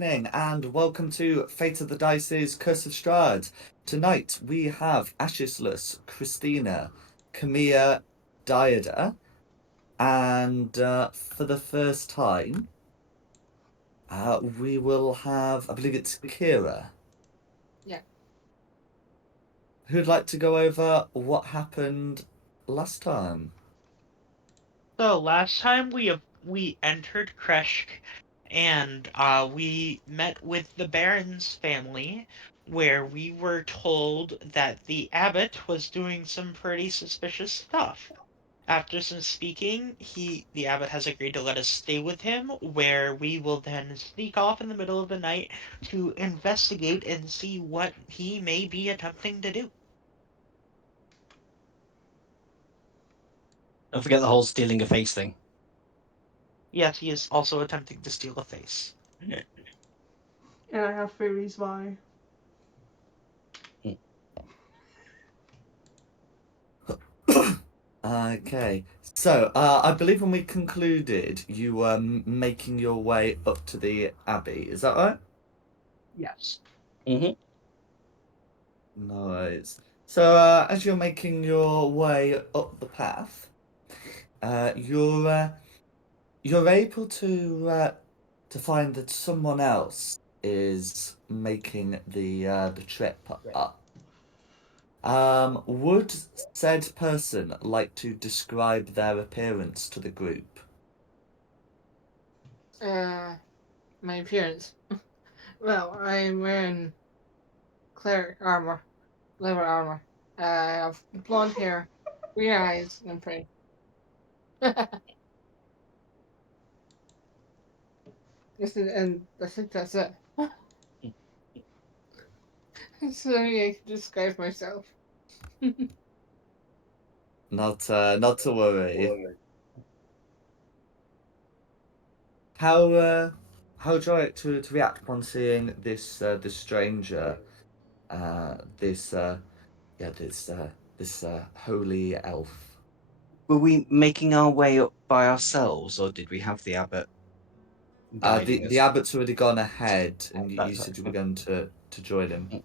Evening and welcome to Fate of the Dice's Curse of Strahd. Tonight we have Ashisless, Christina, Camilla, Diada, and for the first time, we will have, I believe it's Kira. Yeah. Who'd like to go over what happened last time? So last time we entered Kresh and we met with the Baron's family, where we were told that the abbot was doing some pretty suspicious stuff. After some speaking, the abbot has agreed to let us stay with him, where we will then sneak off in the middle of the night to investigate and see what he may be attempting to do. Don't forget the whole stealing a face thing. Yes, he is also attempting to steal a face. And I have theories why. Okay, so I believe when we concluded, you were making your way up to the Abbey. Is that right? Yes. Mm-hmm. Nice. So, as you're making your way up the path, you're able to find that someone else is making the trip up. Would said person like to describe their appearance to the group? My appearance. Well, I'm wearing cleric armor, leather armor. I have blonde hair, green eyes, and I'm pretty. And I think that's it. So I can describe myself. Not to worry. How would you like to react upon seeing this stranger, this this holy elf? Were we making our way up by ourselves, or did we have the abbot guiding The us? abbot's already gone ahead, and you That's said you were right. going to join him.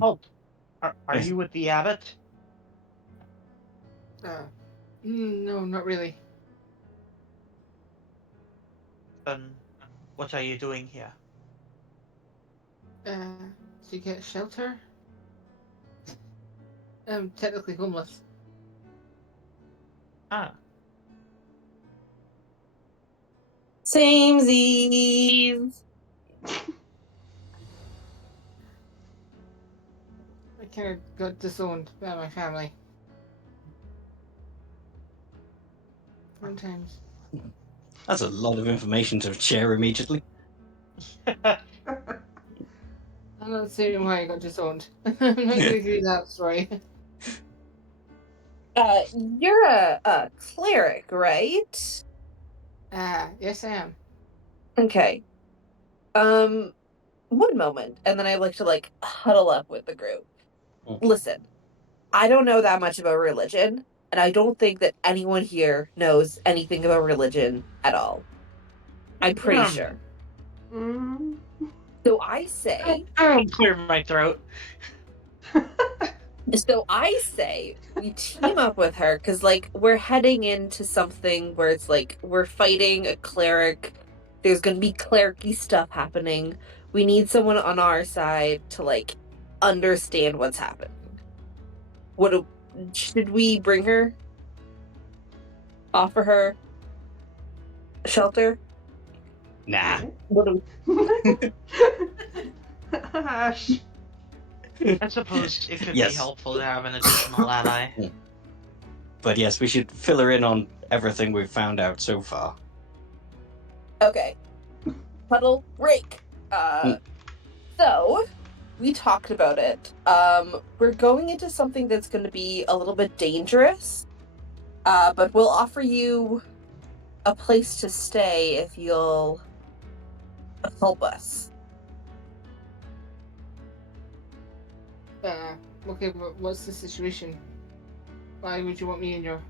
Oh, are you with the abbot? No, not really. Then what are you doing here? Uh, to get shelter. I'm technically homeless. Ah, Samesies. I kind of got disowned by my family. Sometimes. That's a lot of information to share immediately. I'm not saying why I got disowned. I'm not going to give you that story. You're a cleric, right? Yes, I am. Okay. One moment, and then I like to huddle up with the group. Mm. Listen, I don't know that much about religion, and I don't think that anyone here knows anything about religion at all. I'm pretty sure. Mm. So I say, I'll clear my throat. we team up with her because we're heading into something where it's we're fighting a cleric. There's gonna be clericy stuff happening. We need someone on our side to understand what's happening. Should we bring her? Offer her shelter? Nah. What do Ash. I suppose it could be Yes. helpful to have an additional ally. But yes, we should fill her in on everything we've found out so far. Okay. Puddle break. So we talked about it. We're going into something that's going to be a little bit dangerous. But we'll offer you a place to stay if you'll help us. Okay, but what's the situation? Why would you want me in your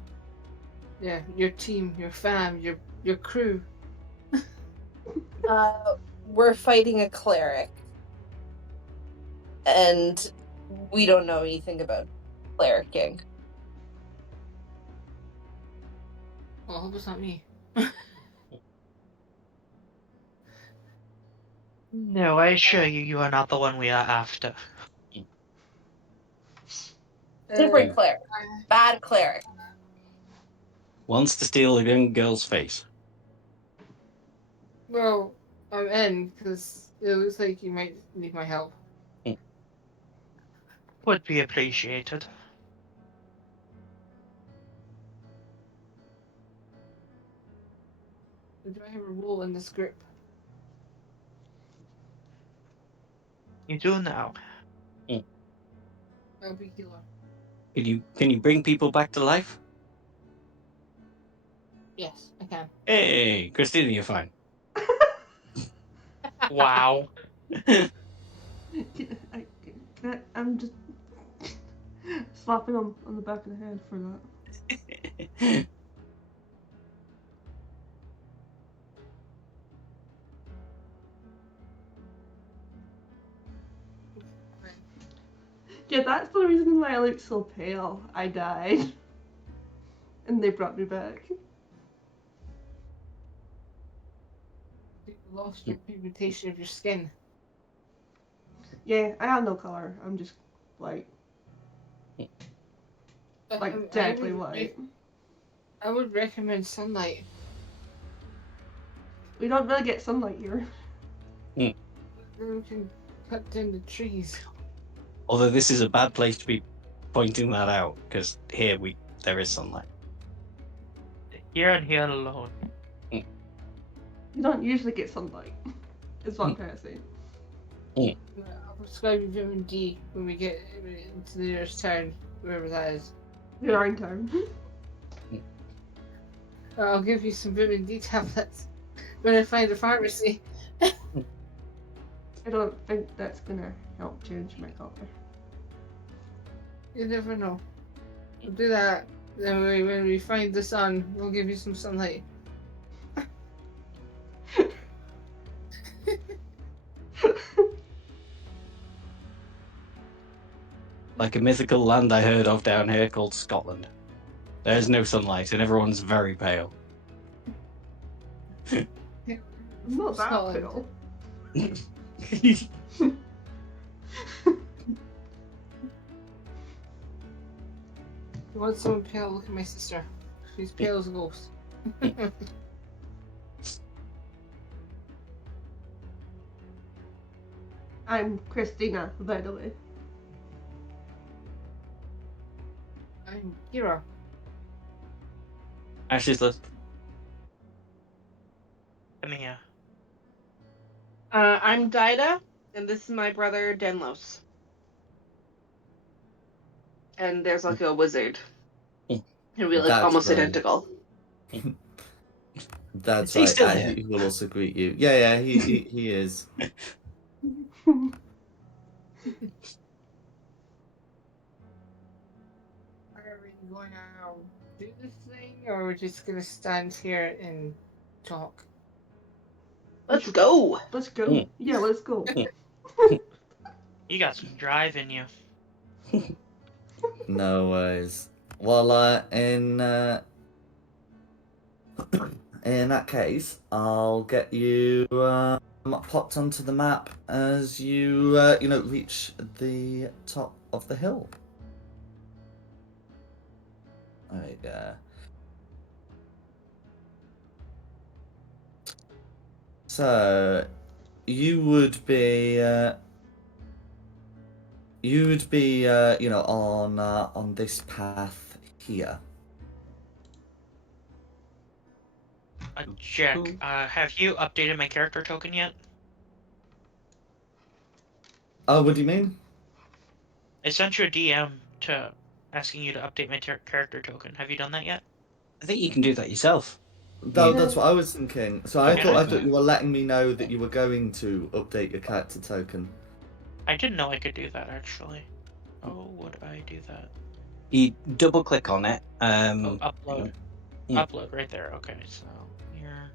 team, your fam, your crew? We're fighting a cleric. And we don't know anything about clericing. Well, I hope it's not me. No, I assure you, you are not the one we are after. Different cleric. I- Bad cleric. Wants to steal a young girl's face. well, I'm in because it looks like you might need my help. Would be appreciated. Do I have a role in this group? You do now. I'll be healer. Can you bring people back to life? Yes, I can. Hey, Christina, you're fine. Wow. I'm just slapping him on the back of the head for that. Yeah, that's the reason why I look so pale. I died. And they brought me back. You lost your pigmentation of your skin. Yeah, I have no color. I'm just white. Like deadly white. I would recommend sunlight. We don't really get sunlight here. Then we can cut down the trees. Although this is a bad place to be pointing that out, because here there is sunlight. Here and here alone. You don't usually get sunlight. Is what I'm trying to say. I'll prescribe you vitamin D when we get into the nearest town, wherever that is. We are in town. I'll give you some vitamin D tablets when I find a pharmacy. I don't think that's gonna help change my color. You never know. We'll do that. Then when we find the sun, we'll give you some sunlight. Like a mythical land I heard of down here called Scotland. There's no sunlight and everyone's very pale. I'm not that Scotland. pale. You want someone pale? Look at my sister. She's pale as a ghost. I'm Christina, by the way. I'm Kira. Ashley's Come here. I'm Dida, and this is my brother Denlos. And there's like a wizard. And we look That's almost right. identical. That's Is he right. still here? He will also greet you. Yeah, he is. Are we going to do this thing, or are we just gonna stand here and talk? Let's go! Let's go. Yeah, let's go. You got some drive in you. No worries. Well, in that case, I'll get you popped onto the map as you reach the top of the hill. There you go. So you would be on this path here. Jack, Cool. have you updated my character token yet? Oh, what do you mean? I sent you a DM to asking you to update my character token. Have you done that yet? I think you can do that yourself. That's what I was thinking. So I Okay. thought you were letting me know that you were going to update your character token. I didn't know I could do that, actually. Oh, would I do that? You double click on it. Oh, upload. Yeah. Upload right there. Okay, so here.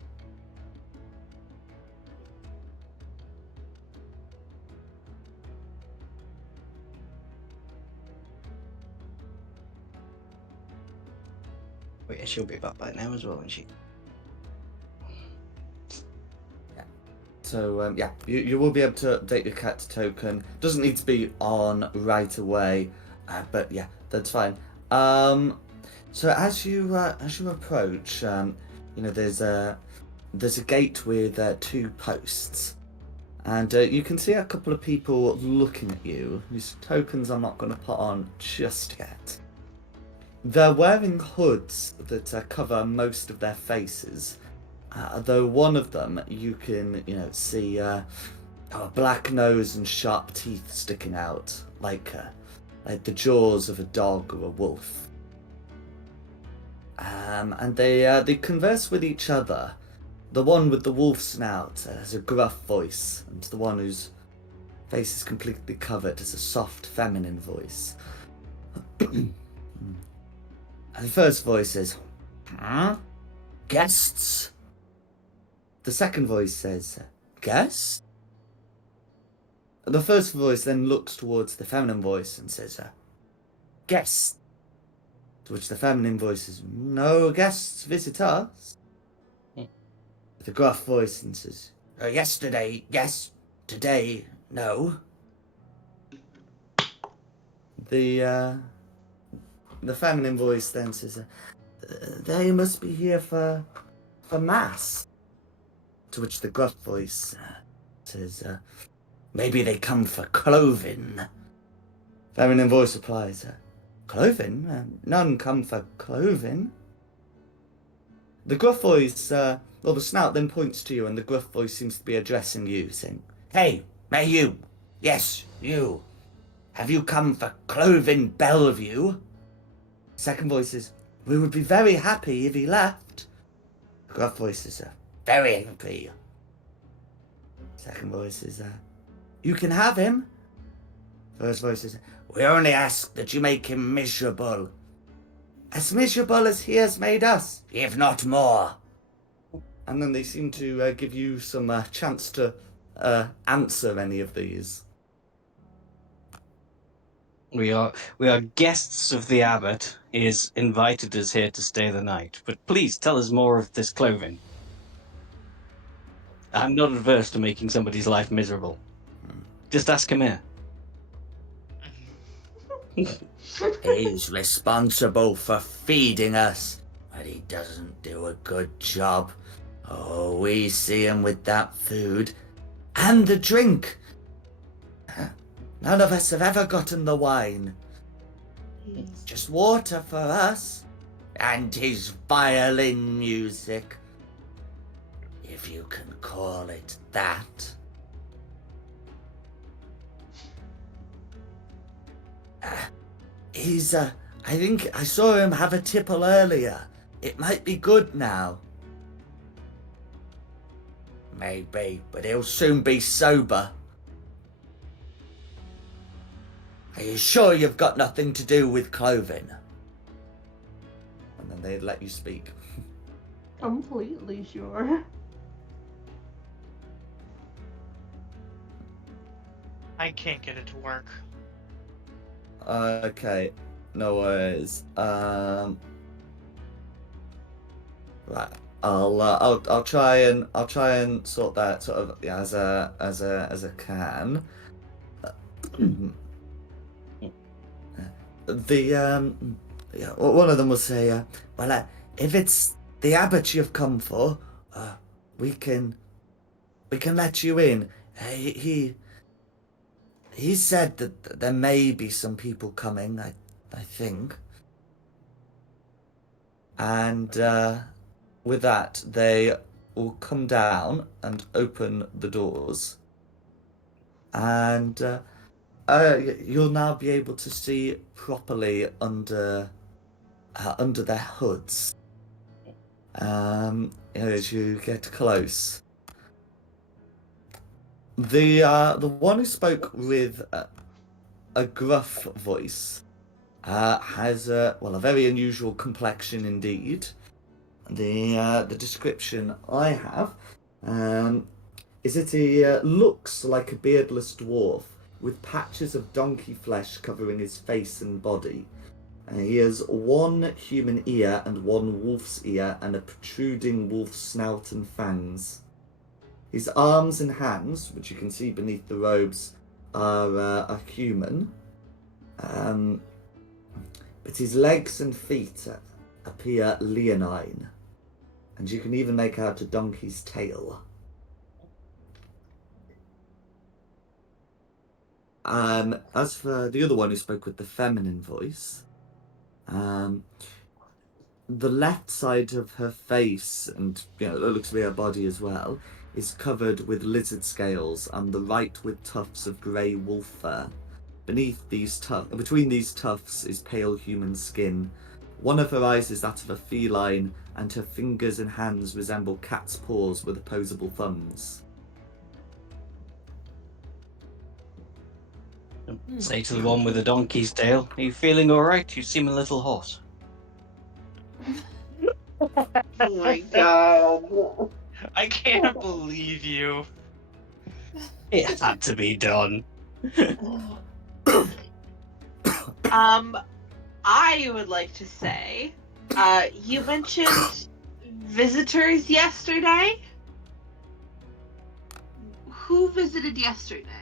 Oh yeah, she'll be back by now as well, won't she? So yeah, you will be able to update your cat token. Doesn't need to be on right away, but yeah, that's fine. So as you approach, there's a gate with 2 posts, and you can see a couple of people looking at you. Whose tokens I'm not going to put on just yet. They're wearing hoods that cover most of their faces. Though one of them you can, see a black nose and sharp teeth sticking out, like the jaws of a dog or a wolf. And they converse with each other. The one with the wolf snout has a gruff voice, and the one whose face is completely covered has a soft, feminine voice. And the first voice is, "Huh? Guests?" The second voice says, "Guests?" The first voice then looks towards the feminine voice and says, "Guests." To which the feminine voice says, "No guests visit us." The gruff voice and says, "Yesterday, yes. Today, no." The feminine voice then says, "They must be here for mass." To which the gruff voice says, "Maybe they come for clothing." Feminine voice replies, "Clothing? None come for clothing." The gruff voice, the snout then points to you, and the gruff voice seems to be addressing you, saying, "Hey, you! Yes, you! Have you come for clothing Bellevue?" Second voice is, "We would be very happy if he left." The gruff voice is, "Very happy." Second voice is, "You can have him." First voice is, "We only ask that you make him miserable. As miserable as he has made us, if not more." And then they seem to give you some chance to answer any of these. We are guests of the abbot. He has invited us here to stay the night. But please tell us more of this clothing. I'm not adverse to making somebody's life miserable. Just ask him here. He's responsible for feeding us, but he doesn't do a good job. Oh, we see him with that food and the drink. None of us have ever gotten the wine. Just water for us. And his violin music, if you can call it that. He's, I think I saw him have a tipple earlier. It might be good now. Maybe, but he'll soon be sober. Are you sure you've got nothing to do with clothing? And then they'd let you speak. Completely sure. I can't get it to work. Okay, no worries. Right, I'll try and sort that sort of as a can. One of them will say, "Well, if it's the abbot you've come for, we can let you in. He said that there may be some people coming. I think." And with that, they will come down and open the doors, and you'll now be able to see properly under their hoods. As you get close, the one who spoke with a gruff voice has a very unusual complexion indeed. The description I have is that he looks like a beardless dwarf with patches of donkey flesh covering his face and body. He has one human ear and one wolf's ear and a protruding wolf's snout and fangs. His arms and hands, which you can see beneath the robes, are human. But his legs and feet appear leonine. And you can even make out a donkey's tail. As for the other one who spoke with the feminine voice, the left side of her face, and it looks to be her body as well, is covered with lizard scales, and the right with tufts of grey wolf fur. Between these tufts is pale human skin. One of her eyes is that of a feline, and her fingers and hands resemble cat's paws with opposable thumbs. Say to the one with the donkey's tail, are you feeling alright? You seem a little hot. Oh my god. I can't believe you. It had to be done. I would like to say, you mentioned visitors yesterday. Who visited yesterday?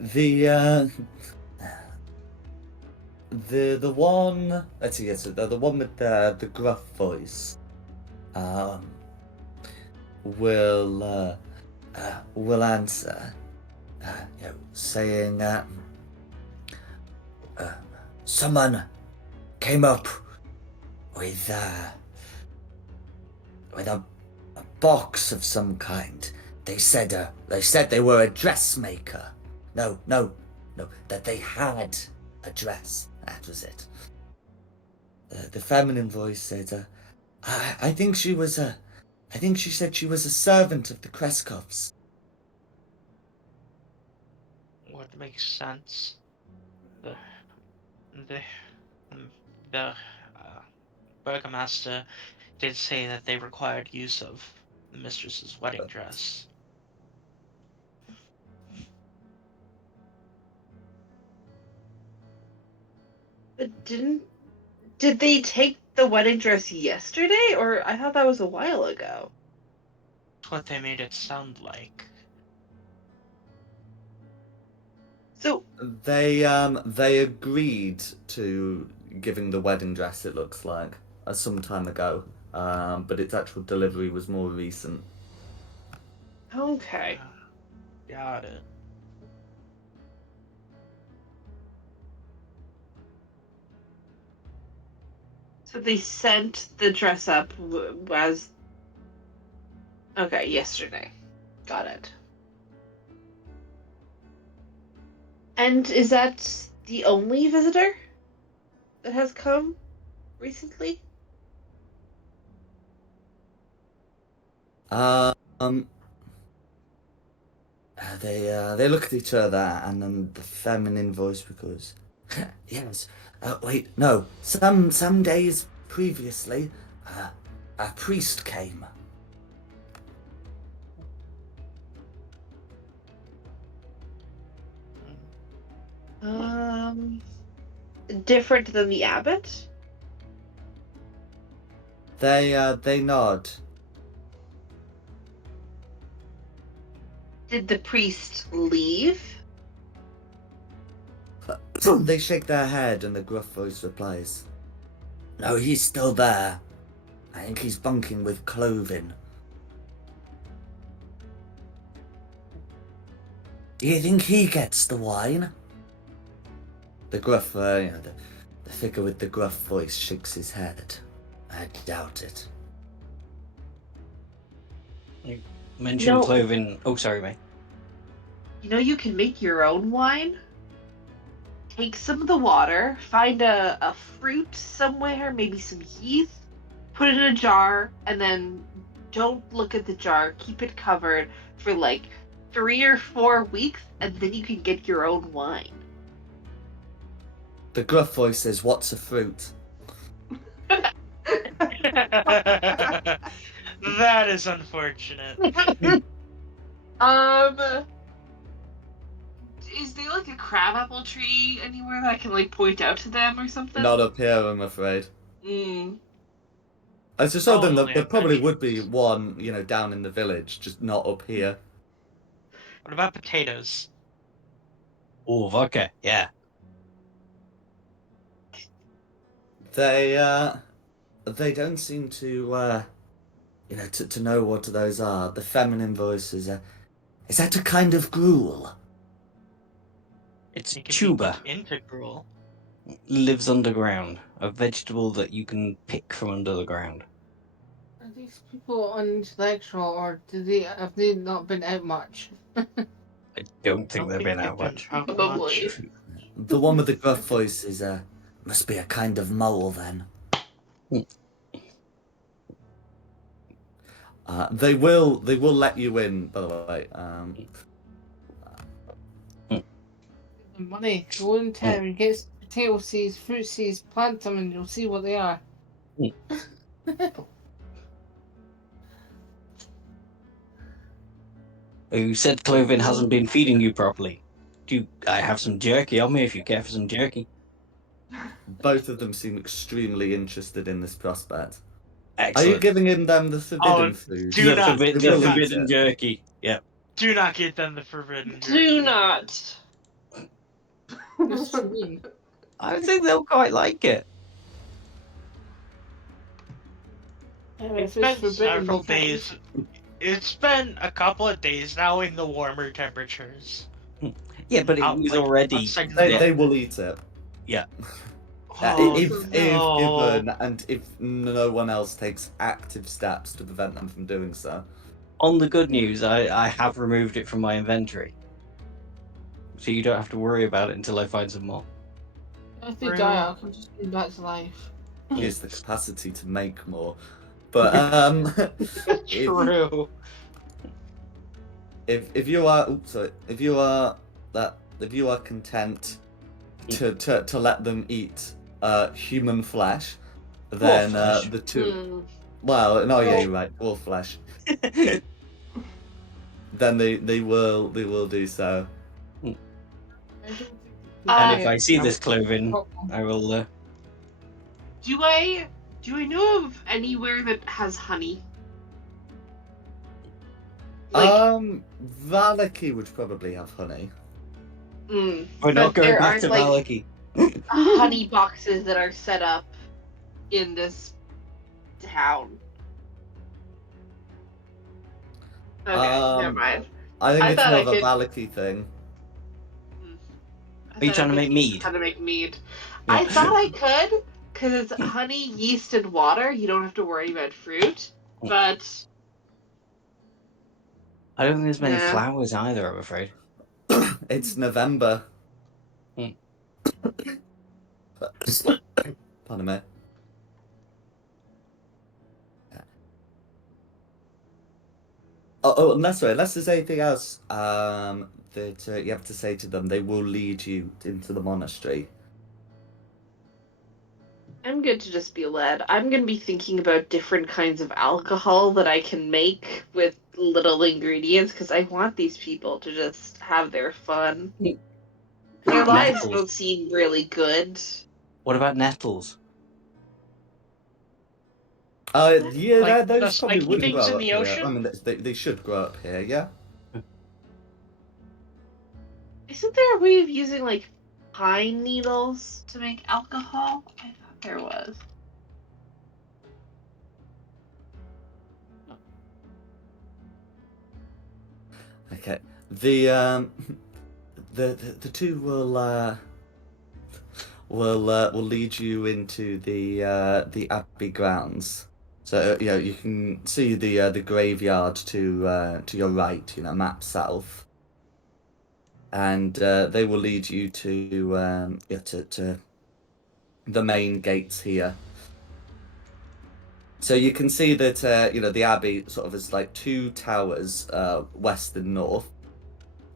The one. Let's see. Yes, the one with the gruff voice. Will answer. Saying someone came up with a box of some kind. They said they were a dressmaker. No, that they had a dress. That was it. The feminine voice said, I think she said she was a servant of the Kreskovs. What makes sense? The burgomaster did say that they required use of the mistress's wedding dress. But did they take the wedding dress yesterday, or I thought that was a while ago? That's what they made it sound like. So They agreed to giving the wedding dress. It looks like some time ago, but its actual delivery was more recent. okay. Got it. So they sent the dress up as okay yesterday. Got it. And is that the only visitor that has come recently? They look at each other, and then the feminine voice goes, "Yes. Wait, no. Some days previously, a priest came." Different than the abbot? They nod. Did the priest leave? They shake their head, and the gruff voice replies, "No, he's still there. I think he's bunking with Cloven." "Do you think he gets the wine?" The gruff, the figure with the gruff voice shakes his head. "I doubt it." You mentioned No. Cloven. Oh, sorry, mate. You know you can make your own wine? Take some of the water, find a fruit somewhere, maybe some heath, put it in a jar, and then don't look at the jar. Keep it covered for like 3 or 4 weeks, and then you can get your own wine. The gruff voice says, "What's a fruit?" That is unfortunate. crabapple tree anywhere that I can like point out to them or something? Not up here, I'm afraid. Mm. I just told them that Only there a probably fish. would be one, down in the village, just not up here. What about potatoes? Oh, vodka. Yeah. They don't seem to know what those are. The feminine voice is that a kind of gruel? It's It could be put tuber. into gruel. Lives underground. A vegetable that you can pick from under the ground. Are these people unintellectual, or have they not been out much? I don't think Don't they've think been they've out been much. out Probably. much. The one with the gruff voice must be a kind of mole then. They will let you in, by the way. The money. Go in town, get some potato seeds, fruit seeds, plant them, and you'll see what they are. Who said Cloven hasn't been feeding you properly? I have some jerky on me if you care for some jerky. Both of them seem extremely interested in this prospect. Are you Excellent. giving them the forbidden food? do not- They The will eat forbidden it. jerky. Yeah. Do not get them the forbidden jerky. Do not. What's this mean? I think they'll quite like it. It's If been forbidden, several they can't eat days. It's been a couple of days now in the warmer temperatures. Yeah, but it Out, was like, already. outside They, the- they will eat it. Yeah. Oh, if no. given and if no one else takes active steps to prevent them from doing so. On the good news, I have removed it from my inventory. So you don't have to worry about it until I find some more. If they die, I can just come back to life. He has the capacity to make more. But That's if, true. if you are if you are content to let them eat human flesh, then flesh. the two Hmm. well no yeah you're right, wolf flesh. Then they will do so. I don't think And if Uh, I see this Cloven, I will. Do I know of anywhere that has honey? Like, Valaki would probably have honey. mm, We're not but going there back aren't to like Maliki. honey boxes that are set up in this town. Okay, never mind. I think I it's thought more I of a could- Valaki thing. I Are you thought I trying to could make teach mead? How to make mead? Yeah. I thought I could, because it's honey, yeast, and water. You don't have to worry about fruit. But I don't think there's many nah. flowers either, I'm afraid. It's November. Hmm. Pardon me. Unless there's anything else that you have to say to them, they will lead you into the monastery. I'm good to just be led. I'm gonna be thinking about different kinds of alcohol that I can make with little ingredients because I want these people to just have their fun. Their lives Nettles. don't seem really good. What about nettles? Yeah, Like those the probably spiky would things grow in up the here. ocean? I mean, they should grow up here, yeah. Isn't there a way of using like pine needles to make alcohol? I thought there was. Okay. The the two will lead you into the abbey grounds. So you can see the graveyard to your right, map south, and they will lead you to the main gates here. So you can see that the abbey sort of is like two towers, west and north,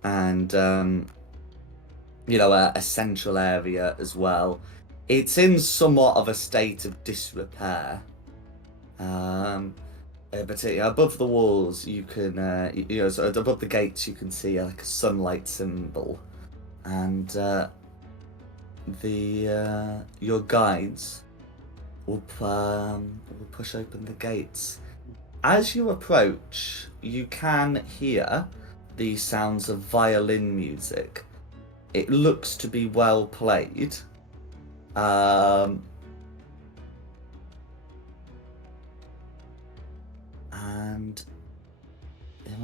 and a central area as well. It's in somewhat of a state of disrepair. But above the walls, you can, so above the gates, you can see like a sunlight symbol. and your guides will push open the gates. As you approach, you can hear the sounds of violin music. It looks to be well played. And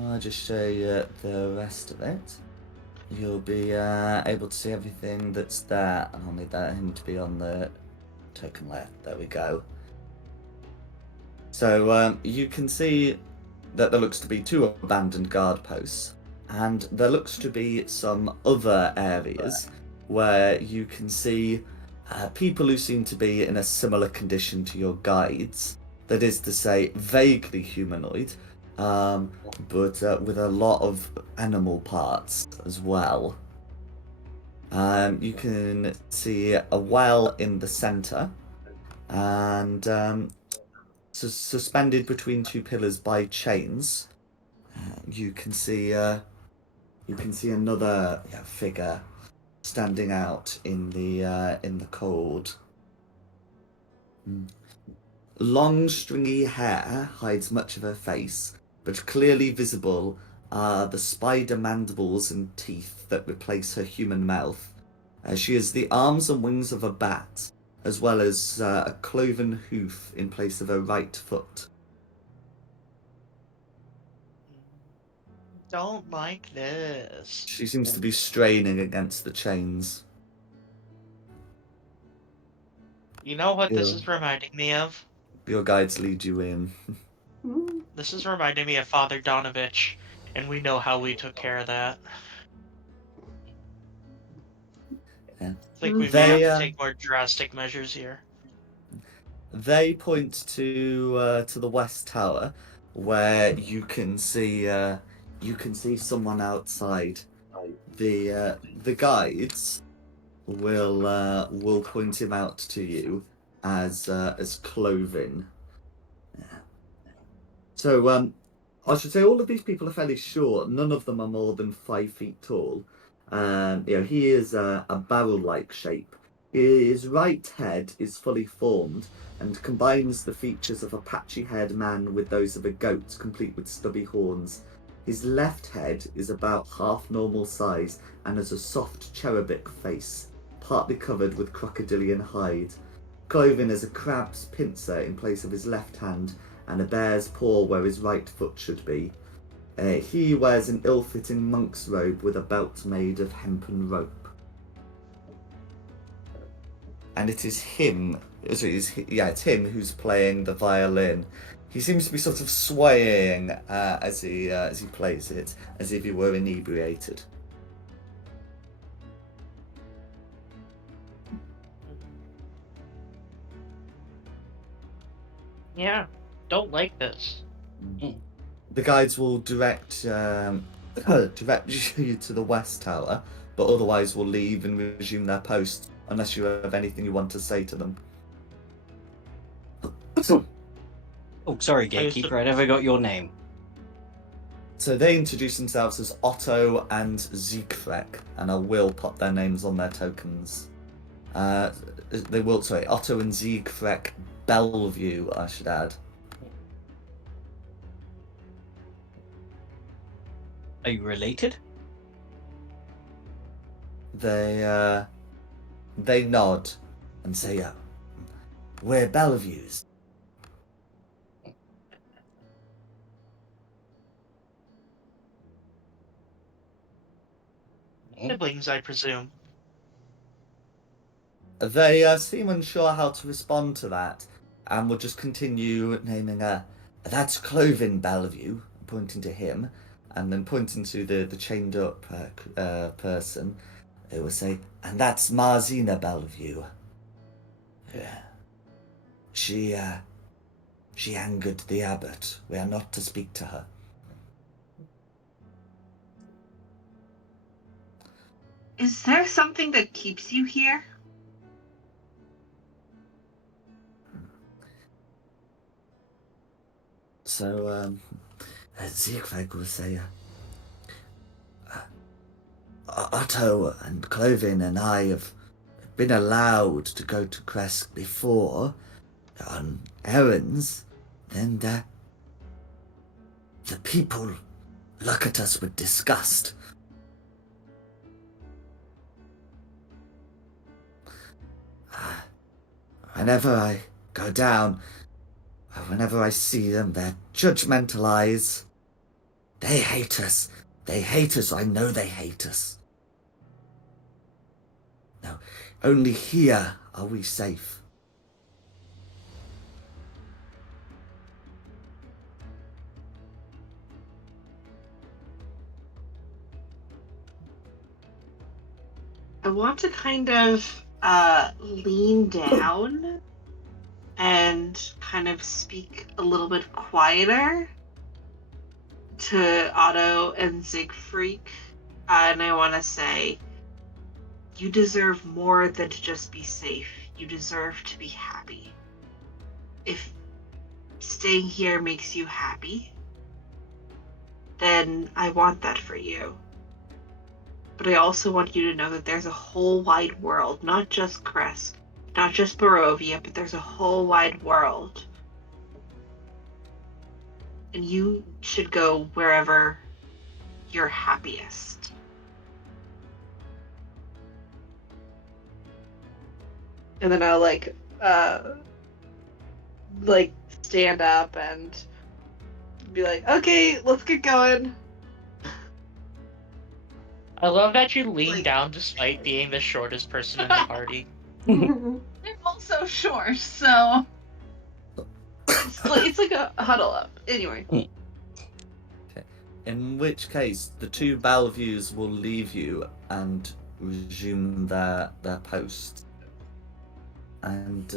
I'll just show you the rest of it. You'll be able to see everything that's there. I'll need him to be on the token left. There we go. So you can see that there looks to be 2 abandoned guard posts, and there looks to be some other areas where you can see people who seem to be in a similar condition to your guides. That is to say, vaguely humanoid, but with a lot of animal parts as well. You can see a well in the center, and suspended between 2 pillars by chains, you can see another figure standing out in the cold. Long, stringy hair hides much of her face, but clearly visible are the spider mandibles and teeth that replace her human mouth. She has the arms and wings of a bat, as well as a cloven hoof in place of her right foot. Don't like this. She seems to be straining against the chains. You know what this Yeah. is reminding me of? Your guides lead you in. Mm. This is reminding me of Father Donovich, and we know how we took care of that. Yeah. I think we may have They to take more drastic measures here. they point to the west tower, where you can see someone outside. The guides will point him out to you as Cloven. So I should say all of these people are fairly short. None of them are more than 5 feet tall. He is a barrel-like shape. His right head is fully formed and combines the features of a patchy-haired man with those of a goat, complete with stubby horns. His left head is about half normal size and has a soft cherubic face, partly covered with crocodilian hide. Cloven has a crab's pincer in place of his left hand and a bear's paw where his right foot should be. He wears an ill-fitting monk's robe with a belt made of hempen rope. And it is him, it's him who's playing the violin. He seems to be sort of swaying as he plays it, as if he were inebriated. Yeah, don't like this. The guides will direct direct you to the west tower, but otherwise will leave and resume their posts unless you have anything you want to say to them. Oh, sorry, gatekeeper. I never got your name. So they introduce themselves as Otto and Siegfried, and I will pop their names on their tokens. Otto and Siegfried Bellevue, I should add. Are you related? They nod and say, we're Bellevues. Siblings, I presume. They seem unsure how to respond to that, and will just continue naming that's Cloven Bellevue, pointing to him, and then pointing to the chained up person. They will say, and that's Marzina Bellevue. She angered the abbot. We are not to speak to her. Is there something that keeps you here? So, Siegfried will say, Otto and Cloven and I have been allowed to go to Kresk before on errands, then the people look at us with disgust. Whenever I go down, whenever I see them, their judgmental eyes, they hate us. They hate us. I know they hate us. No, only here are we safe. I want to kind of lean down and kind of speak a little bit quieter to Otto and Siegfried. And I want to say, you deserve more than to just be safe. You deserve to be happy. If staying here makes you happy, then I want that for you. But I also want you to know that there's a whole wide world, not just Kresk, not just Barovia, but there's a whole wide world. And you should go wherever you're happiest. And then I'll stand up and be like, okay, let's get going. I love that you lean Like- down despite being the shortest person in the party. I'm also short, so it's like a huddle up. Anyway. In which case, the two Belleviews will leave you and resume their posts. And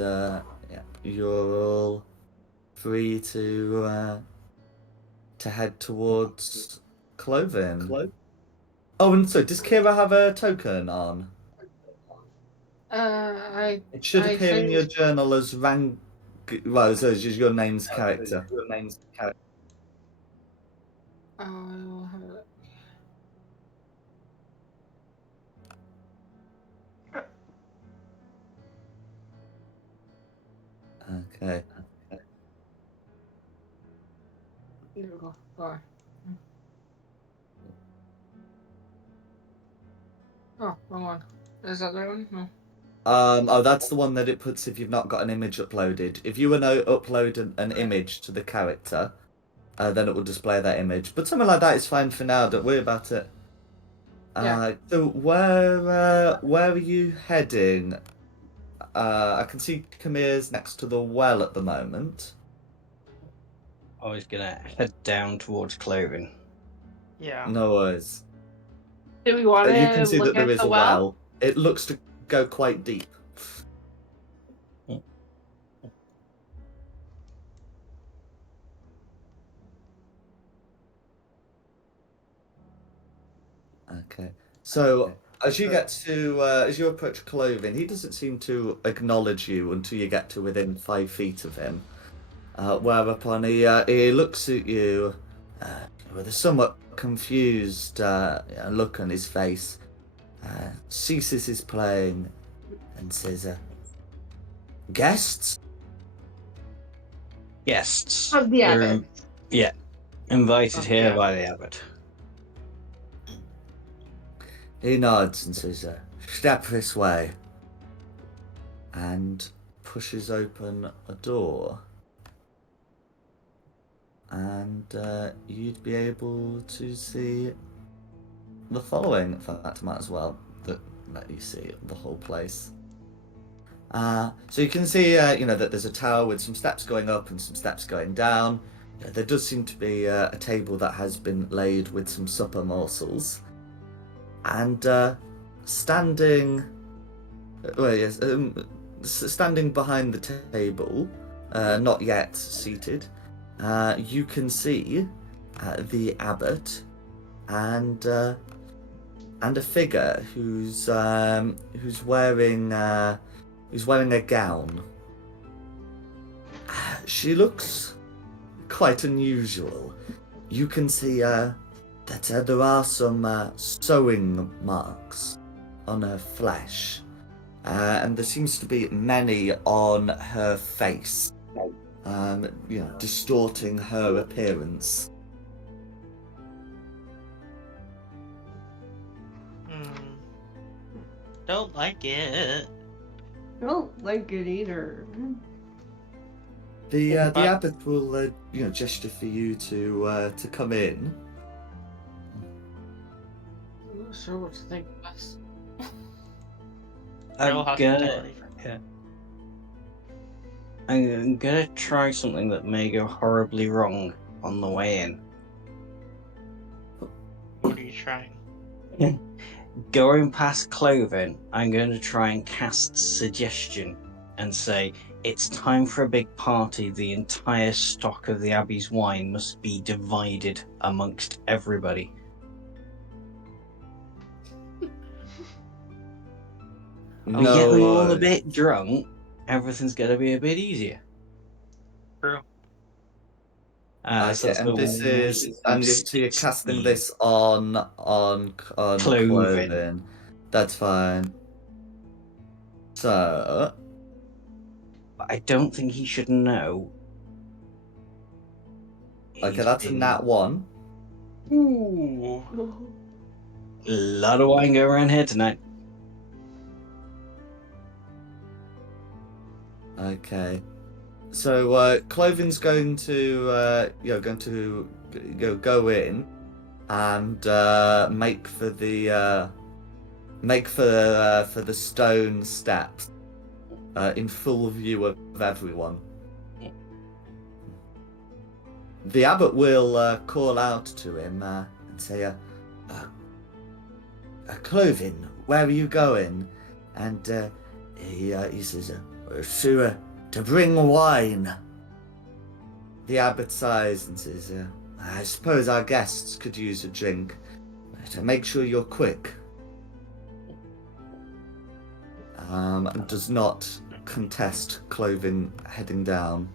you're all free to head towards Cloven. Oh, and so does Kira have a token on? It should I appear in think- your journal as Rang. Well, so it's just your name's character. I'll have it. Okay. Here we go. Sorry. Oh, wrong one. Is that the right one? No. Oh, that's the one that it puts if you've not got an image uploaded. If you were to upload an image to the character, then it will display that image. But something like that is fine for now. Don't worry about it. Yeah. So where are you heading? I can see Kamir's next to the well at the moment. I was gonna head down towards Cloven. Yeah. No worries. Do we want You to can see look that there at is the a well. It looks to go quite deep. Okay. So as you get to as you approach Cloven, he doesn't seem to acknowledge you until you get to within 5 feet of him. Whereupon he looks at you with a somewhat confused look on his face, ceases his playing, and says, "Guests?" Guests. Of the You're abbot. invited Of here the by the abbot. He nods and says, "Step this way," and pushes open a door. And you'd be able to see the following, for that matter as well, that let you see the whole place. So you can see, that there's a tower with some steps going up and some steps going down. There does seem to be a table that has been laid with some supper morsels. And standing behind the table, not yet seated, you can see the abbot and a figure who's wearing a gown. She looks quite unusual. You can see that there are some sewing marks on her flesh, and there seems to be many on her face, distorting her appearance. Don't like it. I don't like it either. The But- abbot will gesture for you to come in. I'm not sure what to think of this. No I'm gonna, hospitality. I'm gonna try something that may go horribly wrong on the way in. What are you trying? Going past Cloven, I'm going to try and cast suggestion and say, it's time for a big party. The entire stock of the Abbey's wine must be divided amongst everybody. We get them all a bit drunk, everything's going to be a bit easier. True. Okay, and this is, and so you're casting this on Cloven. Cloven. That's fine. So, I don't think he should know. okay, He's that's a been- nat 1. Ooh. A lot of wine going around here tonight. Okay. So Cloven's going to go in and make for the stone steps in full view of everyone. The abbot will call out to him and say, Cloven, where are you going? And he says, to bring wine. The abbot sighs and says, I suppose our guests could use a drink. But make sure you're quick. And does not contest Cloven heading down.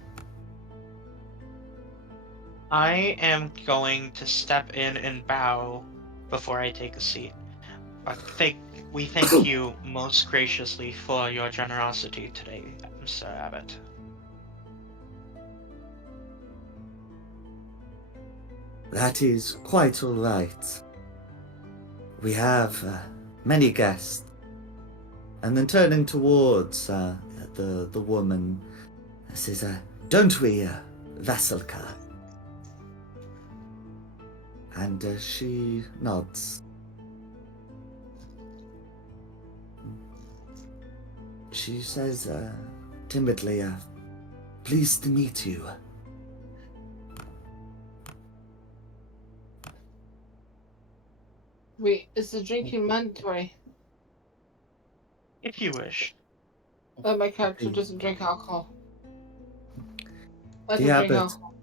I am going to step in and bow before I take a seat. We thank you most graciously for your generosity today, Mr. Abbot. That is quite all right. We have many guests. And then turning towards the woman, says, don't we, Vasilka? And she nods. She says timidly, pleased to meet you. Wait, is the drinking mandatory? If you wish. My character doesn't drink alcohol. I The don't drink abbot. alcohol.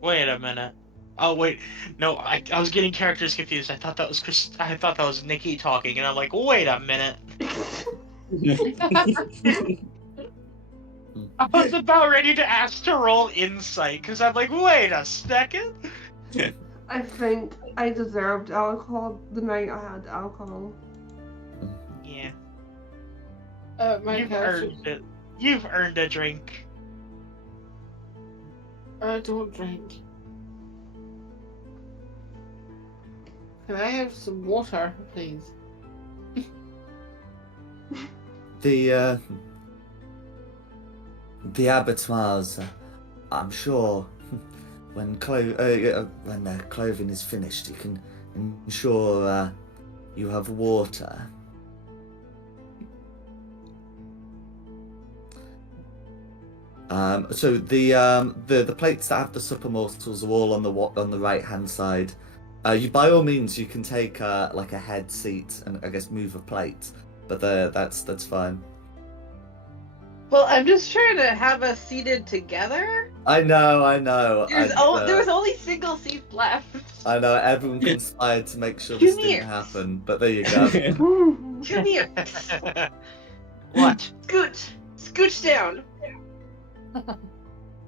Wait a minute. Oh wait, no, I was getting characters confused. I thought that was I thought that was Nikki talking, and I'm like, wait a minute. I was about ready to ask to roll insight because I'm like, wait a second. I think I deserved alcohol the night I had alcohol. Yeah, My you've character. earned it. You've earned a drink. I don't drink. Can I have some water, please? The abbot smiles. I'm sure when Cloven is finished, you can ensure you have water. So the plates that have the supper morsels are all on the right hand side. You by all means you can take like a head seat and I guess move a plate, but that's fine. Well, I'm just trying to have us seated together. I know. There was only single seats left. I know everyone conspired to make sure this Come didn't here. happen, but there you go. Come here. What? Scooch down.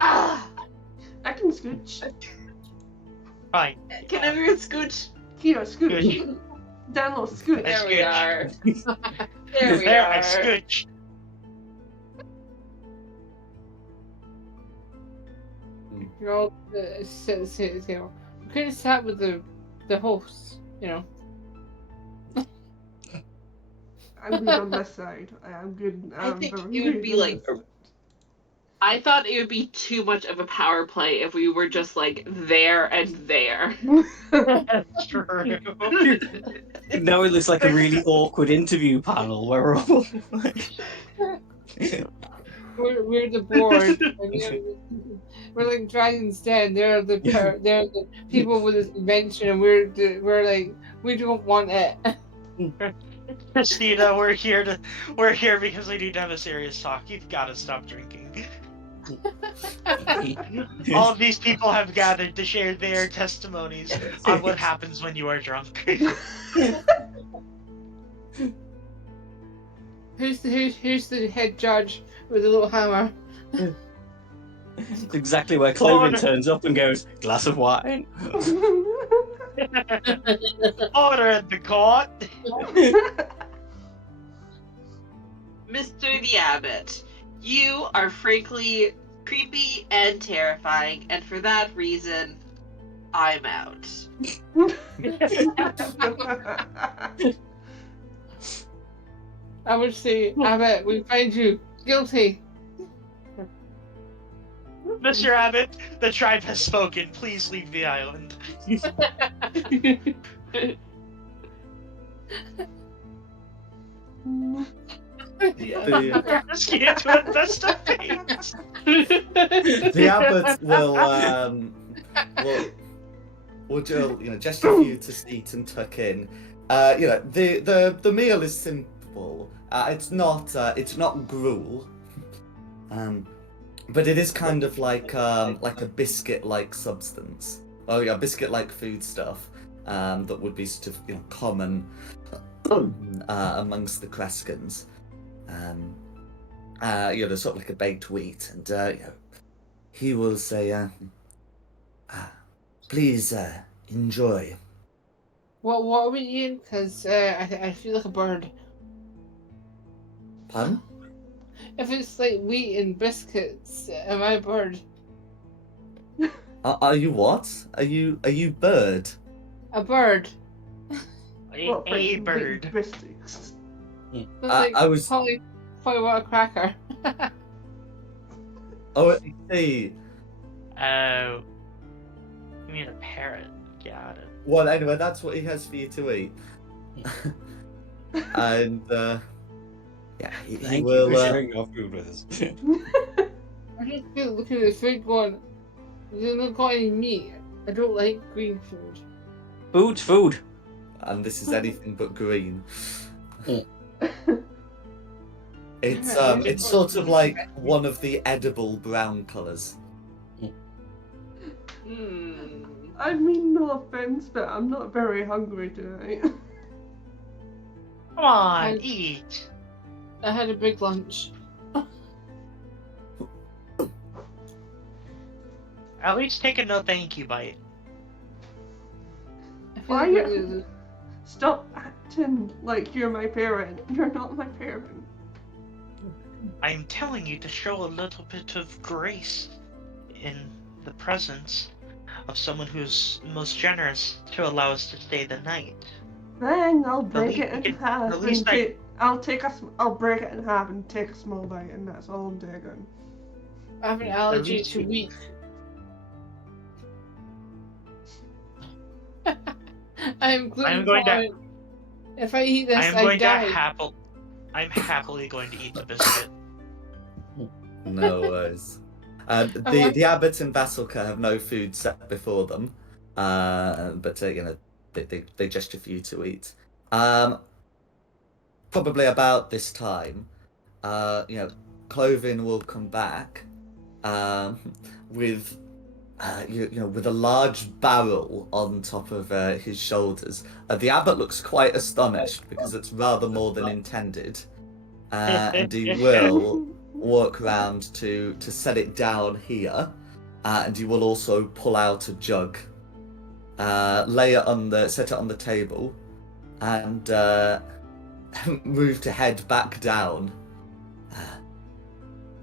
Ah, I can scooch. Fine. can everyone scooch Here, scooch. Good. Down low, scooch. That's There we good. are. There we There, I are. scooch. You're all sit here. We could have sat with the hosts, you know. I'm good on this side. I am good. I think very it would good be on like- this. I thought it would be too much of a power play if we were just like there and there. That's true. Now it looks like a really awkward interview panel where we're all like, We're the board. We're like Dragon's Den. They're the people with this invention, and we're like we don't want it. Christina, we're here because we need to have a serious talk. You've got to stop drinking. All of these people have gathered to share their testimonies on what happens when you are drunk. Who's the head judge with the little hammer? It's exactly where Cloven Order. turns up and goes, glass of wine. Order at the court. Mr. the Abbot, you are frankly creepy and terrifying, and for that reason, I'm out. I would say, Abbott, we find you guilty. Mr. Abbott, the tribe has spoken. Please leave the island. The, Ask you to investigate. the abbot will gesture for you to seat and tuck in. The meal is simple. It's not gruel, but it is kind of like a biscuit-like substance. Oh yeah, biscuit-like food stuff that would be sort of common amongst the Kreskans. Sort of like a baked wheat, and he will say, "Please enjoy." What are we eating? Because I feel like a bird. Pardon? If it's like wheat and biscuits, am I a bird? Are you what? Are you bird? A bird. A bird. Biscuits. That's like I was. probably what a cracker. Oh, I see. Oh. You mean a parrot? Got it. Well, anyway, that's what he has for you to eat. And he Thank will. you for sharing your food with us. I just feel looking at this food going, there's not got any meat. I don't like green food. Food. And this is anything but green. Mm. It's sort of like one of the edible brown colours. I mean, no offense, but I'm not very hungry tonight. Come on, eat. I had a big lunch. At least take a no thank you bite. I feel Why like you- Stop acting like you're my parent. You're not my parent. I'm telling you to show a little bit of grace in the presence of someone who's most generous to allow us to stay the night. Then I'll break least it in we can- half the and least I- I'll break it in half and take a small bite, and that's all I'm taking. I have an allergy least to you- wheat. I'm gluten going to- intolerant. If I eat this, I'm I going die. to I'm happily going to eat the biscuit. No worries. The abbot and Vasilka have no food set before them, but they gesture for you to eat. Probably about this time, Cloven will come back with with a large barrel on top of his shoulders. The abbot looks quite astonished because it's rather more than intended, and he will walk round to set it down here, and he will also pull out a jug set it on the table, and move to head back down.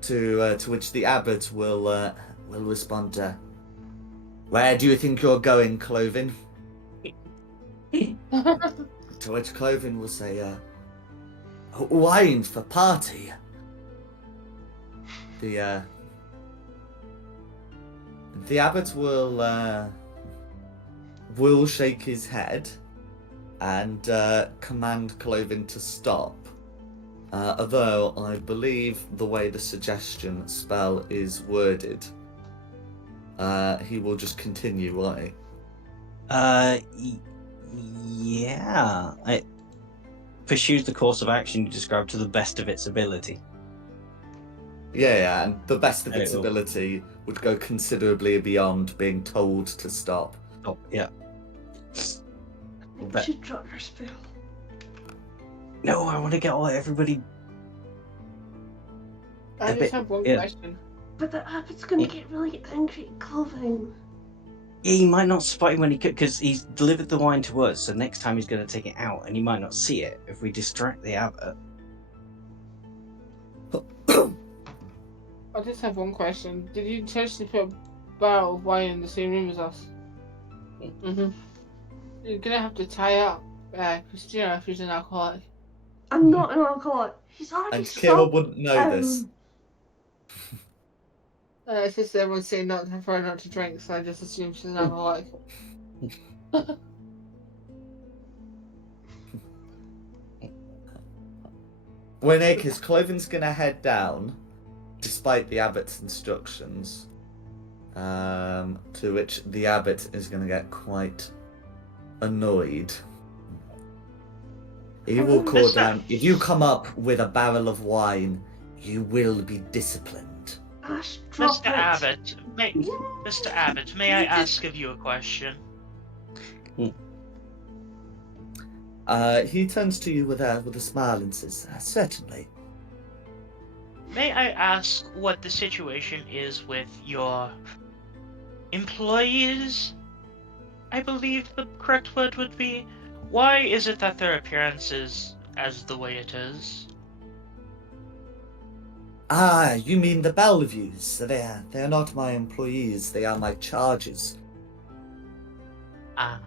To which the abbot will respond. Where do you think you're going, Cloven? To which Cloven will say, wine for party. The abbot will shake his head and command Cloven to stop. Although I believe the way the suggestion spell is worded, he will just continue, right? Yeah. It pursues the course of action you described to the best of its ability. Yeah, and the best of And its it will- ability would go considerably beyond being told to stop. Oh, yeah. I think we But- should drop your spell. No, I want to get everybody. I A just bit- have one yeah. question. But the abbot's gonna Yeah. get really angry at Cloven. Yeah, he might not spot him when he could, because he's delivered the wine to us. So next time he's going to take it out, and he might not see it if we distract the abbot. I just have one question. Did you intentionally put a barrel of wine in the same room as us? Mm-hmm. You're gonna have to tie up Christina if she's an alcoholic. I'm not an alcoholic. He's already And Kira stopped. wouldn't know this. It's just everyone's saying not for her not to drink, so I just assume she's an alcoholic. When Akis, Cloven's gonna head down, despite the abbot's instructions. To which the abbot is gonna get quite annoyed. He will call Mister- down, if you come up with a barrel of wine, you will be disciplined. Ash, drop Mr. it. Abbott, Mr. Abbott, may I ask of you a question? He turns to you with a smile and says, certainly. May I ask what the situation is with your employees? I believe the correct word would be. Why is it that their appearance is as the way it is? Ah, you mean the Belleviews. They're not my employees, they are my charges. Ah.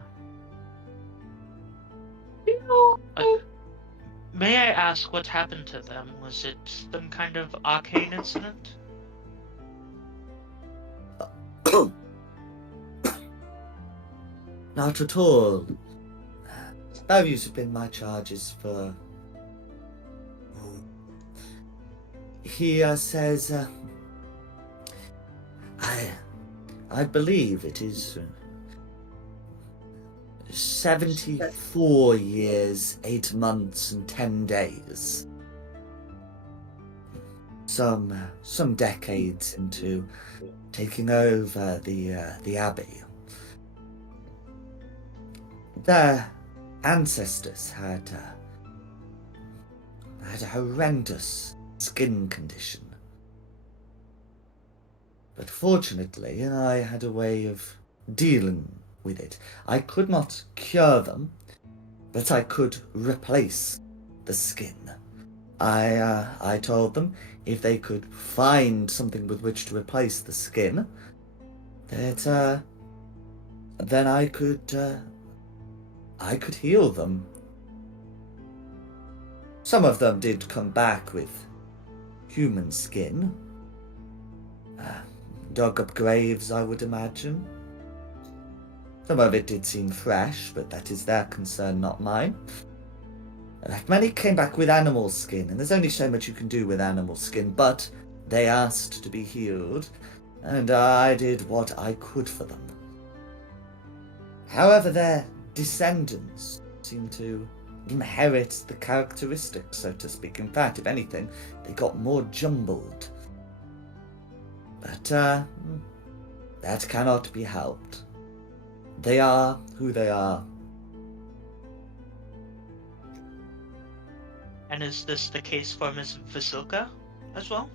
May I ask what happened to them? Was it some kind of arcane incident? Not at all. Belleviews have been my charges for... He says, I believe it is 74 years, 8 months, and 10 days. Some decades into taking over the abbey. Their ancestors had a horrendous skin condition. But fortunately, I had a way of dealing with it. I could not cure them, but I could replace the skin. I told them if they could find something with which to replace the skin, that then I could heal them. Some of them did come back with human skin. Dug up graves, I would imagine. Some of it did seem fresh, but that is their concern, not mine. Many came back with animal skin, and there's only so much you can do with animal skin, but they asked to be healed, and I did what I could for them. However, their descendants seem to inherit the characteristics, so to speak. In fact, if anything, they got more jumbled. But that cannot be helped. They are who they are. And is this the case for Miss Vasilka as well?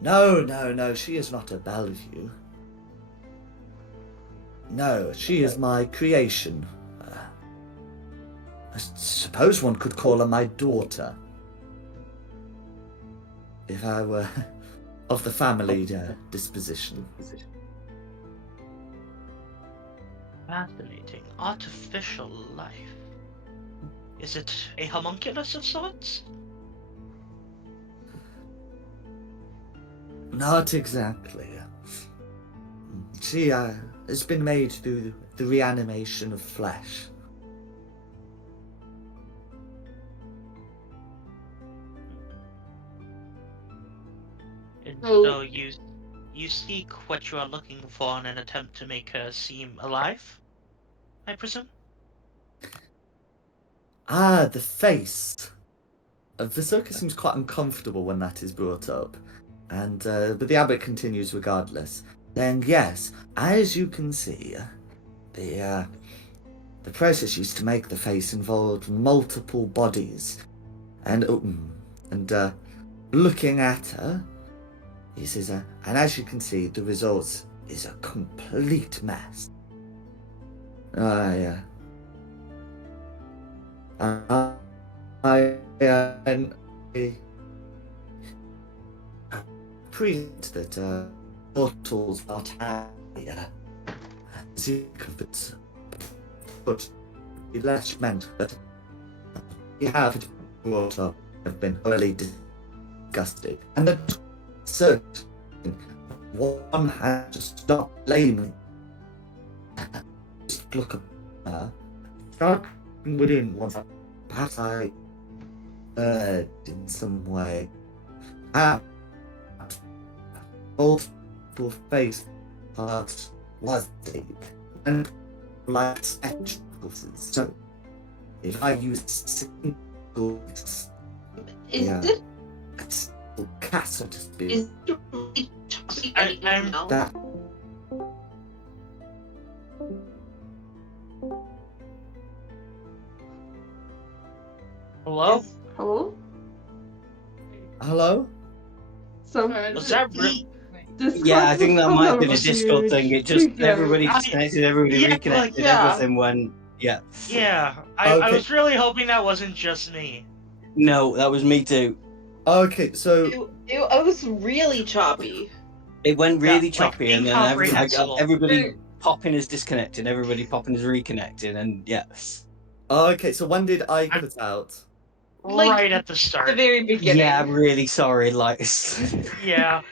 No, she is not a Bellevue. No, she is my creation. I suppose one could call her my daughter. If I were of the family disposition. Fascinating. Artificial life. Is it a homunculus of sorts? Not exactly. She has been made through the reanimation of flesh. And So- so you seek what you are looking for in an attempt to make her seem alive, I presume? Ah, the face. Vasilka seems quite uncomfortable when that is brought up, and but the abbot continues regardless. Then yes, as you can see, the process used to make the face involved multiple bodies, and looking at her, he says, and as you can see, the result is a complete mess. I priest that mortals not happier. But the less meant that we have brought up have been thoroughly disgusted, and that certain one has to stop blaming. Just look at her. Start within one. Perhaps I heard in some way. Multiple face parts was deep and like spectacles. So if I use single Is Yeah. this castle to speak, is it really choppy? I- I didn't I'm- know. that Hello? Is- Hello? hello? Some Was that real? Yeah, I think that might have been a Discord huge. thing. It just Yeah. everybody I- disconnected, everybody yeah, like, reconnected, yeah. everything went. Yeah. Yeah, I Okay. was really hoping that wasn't just me. No, that was me too. Okay, so It was really choppy. It went really Yeah, like, choppy, and then incomprehensible. everybody popping is disconnecting, everybody popping is reconnecting, and yeah. okay, so when did I cut out? Like, Right at the The start. very beginning. Yeah, I'm really sorry. Like, Yeah.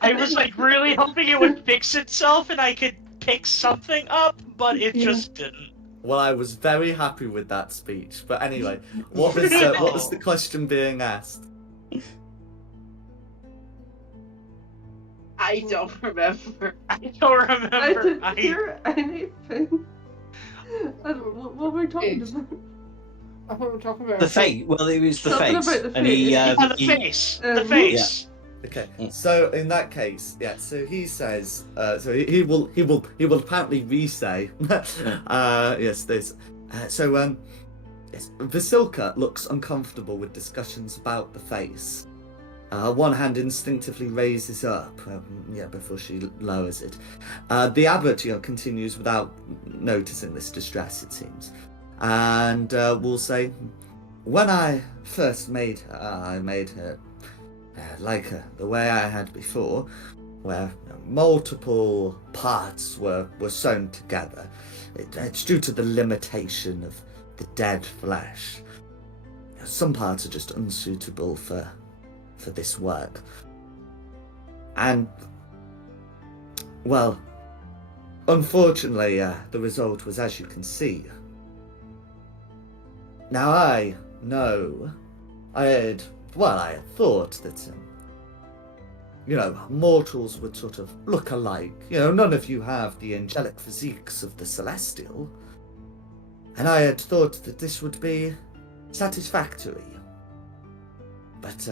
I was like really hoping it would fix itself and I could pick something up, but it Yeah. just didn't. Well, I was very happy with that speech. But anyway, what was the question being asked? I don't remember. I don't I remember. didn't hear anything. What were we talking about? I thought we were talking about the face. Well, it was the Something face, about the and he, face. Yeah, the he- face. The Um, face. Okay, Mm. so in that case, yeah. So he says, so he will apparently re-say, yes, this. Yes, Vasilka looks uncomfortable with discussions about the face. One hand instinctively raises up, before she lowers it. The abbot, continues without noticing this distress, it seems, and will say, "When I first made her, I made her like the way I had before, where multiple parts were sewn together. It's due to the limitation of the dead flesh. Some parts are just unsuitable for this work. And, well, unfortunately, the result was as you can see. Now I know, I had thought that, mortals would sort of look alike. None of you have the angelic physiques of the celestial. And I had thought that this would be satisfactory. But,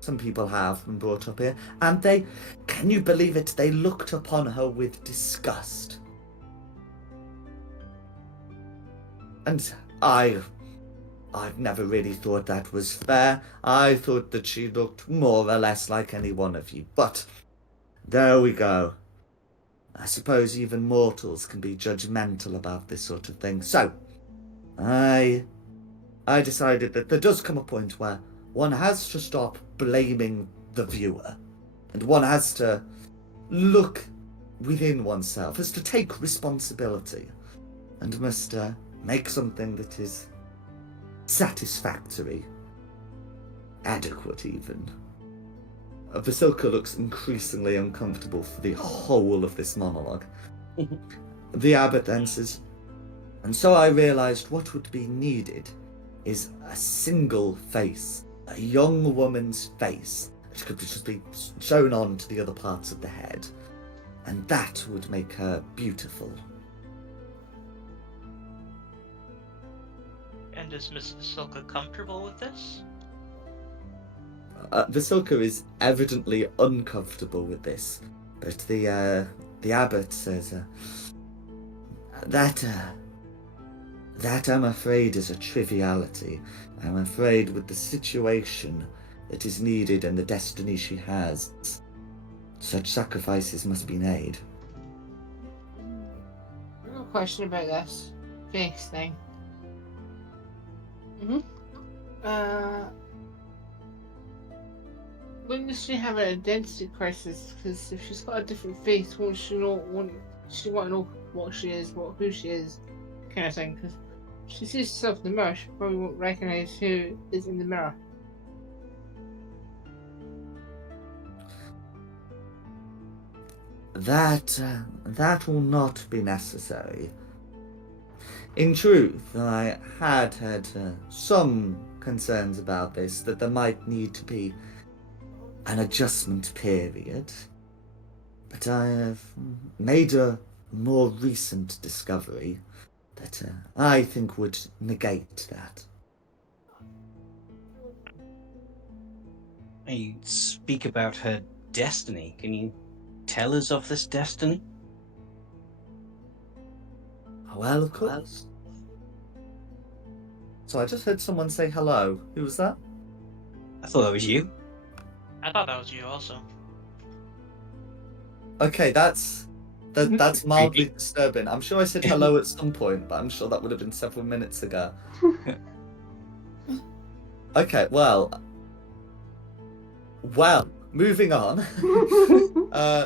some people have been brought up here, and can you believe it, they looked upon her with disgust. And I've never really thought that was fair. I thought that she looked more or less like any one of you. But there we go. I suppose even mortals can be judgmental about this sort of thing. So, I decided that there does come a point where one has to stop blaming the viewer, and one has to look within oneself, has to take responsibility, and must make something that is satisfactory, adequate even. Vasilka looks increasingly uncomfortable for the whole of this monologue. The abbot then says, and so I realized what would be needed is a single face, a young woman's face, which could just be shown on to the other parts of the head, and that would make her beautiful. And is Miss Silka comfortable with this? Vasilka is evidently uncomfortable with this, but the abbot says, that I'm afraid is a triviality. I'm afraid with the situation that is needed and the destiny she has, such sacrifices must be made. I have a question about this face thing. Wouldn't she have an identity crisis? Because if she's got a different face, won't she want to know what she is, who she is, kind of thing? Because she sees herself in the mirror, she probably won't recognize who is in the mirror. That will not be necessary. In truth, I had some concerns about this, that there might need to be an adjustment period, but I have made a more recent discovery that I think would negate that. You speak about her destiny. Can you tell us of this destiny? Well, of course. So I just heard someone say hello. Who was that? I thought that was you. I thought that was you also. Okay, that's mildly disturbing. I'm sure I said hello at some point, but I'm sure that would have been several minutes ago. Okay, well, moving on.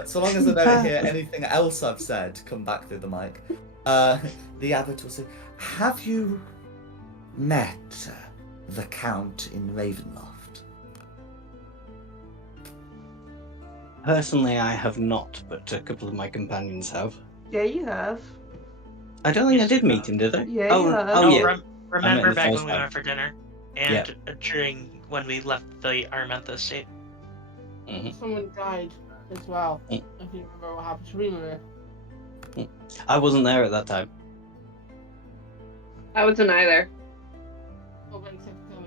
So long as I don't hear anything else I've said come back through the mic, the abbot will say, have you met the Count in Ravenloft? Personally, I have not, but a couple of my companions have. Yeah, you have. I don't think I did meet him, did I? Yeah, oh, you have. oh No, yeah. remember the back first when we time. went for dinner? And during when we left the Armantha estate? Someone died as well. Mm. I can't remember what happened to Reaver. I wasn't there at that time. I wasn't either. Oh, when Tiff tell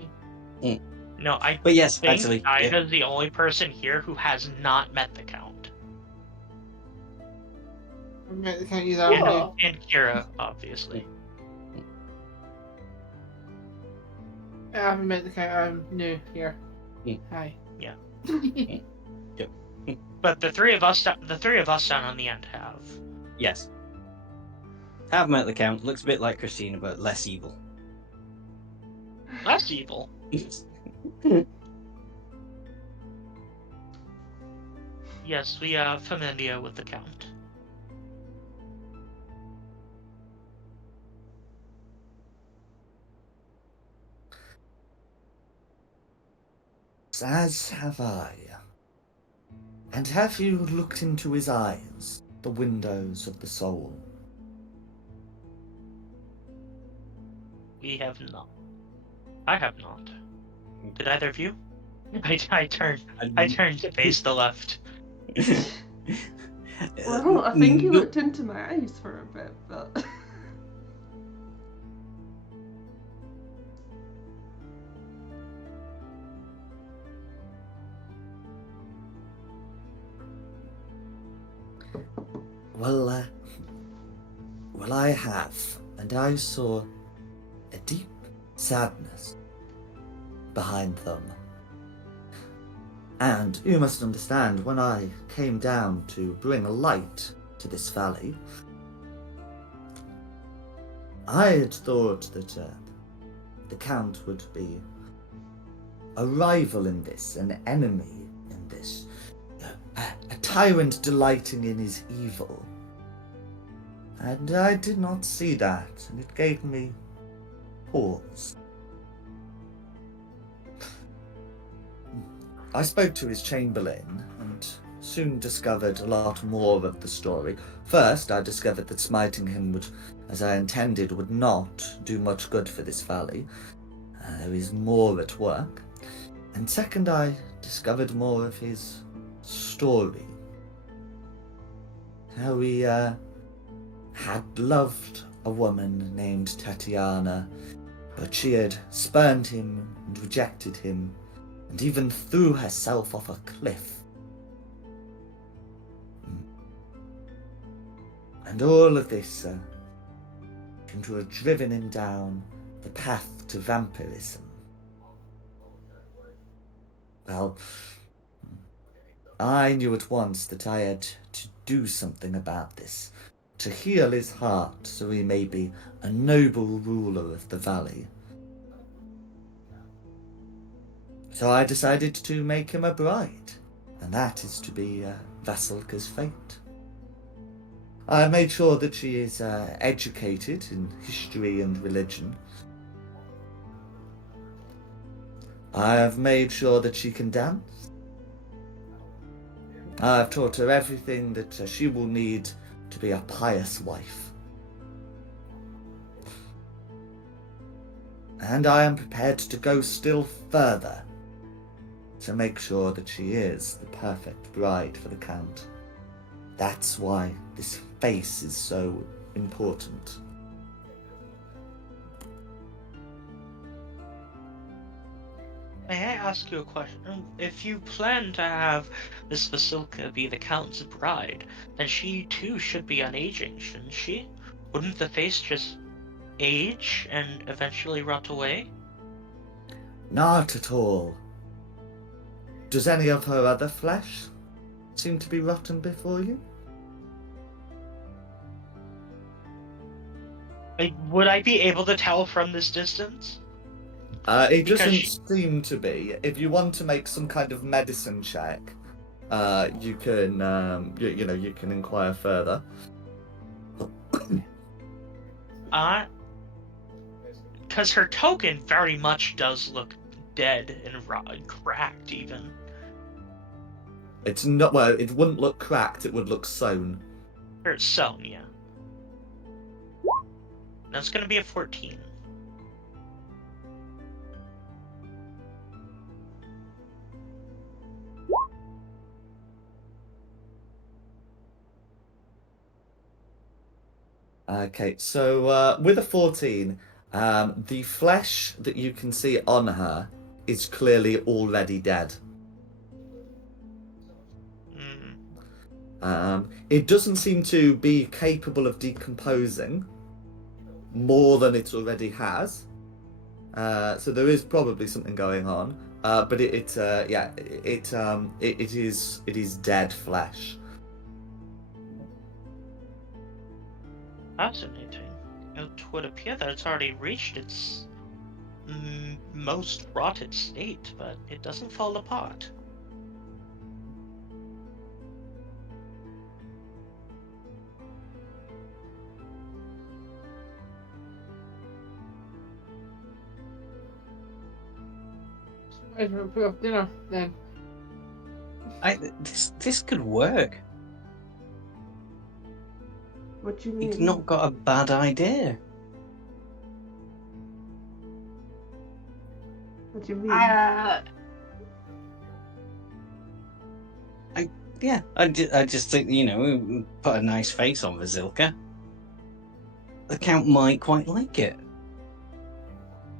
me. No, I But yes, think actually, Ida's the only person here who has not met the Count. I met the Count either. And, Cool. and Kira, obviously. I haven't met the Count. I'm new here. Hi. Yeah. Yep. But the three of us down on the end have. Yes. Have met the Count. Looks a bit like Christina, but less evil. Less evil. Yes, we are familiar with the Count. As have I. And have you looked into his eyes, the windows of the soul? We have not. I have not. Did either of you? I turned to face the left. Well, I think he looked into my eyes for a bit, but... Well, I have, and I saw a deep sadness behind them. And you must understand, when I came down to bring light to this valley. I had thought that the Count would be a rival in this, an enemy in this, a tyrant delighting in his evil. And I did not see that, and it gave me pause. I spoke to his chamberlain and soon discovered a lot more of the story. First, I discovered that smiting him would, as I intended, would not do much good for this valley. There is more at work. And second, I discovered more of his story. How he had loved a woman named Tatiana, but she had spurned him and rejected him, and even threw herself off a cliff. And all of this seemed to have driven him down the path to vampirism. Well, I knew at once that I had to do something about this, to heal his heart so he may be a noble ruler of the valley. So I decided to make him a bride, and that is to be Vasilka's fate. I have made sure that she is educated in history and religion. I have made sure that she can dance. I have taught her everything that she will need to be a pious wife. And I am prepared to go still further to make sure that she is the perfect bride for the Count. That's why this face is so important. May I ask you a question? If you plan to have Miss Vasilka be the Count's bride, then she too should be unaging, shouldn't she? Wouldn't the face just age and eventually rot away? Not at all. Does any of her other flesh seem to be rotten before you? Would I be able to tell from this distance? It Because doesn't seem to be. If you want to make some kind of medicine check, you can, you can inquire further. Because her token very much does look dead and cracked, even. It's not, well, it wouldn't look cracked, it would look sewn. Or sewn, yeah. That's gonna be a 14. Okay, so with a 14, the flesh that you can see on her is clearly already dead. It doesn't seem to be capable of decomposing more than it already has. So there is probably something going on. But it is dead flesh. Fascinating. It would appear that it's already reached its most rotted state, but it doesn't fall apart. Put off dinner then. This could work. What you mean? You've not got a bad idea. What you mean? Yeah, I just think, we put a nice face on Vasilka. The Count might quite like it.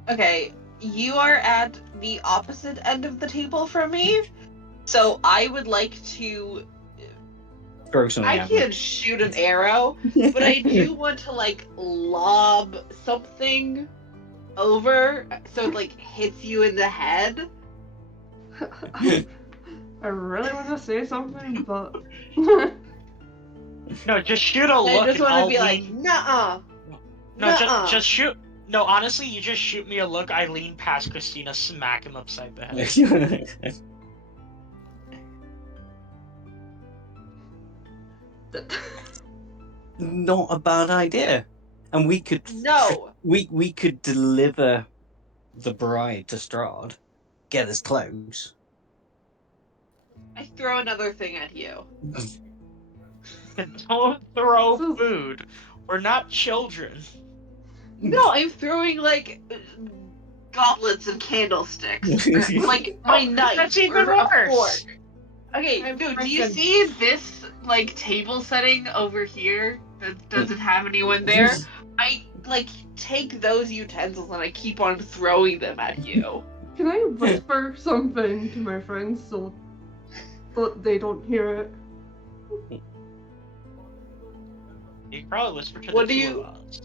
Okay, you are at the opposite end of the table from me, so I would like to. Throw something I at me. can't shoot an arrow, but I do want to lob something over so it hits you in the head. I really want to say something, but No, just shoot a I look just and want to I'll be like, lean. nuh-uh. No, Nuh-uh. just shoot. No, honestly, you just shoot me a look. I lean past Christina, smack him upside the head. Not a bad idea. And we could No. we could deliver the bride to Strahd, get us close. I throw another thing at you. And don't throw So- food. We're not children. No, I'm throwing like gauntlets and candlesticks. Or, like my knife. That's even or a worse. fork. Okay, I'm dude, do you present. see this like table setting over here that doesn't have anyone there? I like take those utensils and I keep on throwing them at you. Can I whisper something to my friends so that they don't hear it? You probably whisper to What the do two you- of us.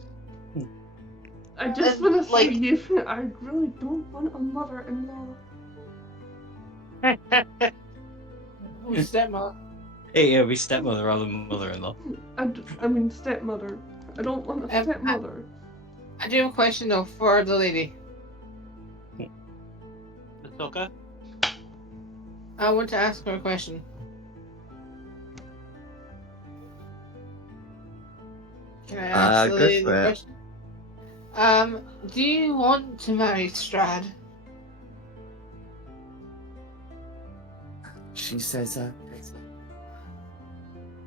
I just And, want to like- say, I really don't want a mother-in-law. Who's stepmother? Hey, yeah, we stepmother rather than mother-in-law. I mean stepmother. I don't want a stepmother. I do have a question though for the lady. Ahsoka? I want to ask her a question. Can I ask the go lady for the it. question? Do you want to marry Straud? She says,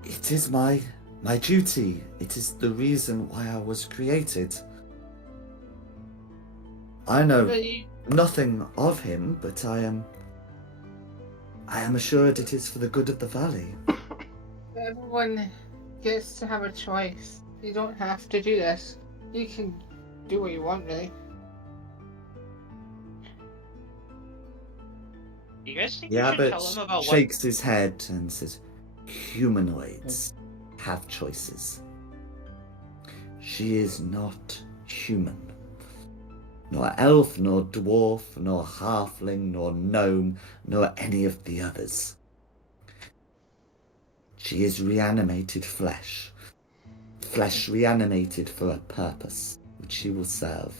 it is my duty. It is the reason why I was created. I know But you, nothing of him, but I am assured it is for the good of the valley. everyone gets to have a choice. You don't have to do this. You can do what you want, really. You guys think Yeah, you should but tell him about shakes his head and says, humanoids have choices. She is not human. Nor elf, nor dwarf, nor halfling, nor gnome, nor any of the others. She is reanimated flesh. Flesh reanimated for a purpose, which she will serve.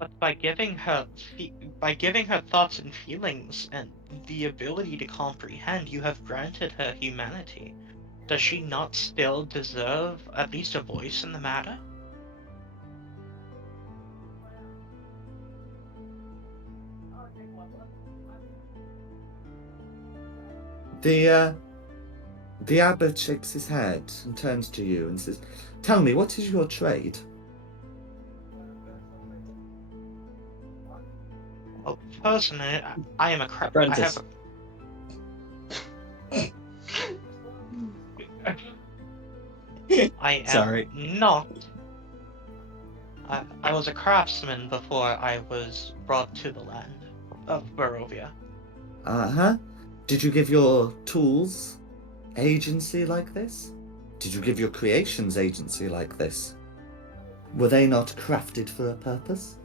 But by giving her thoughts and feelings and the ability to comprehend, you have granted her humanity. Does she not still deserve at least a voice in the matter? The abbot shakes his head and turns to you and says, "Tell me, what is your trade?" Well, personally, I am a crap. Apprentice. I am Sorry. not. I was a craftsman before I was brought to the land of Barovia. Uh-huh. Did you give your tools agency like this? Did you give your creations agency like this? Were they not crafted for a purpose?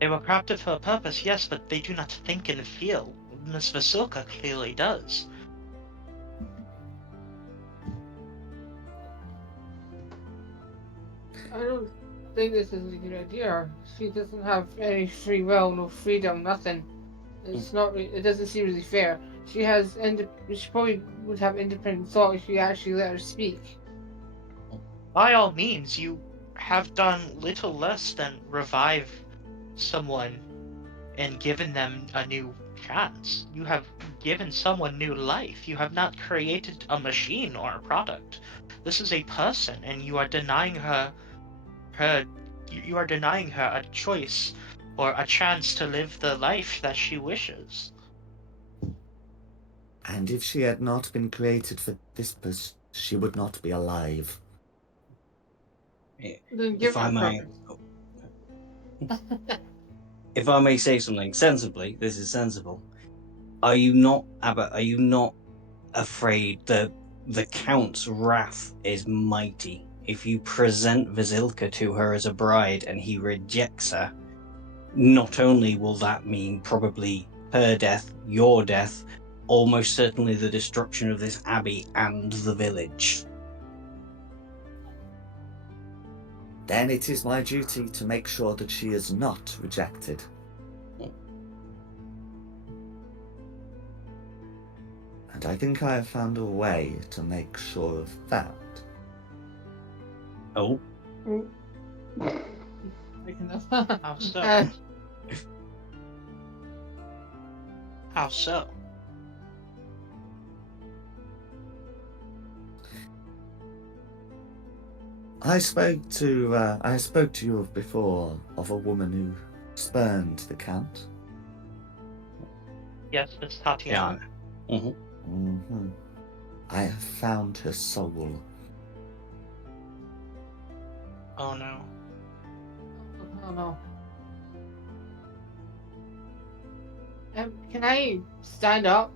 They were crafted for a purpose, yes, but they do not think and feel. Miss Vasilka clearly does. I don't think this is a good idea. She doesn't have any free will, no freedom, nothing. It's not. It doesn't seem really fair. She has. She probably would have independent thought if you actually let her speak. By all means, you have done little less than revive someone and given them a new chance. You have given someone new life. You have not created a machine or a product. This is a person, and you are denying her you are denying her a choice or a chance to live the life that she wishes. And if she had not been created for this purpose, she would not be alive. Then give If her I a may, purpose. if I may say something sensibly, this is sensible. Are you not, Abbot? Are you not afraid that the Count's wrath is mighty? If you present Vasilka to her as a bride and he rejects her, not only will that mean probably her death, your death, almost certainly the destruction of this abbey and the village. Then it is my duty to make sure that she is not rejected. And I think I have found a way to make sure of that. Oh, Like enough. How so? Uh, How so? I spoke to you before of a woman who spurned the Count. Yes, Miss Tatiana. yeah. Hmm. Hmm. I have found her soul. Oh no. oh no. Can I stand up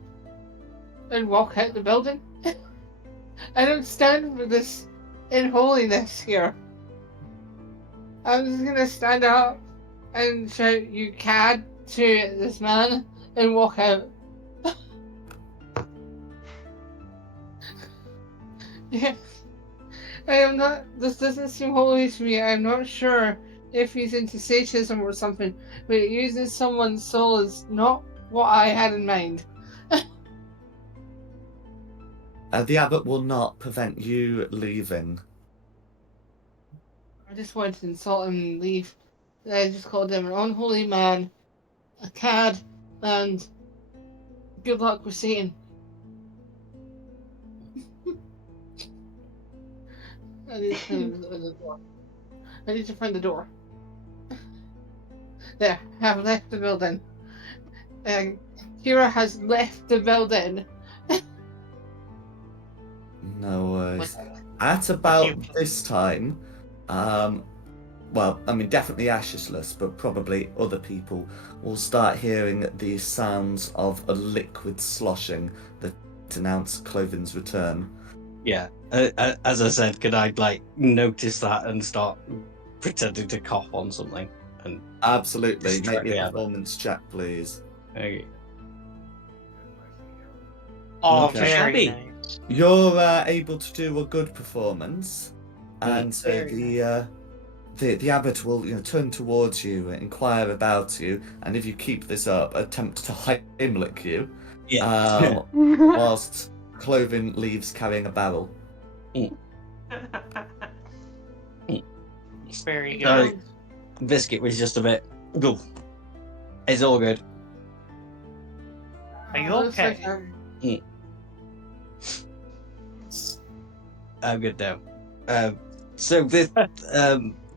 and walk out the building? I don't stand for this unholiness here. I'm just gonna stand up and shout, "You cad," to this man and walk out. Yeah. I am not. This doesn't seem holy to me. I'm not sure if he's into sadism or something, but using someone's soul is not what I had in mind. The abbot will not prevent you leaving. I just wanted to insult him and leave. I just called him an unholy man, a cad, and good luck with Satan. I need to find the door. I need to find the door. There, I have left the building. Kira has left the building. No worries. What- At do about you- this time, well, I mean, definitely Ashesless, but probably other people will start hearing the sounds of a liquid sloshing that announce Cloven's return. Yeah. As I said, could I like notice that and start pretending to cough on something? And Absolutely. Make Distract me the a abbot. performance check, please. okay. Oh, Okay. very Shabby. nice. You're able to do a good performance, and so Very the abbot will turn towards you, inquire about you, and if you keep this up, attempt to Heimlich you, Yeah. whilst Cloven leaves carrying a barrel. Very So good. Biscuit was just a bit. Oof. It's all good. Are you Looks like okay? I'm good now. So this,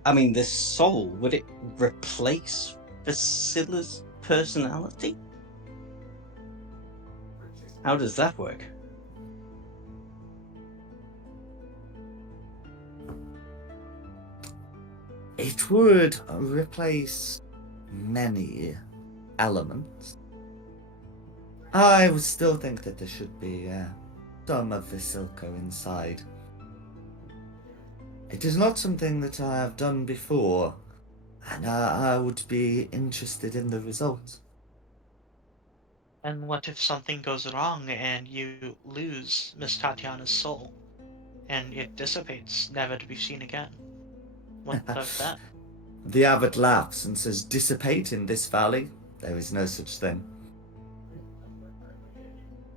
I mean, this soul, would it replace Basila's personality? How does that work? It would replace many elements. I would still think that there should be some of the Silco inside. It is not something that I have done before, and I would be interested in the result. And what if something goes wrong and you lose Miss Tatiana's soul, and it dissipates, never to be seen again? What of that? The abbot laughs and says, "Dissipate in this valley? There is no such thing."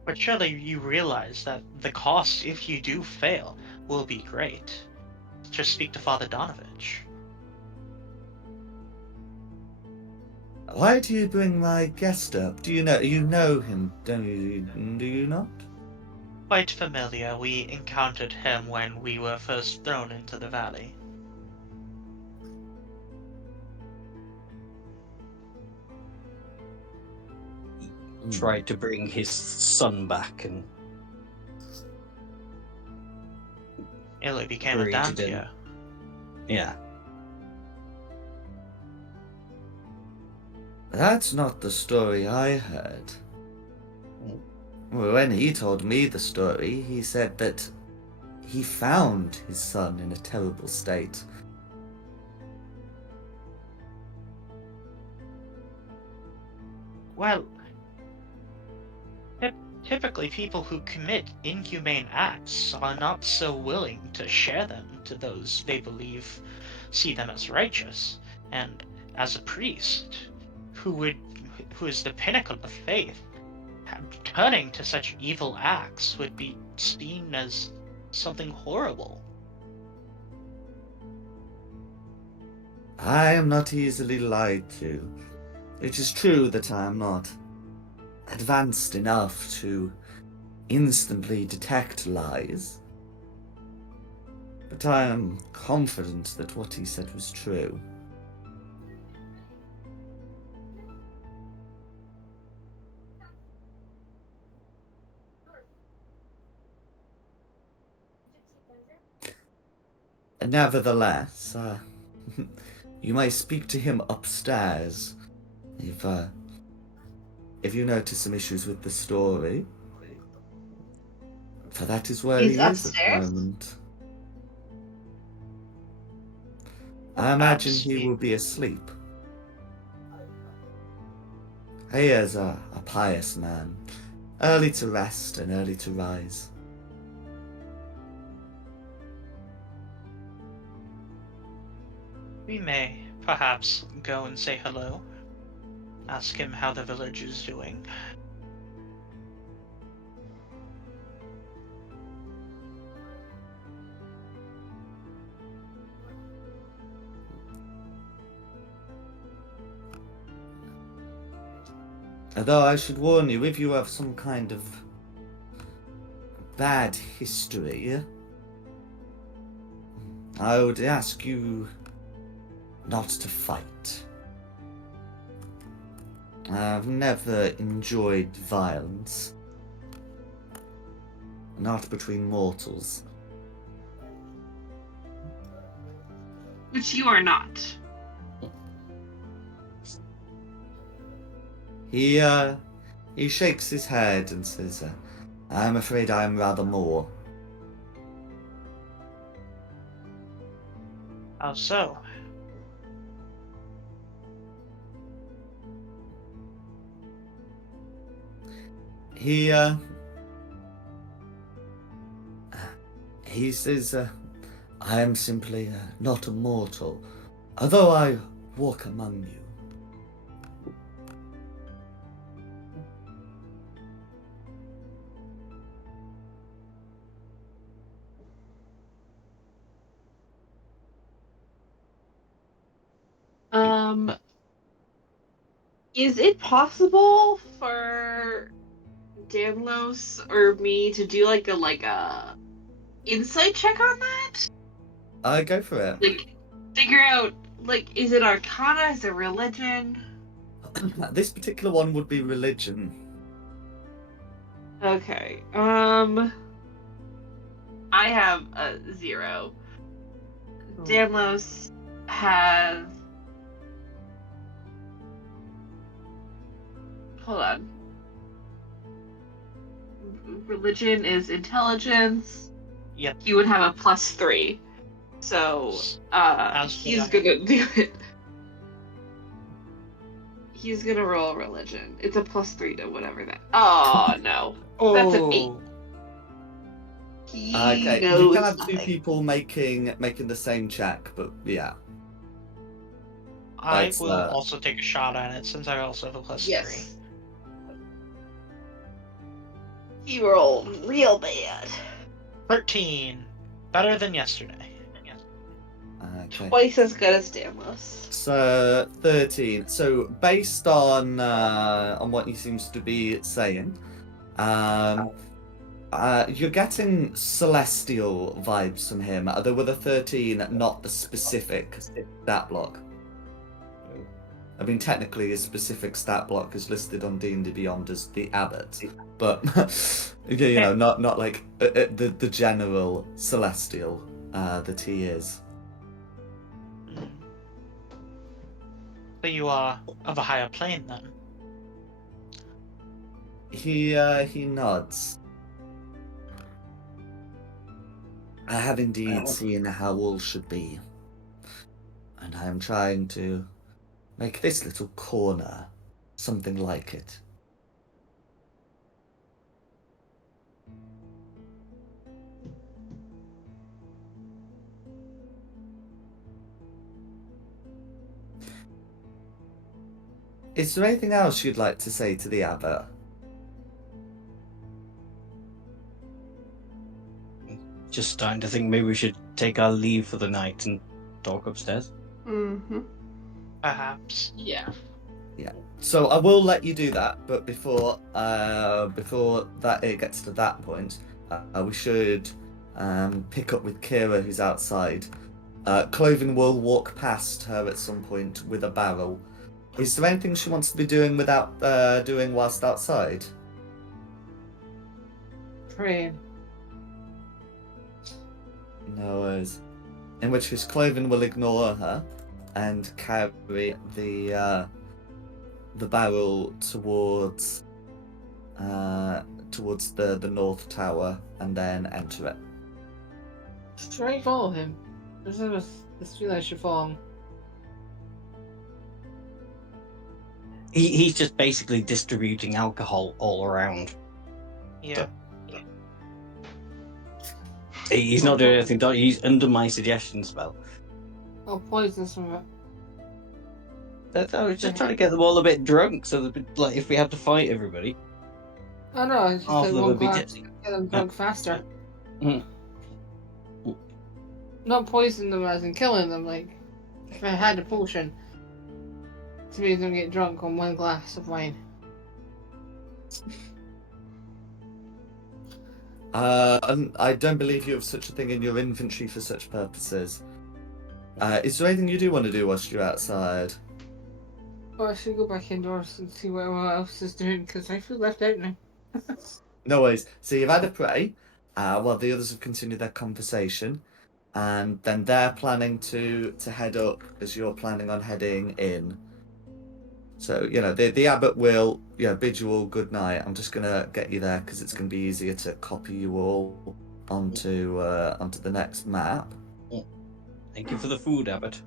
But surely you realize that the cost, if you do fail, will be great. Just speak to Father Donovich. Why do you bring my guest up? You know him, don't you? Do you not? Quite familiar. We encountered him when we were first thrown into the valley. Tried to bring his son back and Nearly became a Agreed, Dantia. yeah. That's not the story I heard. When he told me the story, he said that he found his son in a terrible state. Well, typically people who commit inhumane acts are not so willing to share them to those they believe see them as righteous. And as a priest, who is the pinnacle of faith, turning to such evil acts would be seen as something horrible. I am not easily lied to. It is true that I am not advanced enough to instantly detect lies, but I am confident that what he said was true. Nevertheless, you may speak to him upstairs if you notice some issues with the story, for that is where He's he is at the upstairs? moment. I imagine he Perhaps will be asleep. He is a pious man, early to rest and early to rise. we may perhaps go and say hello. Ask him how the village is doing. Although I should warn you, if you have some kind of bad history, I would ask you not to fight. I've never enjoyed violence. Not between mortals. Which you are not. He shakes his head and says, I'm afraid I am rather more. How so? He says, I am simply not a mortal, although I walk among you. Is it possible for Danlos or me to do like a insight check on that? Go for it. Like figure out like is it arcana, is it religion? This particular one would be religion. Okay. I have a 0. Danlos has hold on. Religion is intelligence. Yep. He would have a +3. So As he's would I. gonna do it. He's gonna roll religion. It's a +3 to whatever that. Oh no. That's an 8. He Okay, you knows can have two nothing. people making the same check, but yeah. I That's, will also take a shot at it since I also have a +3. Yes. He rolled real bad. 13. Better than yesterday. Okay. Twice as good as Danlos. So 13. So based on what he seems to be saying, you're getting celestial vibes from him. Although with a 13, not the specific stat block. I mean, technically, his specific stat block is listed on D&D Beyond as the Abbot, but you know, not like the general celestial that he is. So you are of a higher plane then. He nods. I have indeed seen how all should be, and I am trying to make this little corner something like it. Is there anything else you'd like to say to the abbot? Just starting to think maybe we should take our leave for the night and talk upstairs. Mm-hmm. Perhaps. Yeah. So I will let you do that, but before that it gets to that point, we should pick up with Kira, who's outside. Cloven will walk past her at some point with a barrel. Is there anything she wants to be doing doing whilst outside? Praying. No worries. In which case, Cloven will ignore her and carry the barrel towards the north tower and then enter it. Should I follow him? There's this feeling I should follow him. He's just basically distributing alcohol all around. Yeah. He's not doing anything. He's under my suggestion spell. I'll poison some of it. I was just trying to get them all a bit drunk, so that, like, if we have to fight everybody, Oh no, it's just half like of them one would be glass tipsy. get them drunk faster. Mhm. Not poison them as in killing them, like if I had a potion to make them get drunk on one glass of wine. I don't believe you have such a thing in your inventory for such purposes. Is there anything you do want to do whilst you're outside? Oh, I should go back indoors and see what everyone else is doing because I feel left out now. No worries. So you've had a pray, while the others have continued their conversation, and then they're planning to head up as you're planning on heading in. So, the abbot will bid you all good night. I'm just gonna get you there because it's gonna be easier to copy you all onto the next map. Thank you for the food, Abbot.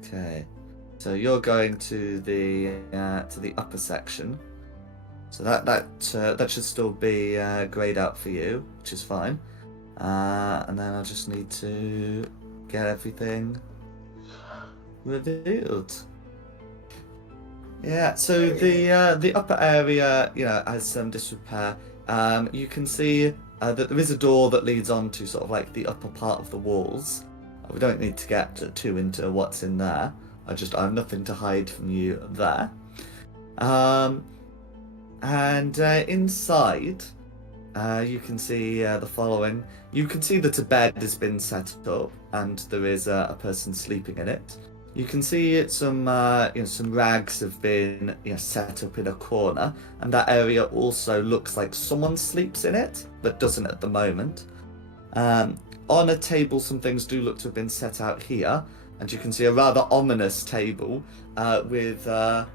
Okay. So you're going to the upper section. So that should still be grayed out for you, which is fine. And then I just need to get everything revealed. Yeah. So the upper area, has some disrepair. You can see that there is a door that leads on to sort of like the upper part of the walls. We don't need to get too into what's in there. I have nothing to hide from you there. And inside, you can see the following. You can see that a bed has been set up, and there is a person sleeping in it. You can see some rags have been set up in a corner, and that area also looks like someone sleeps in it, but doesn't at the moment. On a table, some things do look to have been set out here, and you can see a rather ominous table with a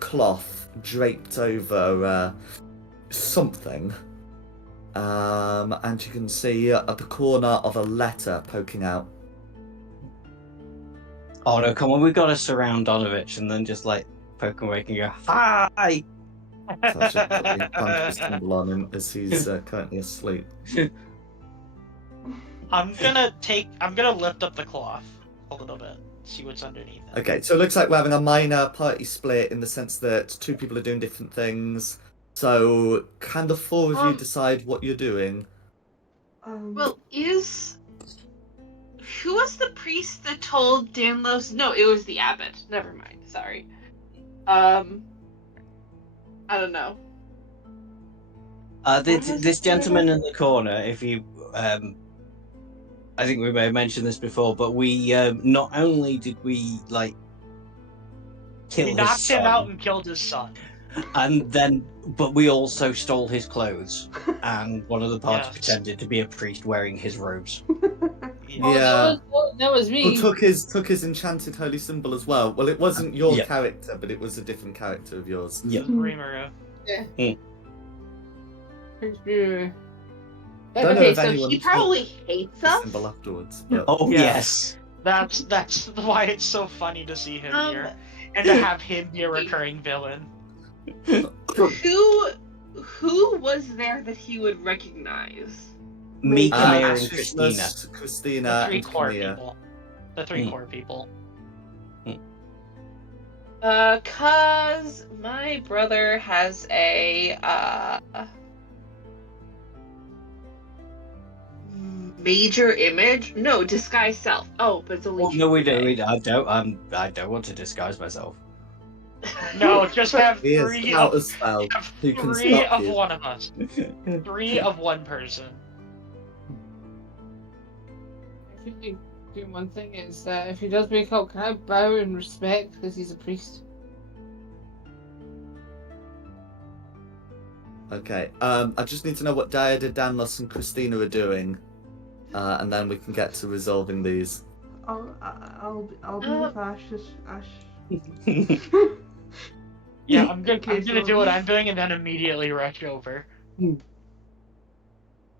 cloth draped over something, and you can see at the corner of a letter poking out. Oh no, come on, we've got to surround Donovich and then just like poke him awake and go, hi! So I should put the unconscious symbol on him as he's currently asleep. I'm gonna lift up the cloth a little bit, see what's underneath it. Okay, so it looks like we're having a minor party split in the sense that two people are doing different things. So can the four of you decide what you're doing? Well, who was the priest that told Danlos? No, it was the abbot. Never mind. Sorry. I don't know. This gentleman in the corner, if you, I think we may have mentioned this before, but we not only did we like kill We his knocked him son, out and killed his son. but we also stole his clothes, and one of the party Yes. pretended to be a priest wearing his robes. Yeah. That was me. Well, took his enchanted holy symbol as well. Well, it wasn't your Yeah. character, but it was a different character of yours. Yeah. Rimuru. Don't know Okay, if so anyone he took probably hates the us. symbol afterwards. But... Oh Yes. yes. That's why it's so funny to see him Um, here and to have him be a recurring villain. Who was there that he would recognize? Me, Uh, Camille, and Christina. Ashless, The Christina, three and core Camilla. people. The three Hmm. core people. Cause my brother has a major image. No, disguise self. Oh, but it's only Oh no, we don't. Tuesday. I don't want to disguise myself. No, just have He is three out a of spell. have Who can three stop of you? one of us. Three of one person. I think you do one thing is that if he does wake up, can I bow in respect because he's a priest? Okay. I just need to know what Diada, Danlos, and Christina are doing, and then we can get to resolving these. I'll be with Ash. Yeah, In I'm case gonna of- do what I'm doing and then immediately rush over.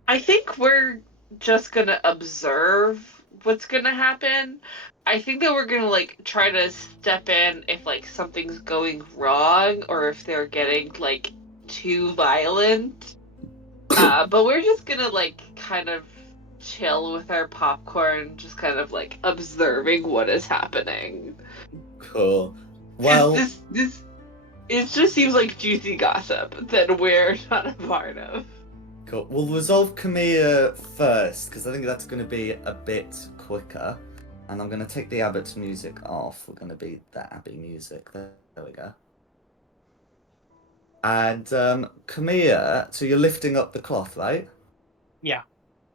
I think we're just gonna observe what's gonna happen. I think that we're gonna like try to step in if like something's going wrong or if they're getting like too violent. But we're just gonna like kind of chill with our popcorn, just kind of like observing what is happening. Cool. 'Cause Well, this it just seems like juicy gossip that we're not a part of. cool. We'll resolve Camilla first, because I think that's going to be a bit quicker. And I'm going to take the Abbott's music off. We're going to be the Abbey music. There we go. And Camilla, so you're lifting up the cloth, right? Yeah.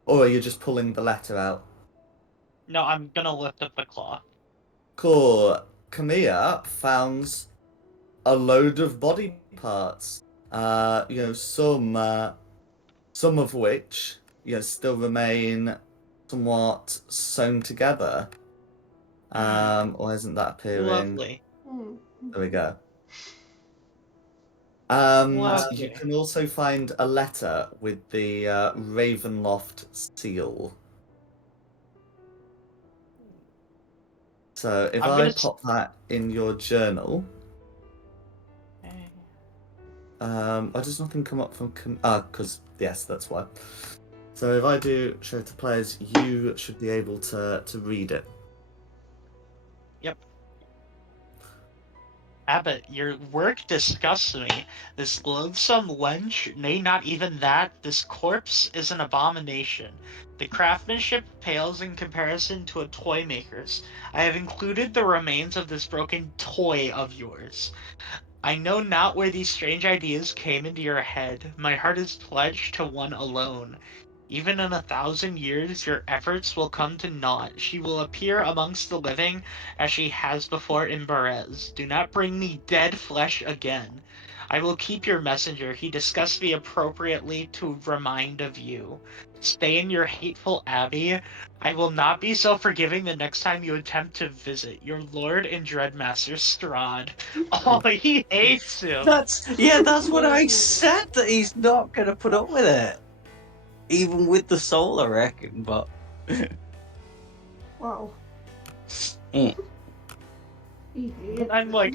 Or are you just pulling the letter out? No, I'm gonna lift up the cloth. Cool. Camilla found a load of body parts. Some of which, still remain somewhat sewn together. Or isn't that appearing? Lovely. There we go. You Lovely. can also find a letter with the Ravenloft seal. So if I'm I gonna pop that in your journal, why does nothing come up from? Because yes, that's why. So if I do show to players, you should be able to read it. Yep. Abbott, your work disgusts me. This loathsome wench, nay, not even that, this corpse is an abomination. The craftsmanship pales in comparison to a toy maker's. I have included the remains of this broken toy of yours. I know not where these strange ideas came into your head. My heart is pledged to one alone. Even in 1,000 years, your efforts will come to naught. She will appear amongst the living as she has before in Berez. Do not bring me dead flesh again. I will keep your messenger. He discussed me appropriately to remind of you. Stay in your hateful abbey. I will not be so forgiving the next time you attempt to visit. Your lord and dreadmaster Straud. Oh, he hates him. That's what I said, that he's not gonna put up with it. Even with the soul, I reckon, but Wow. Mm. He hates I'm it. like,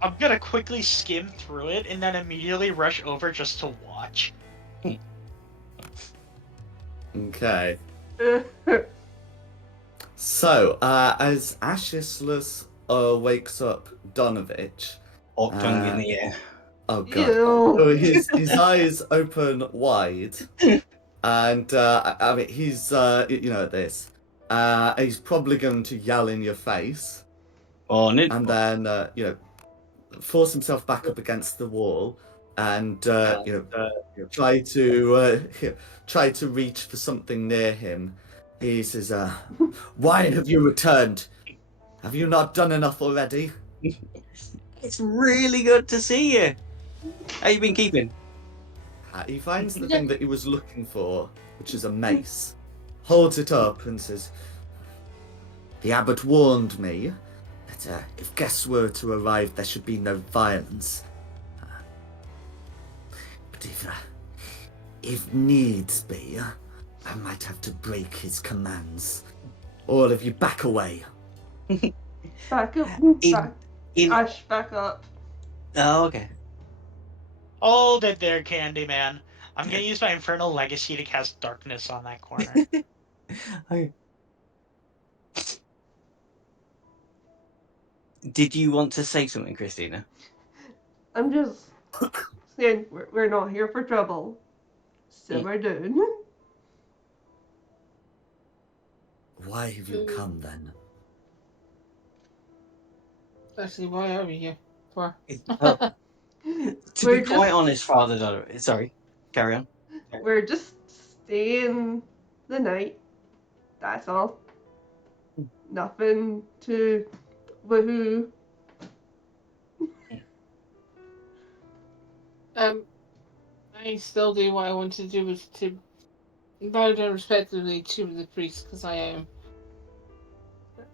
I'm gonna quickly skim through it and then immediately rush over just to watch. Okay. So, as Ashislus wakes up Donovich, hot tongue in the air. oh god, Ew. so his eyes open wide, and I mean he's at this, he's probably going to yell in your face, On it. and then force himself back up against the wall, and try to reach for something near him. He says, "Why have you returned? Have you not done enough already?" It's really good to see you. How you been keeping? He finds the thing that he was looking for, which is a mace, holds it up and says, "The abbot warned me that if guests were to arrive, there should be no violence. But if needs be, I might have to break his commands. All of you back away." Back up. Ash, back up. Oh, okay. Hold it there, Candyman. I'm gonna use my Infernal Legacy to cast Darkness on that corner. Okay. Did you want to say something, Christina? I'm just saying we're not here for trouble. Simmer down. Why have you come then? Actually, why are we here? For? Well, to be quite honest, Father Donovan, sorry, carry on. We're just staying the night. That's all. Nothing to woohoo. I still do what I want to do is to bow down respectively to the priest because I am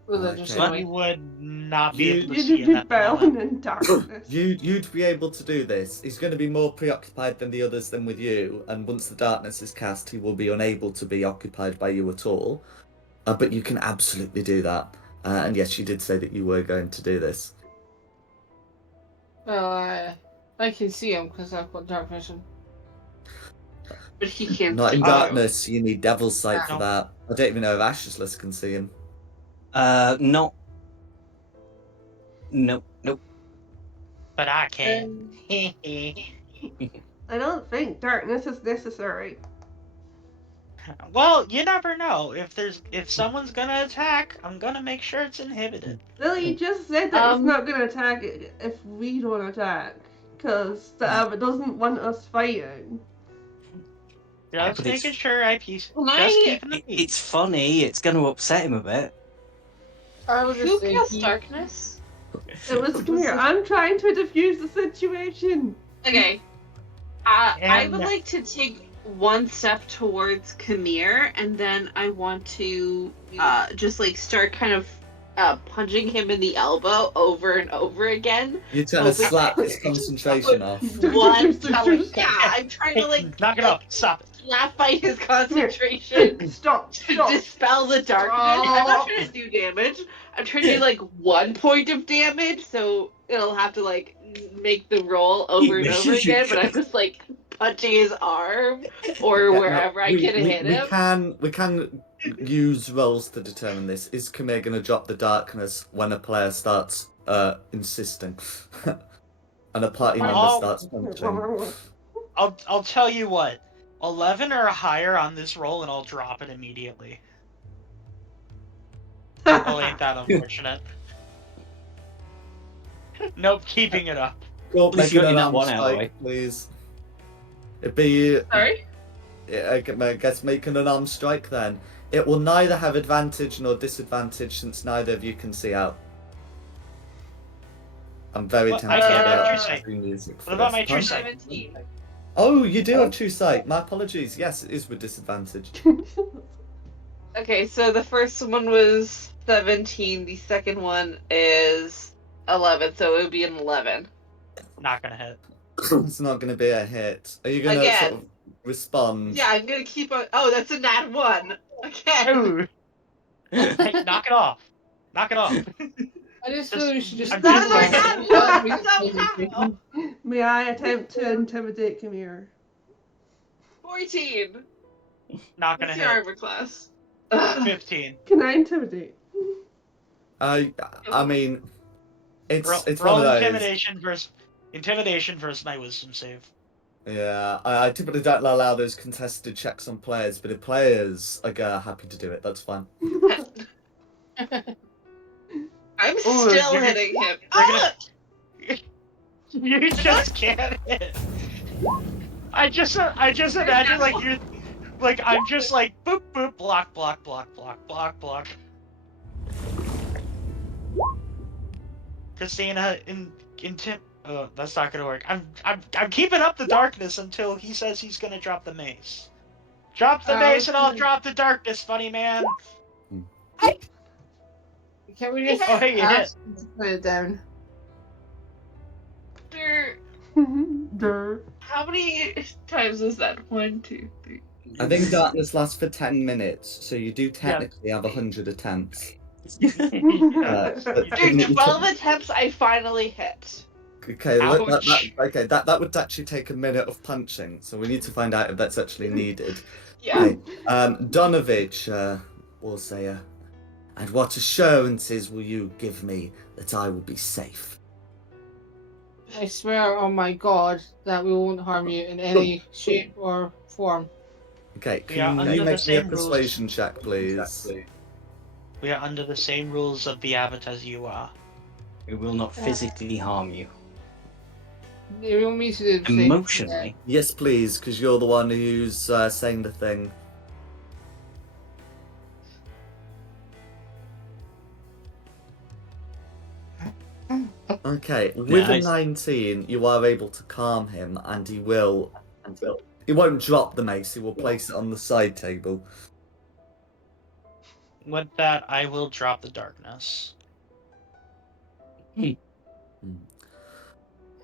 religious Okay. But anyway. you would not be You- able to see You'd him be at the moment. bound in darkness. You'd be able to do this. He's going to be more preoccupied than the others than with you, and once the darkness is cast, he will be unable to be occupied by you at all. But you can absolutely do that. And yes, you did say that you were going to do this. Well, I can see him because I've got dark vision. But he can't Not in see darkness. You need devil's sight for No. that. I don't even know if Ashless can see him. Not. Nope. But I can. I don't think darkness is necessary. Well, you never know. If someone's gonna attack, I'm gonna make sure it's inhibited. Lily just said that it's Um, not going to attack if we don't attack. Because the abbot doesn't want us fighting. Yeah, Just but making it's- sure I peace. Can Just I- keeping the peace. It's funny. It's going to upset him a bit. I would Who just say casts he- darkness? It was clear. I'm trying to defuse the situation. Okay. I would And- like to take one step towards Kamir, and then I want to just like start kind of punching him in the elbow over and over again. You're trying to Open- slap his concentration off. One time. Yeah, I'm trying to like Knock it off. Stop it. slap by his concentration. Stop. To Stop. dispel the darkness. I'm not trying to do damage. I'm trying to do like 1 point of damage, so it'll have to like make the roll over and over again. But I'm just like punching his arm or Yeah, wherever I can hit him. We can use rolls to determine this. Is Kamir going to drop the darkness when a player starts insisting, and a party member Oh. starts punching? I'll tell you what. 11 or higher on this roll, and I'll drop it immediately. Oh, ain't that unfortunate? Nope, keeping it up. Go At least make you got an your nat arm one out of the way. strike, please. It'd be Sorry? I guess making an arm strike then. It will neither have advantage nor disadvantage since neither of you can see out. I'm very What- tempted I can't have about true sight. doing music for What about this. my true Huh? sight? 17. Oh, you do have true sight. My apologies. Yes, it is with disadvantage. Okay, so the first one was 17, the second one is 11, so it would be an 11. Not gonna hit. It's not going to be a hit. Are you going to Again. sort of respond? Yeah, I'm gonna keep on. Oh, that's a nat 1. Again. Ooh. Hey, knock it off. Knock it off. I just feel we should just. I'm That's just our saying. nat 1! Somehow! May I attempt to intimidate Kamir? 14. Not gonna What's your hit. armor class? Ugh. 15. Can I intimidate? I mean, it's Roll, it's roll one of those. intimidation versus my wisdom save. Yeah, I typically don't allow those contested checks on players, but if players are happy to do it, that's fine. I'm Oh, still you're- hitting him. you're Ah! gonna- You just can't hit. I just imagine like you're, like I'm just like boop boop block block block block block block. Christina oh, that's not gonna work. I'm keeping up the darkness until he says he's gonna drop the mace. Drop the mace and I'll drop the darkness, funny man. Can we just Oh, hey, you ask him to put it down? Durr. How many times was that? 1, 2, 3. I think darkness lasts for 10 minutes, so you do technically have 100 attempts. But given Dude, that you 12 took- attempts, I finally hit. Okay, Ouch. that would actually take a minute of punching, so we need to find out if that's actually needed. Yeah. Okay, Donovich will say, and what assurances will you give me that I will be safe? I swear on my god that we won't harm you in any shape or form. Okay, We are can you under the make me a same rules. persuasion check, please? We are under the same rules of the abbot as you are. It will not physically harm you. You want me to do the same? Emotionally. Yes, please, because you're the one who's saying the thing. Okay, with a Nice. 19, you are able to calm him, and he will. He won't drop the mace. He will place it on the side table. With that, I will drop the darkness. Hmm.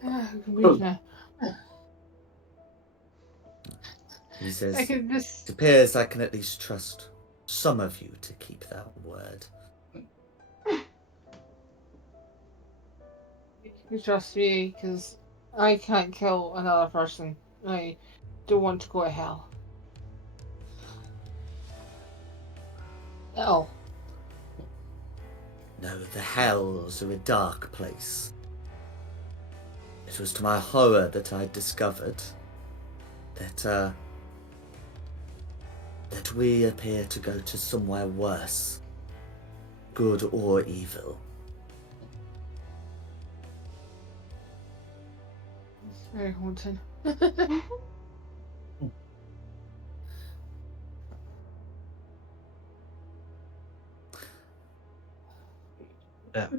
I can breathe now. He says, I can just. "It appears I can at least trust some of you to keep that word." You trust me, because I can't kill another person. I don't want to go to hell. No. No, the hells are a dark place. It was to my horror that I discovered that we appear to go to somewhere worse, good or evil. It's very haunting.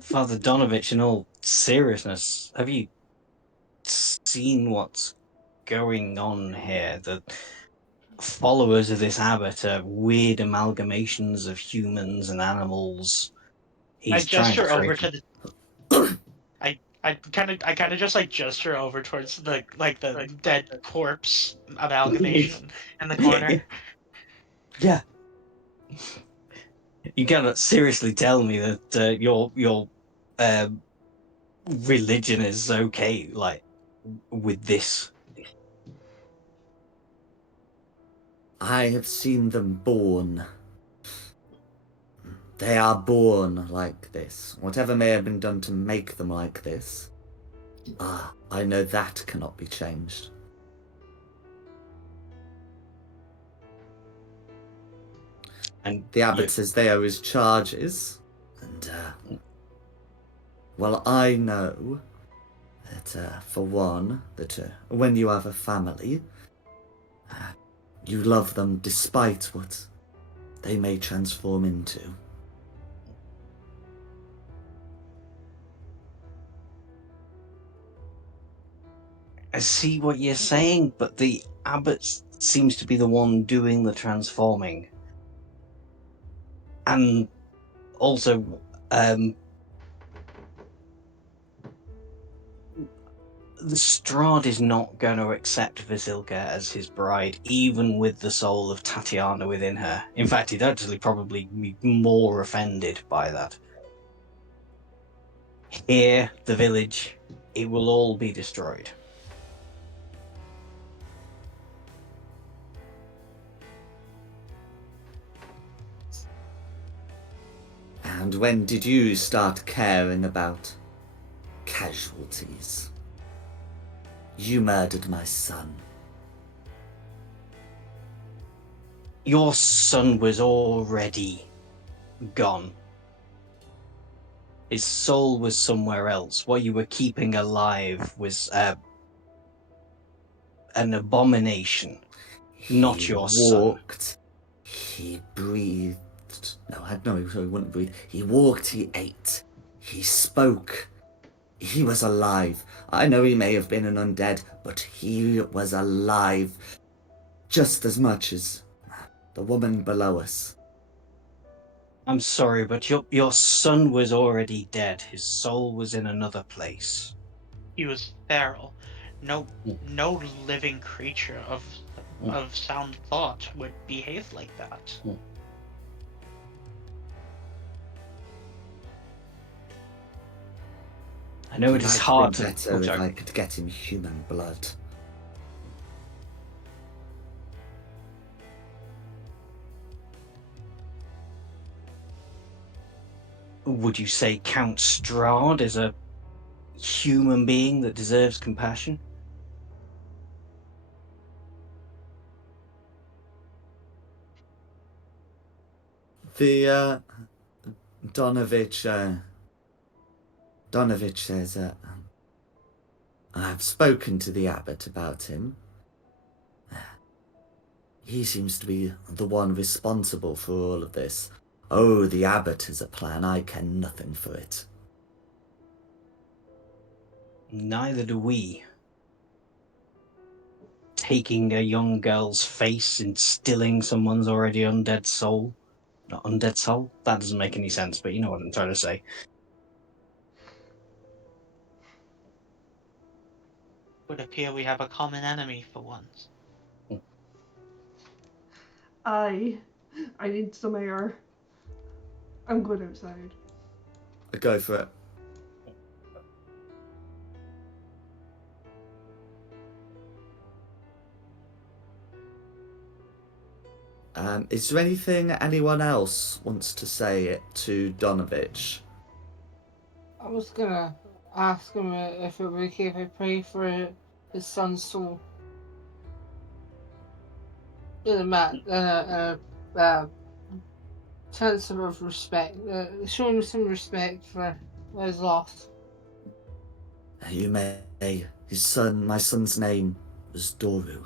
Father Donovich, in all seriousness, have you seen what's going on here? The followers of this abbot are weird amalgamations of humans and animals. I He's trying to gesture over create. to the. I kind of just like gesture over towards the dead corpse amalgamation in the corner. Yeah. You cannot seriously tell me that your religion is okay, like with this. I have seen them born. They are born like this. Whatever may have been done to make them like this, I know that cannot be changed. And The abbot says they are his charges, and well, I know that for one, that when you have a family, you love them despite what they may transform into. I see what you're saying, but the abbot seems to be the one doing the transforming. And also, the Straud is not going to accept Vasilka as his bride, even with the soul of Tatiana within her. In fact, he'd actually probably be more offended by that. Here, the village, it will all be destroyed. And when did you start caring about casualties? You murdered my son. Your son was already gone. His soul was somewhere else. What you were keeping alive was an abomination, not your son. He breathed. No, he wouldn't breathe. He walked, he ate, he spoke. He was alive. I know he may have been an undead, but he was alive just as much as the woman below us. I'm sorry, but your son was already dead. His soul was in another place. He was feral. No living creature of sound thought would behave like that. I know It it is might have hard been to. better Oh, if sorry. I could get him human blood. Would you say Count Straud is a human being that deserves compassion? The Donovich says, I've spoken to the abbot about him. He seems to be the one responsible for all of this. Oh, the abbot has a plan. I care nothing for it. Neither do we. Taking a young girl's face, instilling someone's already undead soul. Not undead soul? That doesn't make any sense, but you know what I'm trying to say. Would appear we have a common enemy for once. I need some air. I'm good outside. Go for it. Is there anything anyone else wants to say to Donovich? I was gonna ask him if it would be okay if I pray for his son's soul. In a sense of respect, show him some respect for his loss. You may. My son's name was Doru.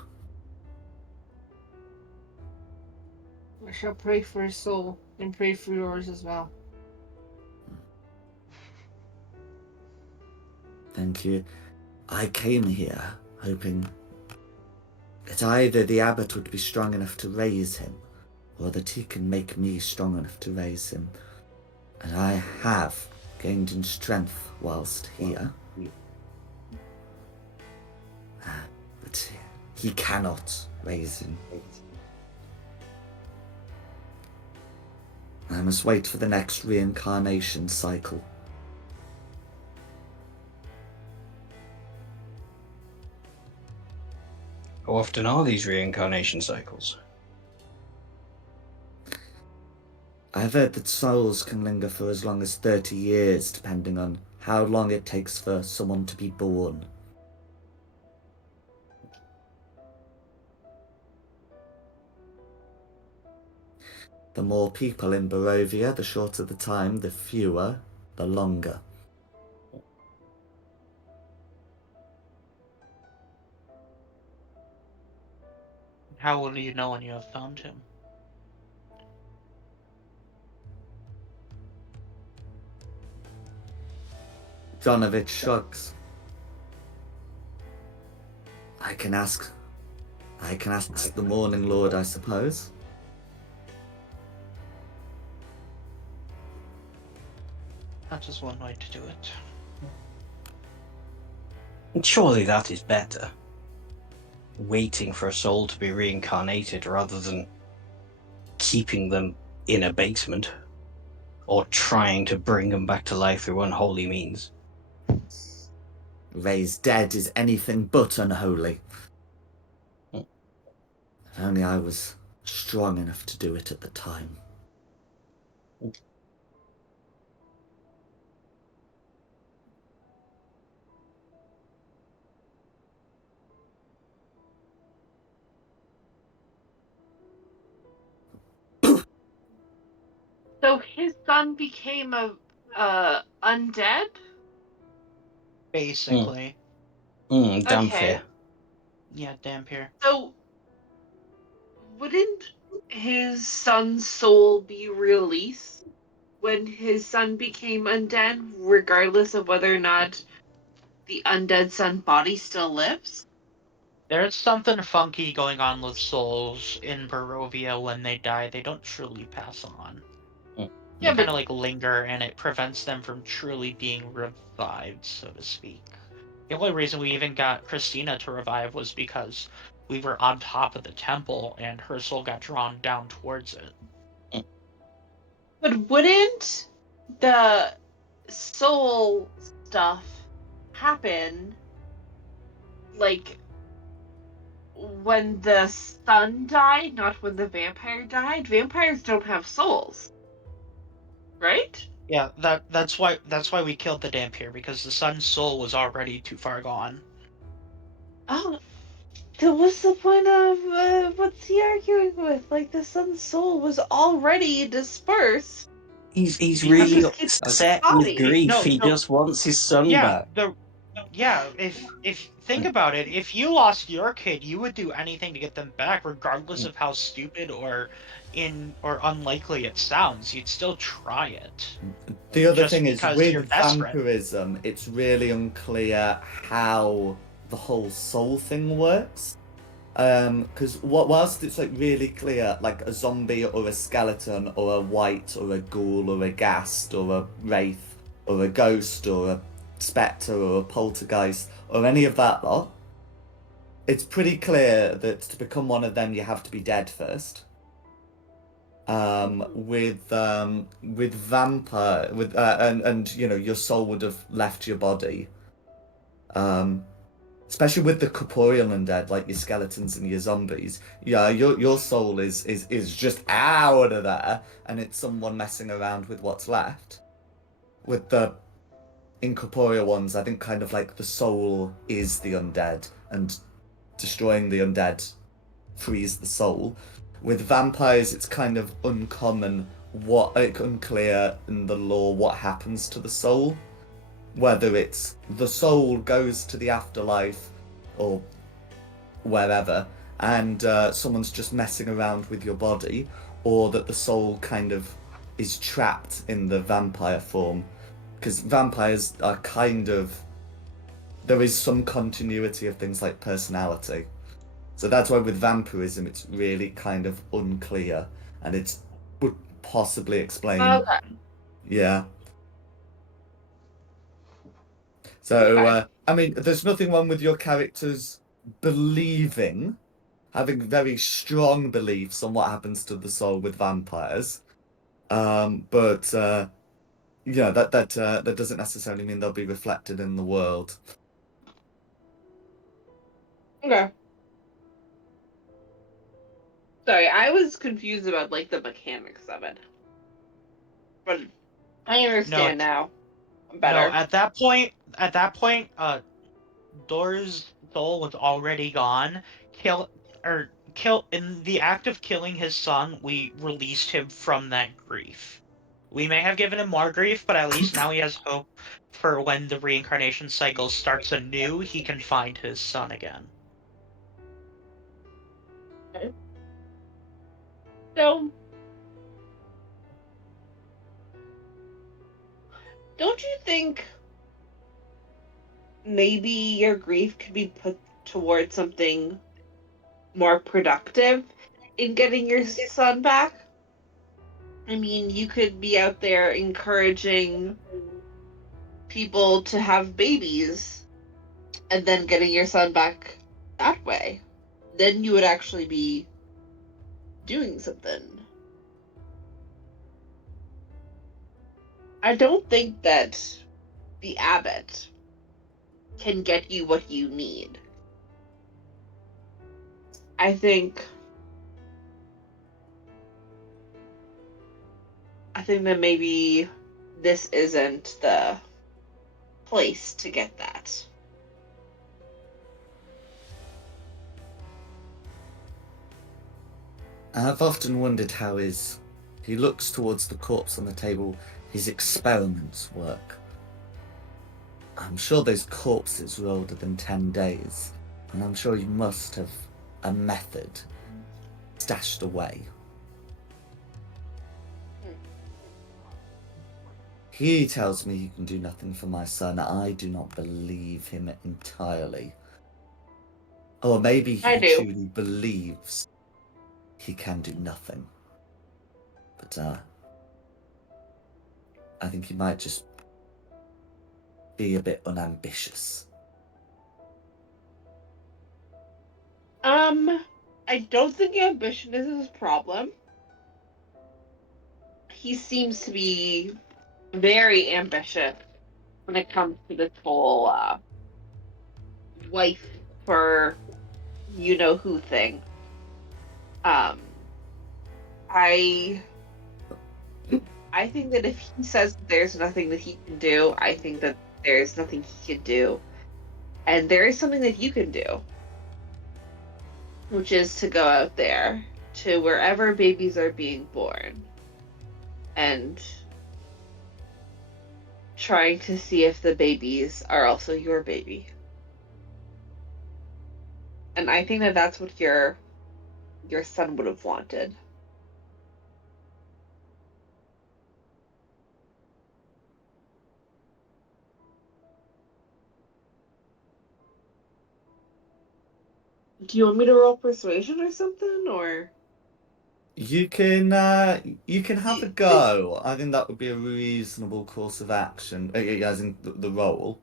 I shall pray for his soul and pray for yours as well. Thank you. I came here hoping that either the abbot would be strong enough to raise him, or that he can make me strong enough to raise him. And I have gained in strength whilst here. But he cannot raise him. I must wait for the next reincarnation cycle. How often are these reincarnation cycles? I've heard that souls can linger for as long as 30 years, depending on how long it takes for someone to be born. The more people in Barovia, the shorter the time, the fewer, the longer. How will you know when you have found him? Donovich shrugs. I can ask the Morning Lord, I suppose. That is one way to do it. And surely that is better. Waiting for a soul to be reincarnated rather than keeping them in a basement or trying to bring them back to life through unholy means. Raised dead is anything but unholy. Mm. If only I was strong enough to do it at the time. So his son became a undead? Basically. Damn Okay. fear. Yeah, Dampier. So wouldn't his son's soul be released when his son became undead, regardless of whether or not the undead son body still lives? There's something funky going on with souls in Barovia when they die. They don't truly pass on. Mm. They Yeah, kind but of like linger, and it prevents them from truly being revived, so to speak. The only reason we even got Christina to revive was because we were on top of the temple, and her soul got drawn down towards it. wouldn't the soul stuff happen like when the son died, not when the vampire died. Vampires don't have souls, right? Yeah, that's why we killed the Dampier, because the sun's soul was already too far gone. Oh, then what's the point of what's he arguing with? Like the son's soul was already dispersed. He's Because really Just keep his upset with body. grief. no, He no, just wants his son yeah, back. if think about it, if you lost your kid, you would do anything to get them back, regardless of how stupid or unlikely it sounds. You'd still try it, The other just thing is, because you're with desperate. vampirism, it's really unclear how the whole soul thing works. Because whilst it's like really clear, like a zombie or a skeleton or a wight or a ghoul or a ghast or a wraith or a ghost or a spectre or a poltergeist or any of that lot, it's pretty clear that to become one of them, you have to be dead first. With vampire, and you know, your soul would have left your body. Especially with the corporeal undead, like your skeletons and your zombies. Yeah, your soul is just out of there, and it's someone messing around with what's left. With the incorporeal ones, I think kind of like the soul is the undead, and destroying the undead frees the soul. With vampires, it's kind of uncommon, unclear in the lore what happens to the soul. Whether it's the soul goes to the afterlife or wherever, and someone's just messing around with your body, or that the soul kind of is trapped in the vampire form. Because vampires are kind of. There is some continuity of things like personality. So that's why with vampirism it's really kind of unclear, and it would possibly explain. Okay. Yeah. So, Okay. I mean, there's nothing wrong with your characters believing, having very strong beliefs on what happens to the soul with vampires. But yeah, that doesn't necessarily mean they'll be reflected in the world. Okay. Sorry, I was confused about like the mechanics of it. But I No, understand now no. better. At that point, Dor's soul was already gone. Kill in the act of killing his son, we released him from that grief. We may have given him more grief, but at least now he has hope for when the reincarnation cycle starts anew, he can find his son again. Okay. So, don't you think maybe your grief could be put towards something more productive in getting your son back? I mean, you could be out there encouraging people to have babies and then getting your son back that way. Then you would actually be doing something. I don't think that the abbot can get you what you need. I think that maybe this isn't the place to get that. I've often wondered how he looks towards the corpse on the table, his experiments work. I'm sure those corpses were older than 10 days, and I'm sure you must have a method stashed away. He tells me he can do nothing for my son. I do not believe him entirely. Or maybe I he do. truly believes he can do nothing. But I think he might just be a bit unambitious. I don't think ambition is his problem. He seems to be very ambitious when it comes to this whole wife for you know who thing. I think that if he says that there's nothing that he can do, I think that there's nothing he can do. And there is something that you can do, which is to go out there to wherever babies are being born and trying to see if the babies are also your baby. And I think that that's what your son would have wanted. Do you want me to roll persuasion or something, or? You can have a go. I think that would be a reasonable course of action, as in the roll.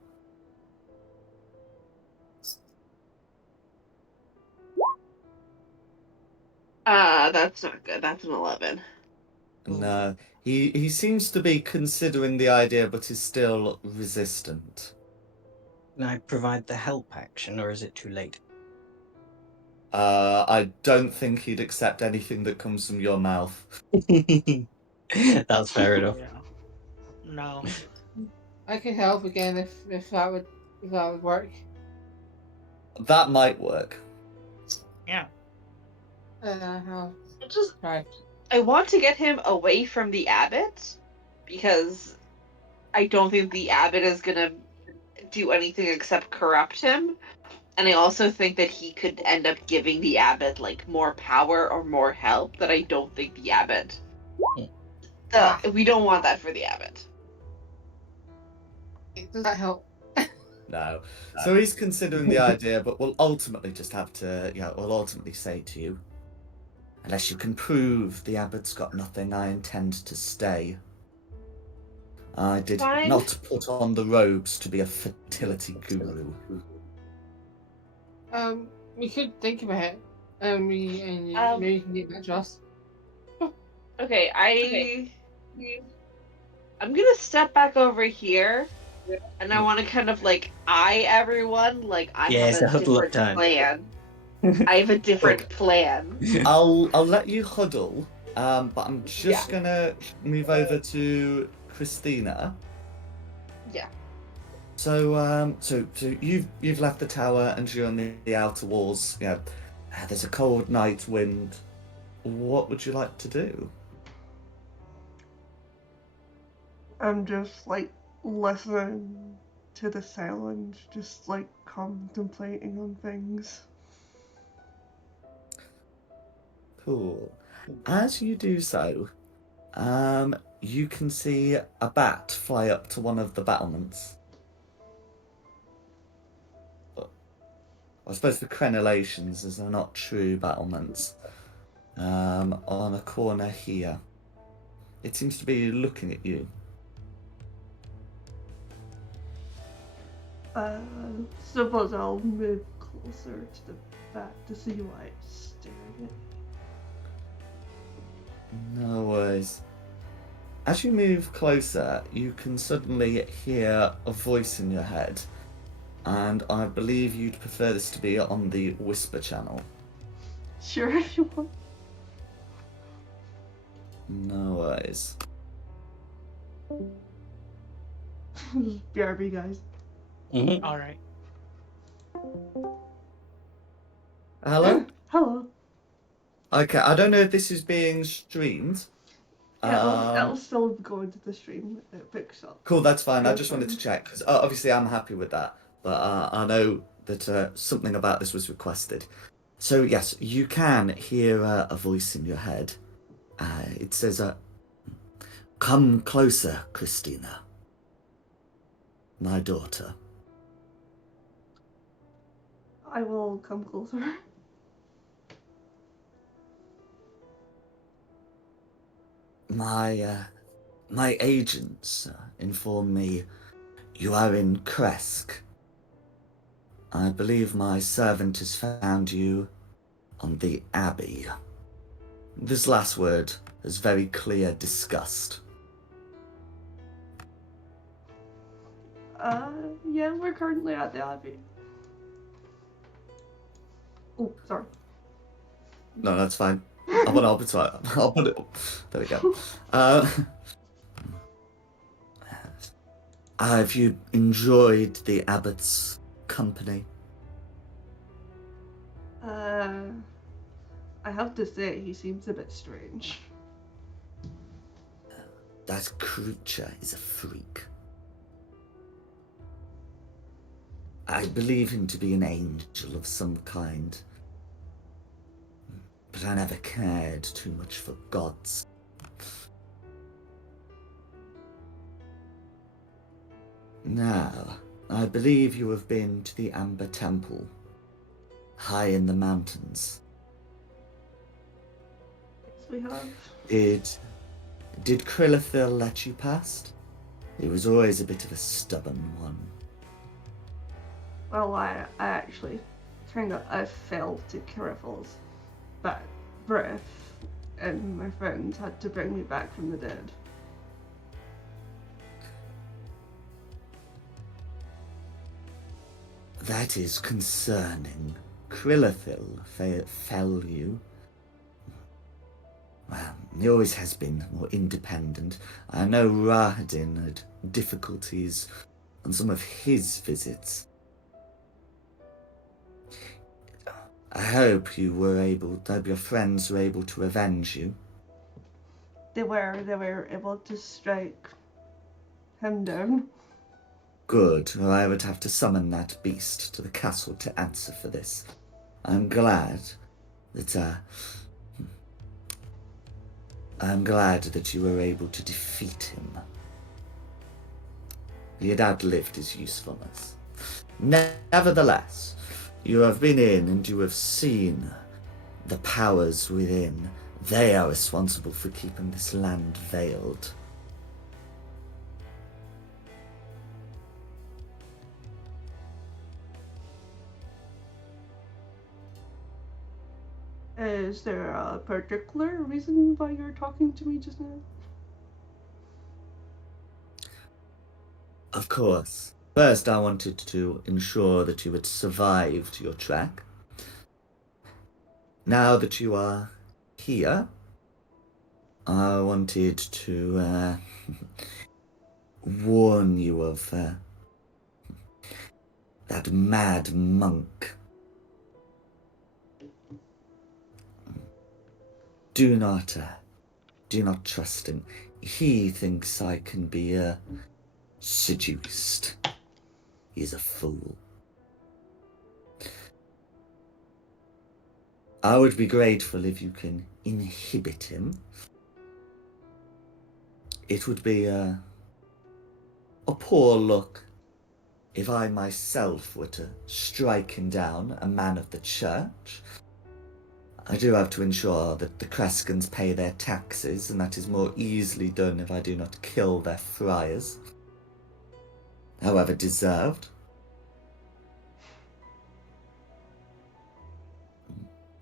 That's not good. That's an 11. No, he seems to be considering the idea, but is still resistant. Can I provide the help action, or is it too late? I don't think he'd accept anything that comes from your mouth. That's fair enough. Yeah. No. I could help again if that would work. That might work. Yeah. I'll I just try. I want to get him away from the abbot because I don't think the abbot is gonna do anything except corrupt him. And I also think that he could end up giving the abbot like more power or more help that I don't think the abbot. We don't want that for the abbot. Does that help? No. So he's considering the idea, but will ultimately just have to, will ultimately say to you, unless you can prove the abbot's got nothing, I intend to stay. I did Fine. not put on the robes to be a fertility guru. We could think about it. Maybe you can get that to us. Okay, I'm gonna step back over here, and I want to kind of like eye everyone like I Yeah, have it's a a huddle up different time. plan. I have a different plan. I'll let you huddle, but I'm just gonna move over to Christina. Yeah. So you've left the tower and you're on the outer walls. There's a cold night wind. What would you like to do? I'm just like listening to the silence, just like contemplating on things. Cool. As you do so, you can see a bat fly up to one of the battlements. I suppose the crenellations, as they're not true battlements, on a corner here. It seems to be looking at you. Suppose I'll move closer to the bat to see why it's staring at. No worries. As you move closer, you can suddenly hear a voice in your head, and I believe you'd prefer this to be on the whisper channel. Sure, if you want. No worries. BRB, guys. Mhm. All right. Hello? Hello. Okay, I don't know if this is being streamed. Yeah, it'll still go into the stream. It picks up. Cool, that's fine. I That's just wanted to fine. check, because obviously I'm happy with that, but I know that something about this was requested. So yes, you can hear a voice in your head. It says, "Come closer, Christina, my daughter." I will come closer. My agents inform me you are in Kresk. I believe my servant has found you on the Abbey. This last word has very clear disgust. Yeah, we're currently at the Abbey. Oh, sorry. No, that's fine. I'll put it. There we go. Have you enjoyed the abbot's company? I have to say, he seems a bit strange. That creature is a freak. I believe him to be an angel of some kind, but I never cared too much for gods. Now, I believe you have been to the Amber Temple, high in the mountains. Yes, we have. Did Krillithil let you past? He was always a bit of a stubborn one. Well, I actually I fell to Kiriffel's bad breath, and my friends had to bring me back from the dead. That is concerning. Krillithil fell you. Well, he always has been more independent. I know Rahadin had difficulties on some of his visits. I hope your friends were able to avenge you. They were able to strike him down. Good, or I would have to summon that beast to the castle to answer for this. I'm glad that you were able to defeat him. He had outlived his usefulness. Nevertheless, you have been in and you have seen the powers within. They are responsible for keeping this land veiled. Is there a particular reason why you're talking to me just now? Of course. First, I wanted to ensure that you had survived your trek. Now that you are here, I wanted to warn you of that mad monk. Do not trust him. He thinks I can be seduced. He's a fool. I would be grateful if you can inhibit him. It would be a poor look if I myself were to strike him down, a man of the church. I do have to ensure that the Kreskans pay their taxes, and that is more easily done if I do not kill their friars. However deserved.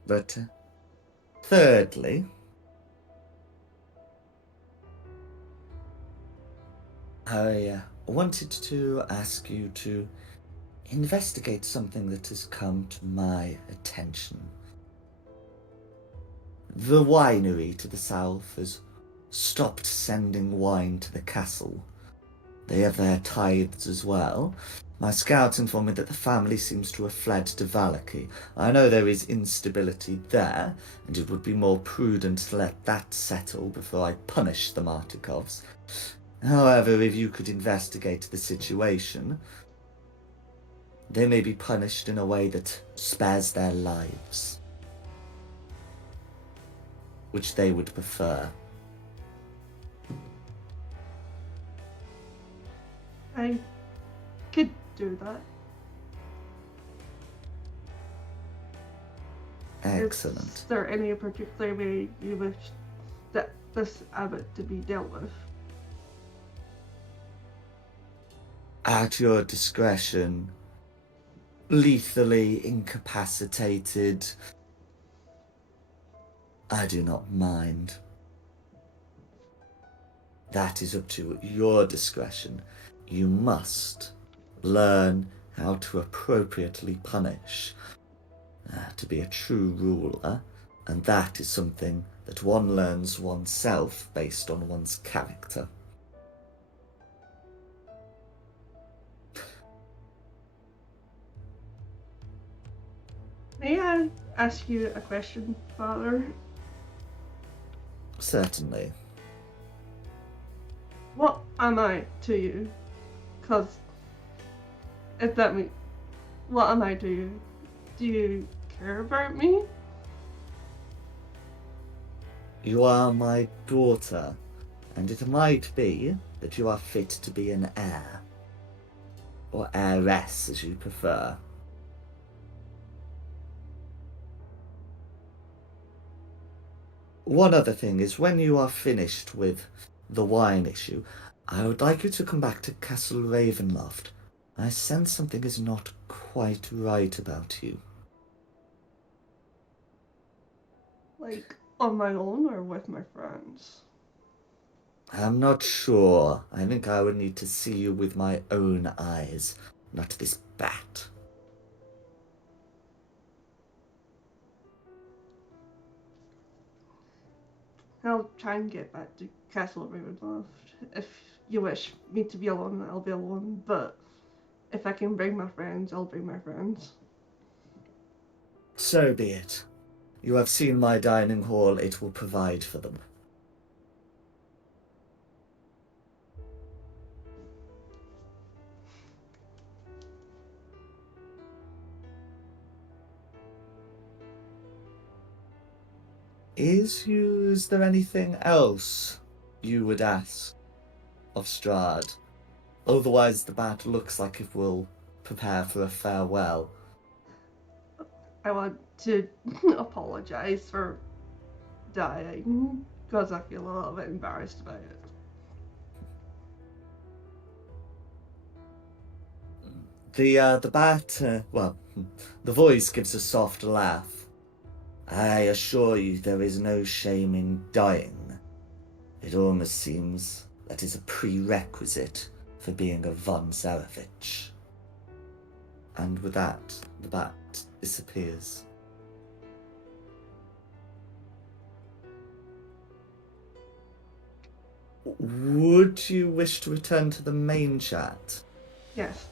But thirdly, I wanted to ask you to investigate something that has come to my attention. The winery to the south has stopped sending wine to the castle. They have their tithes as well. My scouts inform me that the family seems to have fled to Valaki. I know there is instability there, and it would be more prudent to let that settle before I punish the Martikovs. However, if you could investigate the situation, they may be punished in a way that spares their lives, which they would prefer. I could do that. Excellent. Is there any particular way you wish that this abbot to be dealt with? At your discretion. Lethally incapacitated. I do not mind. That is up to your discretion. You must learn how to appropriately punish to be a true ruler, and that is something that one learns oneself based on one's character. May I ask you a question, Father? Certainly. What am I to you? Because if that means, what am I to you? Do you care about me? You are my daughter, and it might be that you are fit to be an heir. Or heiress, as you prefer. One other thing is, when you are finished with the wine issue, I would like you to come back to Castle Ravenloft. I sense something is not quite right about you. Like, on my own or with my friends? I'm not sure. I think I would need to see you with my own eyes, not this bat. I'll try and get back to Castle Ravenloft. If you wish me to be alone, I'll be alone, but if I can bring my friends, I'll bring my friends. So be it. You have seen my dining hall, it will provide for them. Is there anything else you would ask of Strahd? Otherwise, the bat looks like it will prepare for a farewell. I want to apologize for dying, because I feel a little bit embarrassed about it. The bat, the voice gives a soft laugh. I assure you there is no shame in dying. It almost seems that is a prerequisite for being a von Zarevich. And with that, the bat disappears. Would you wish to return to the main chat? Yes.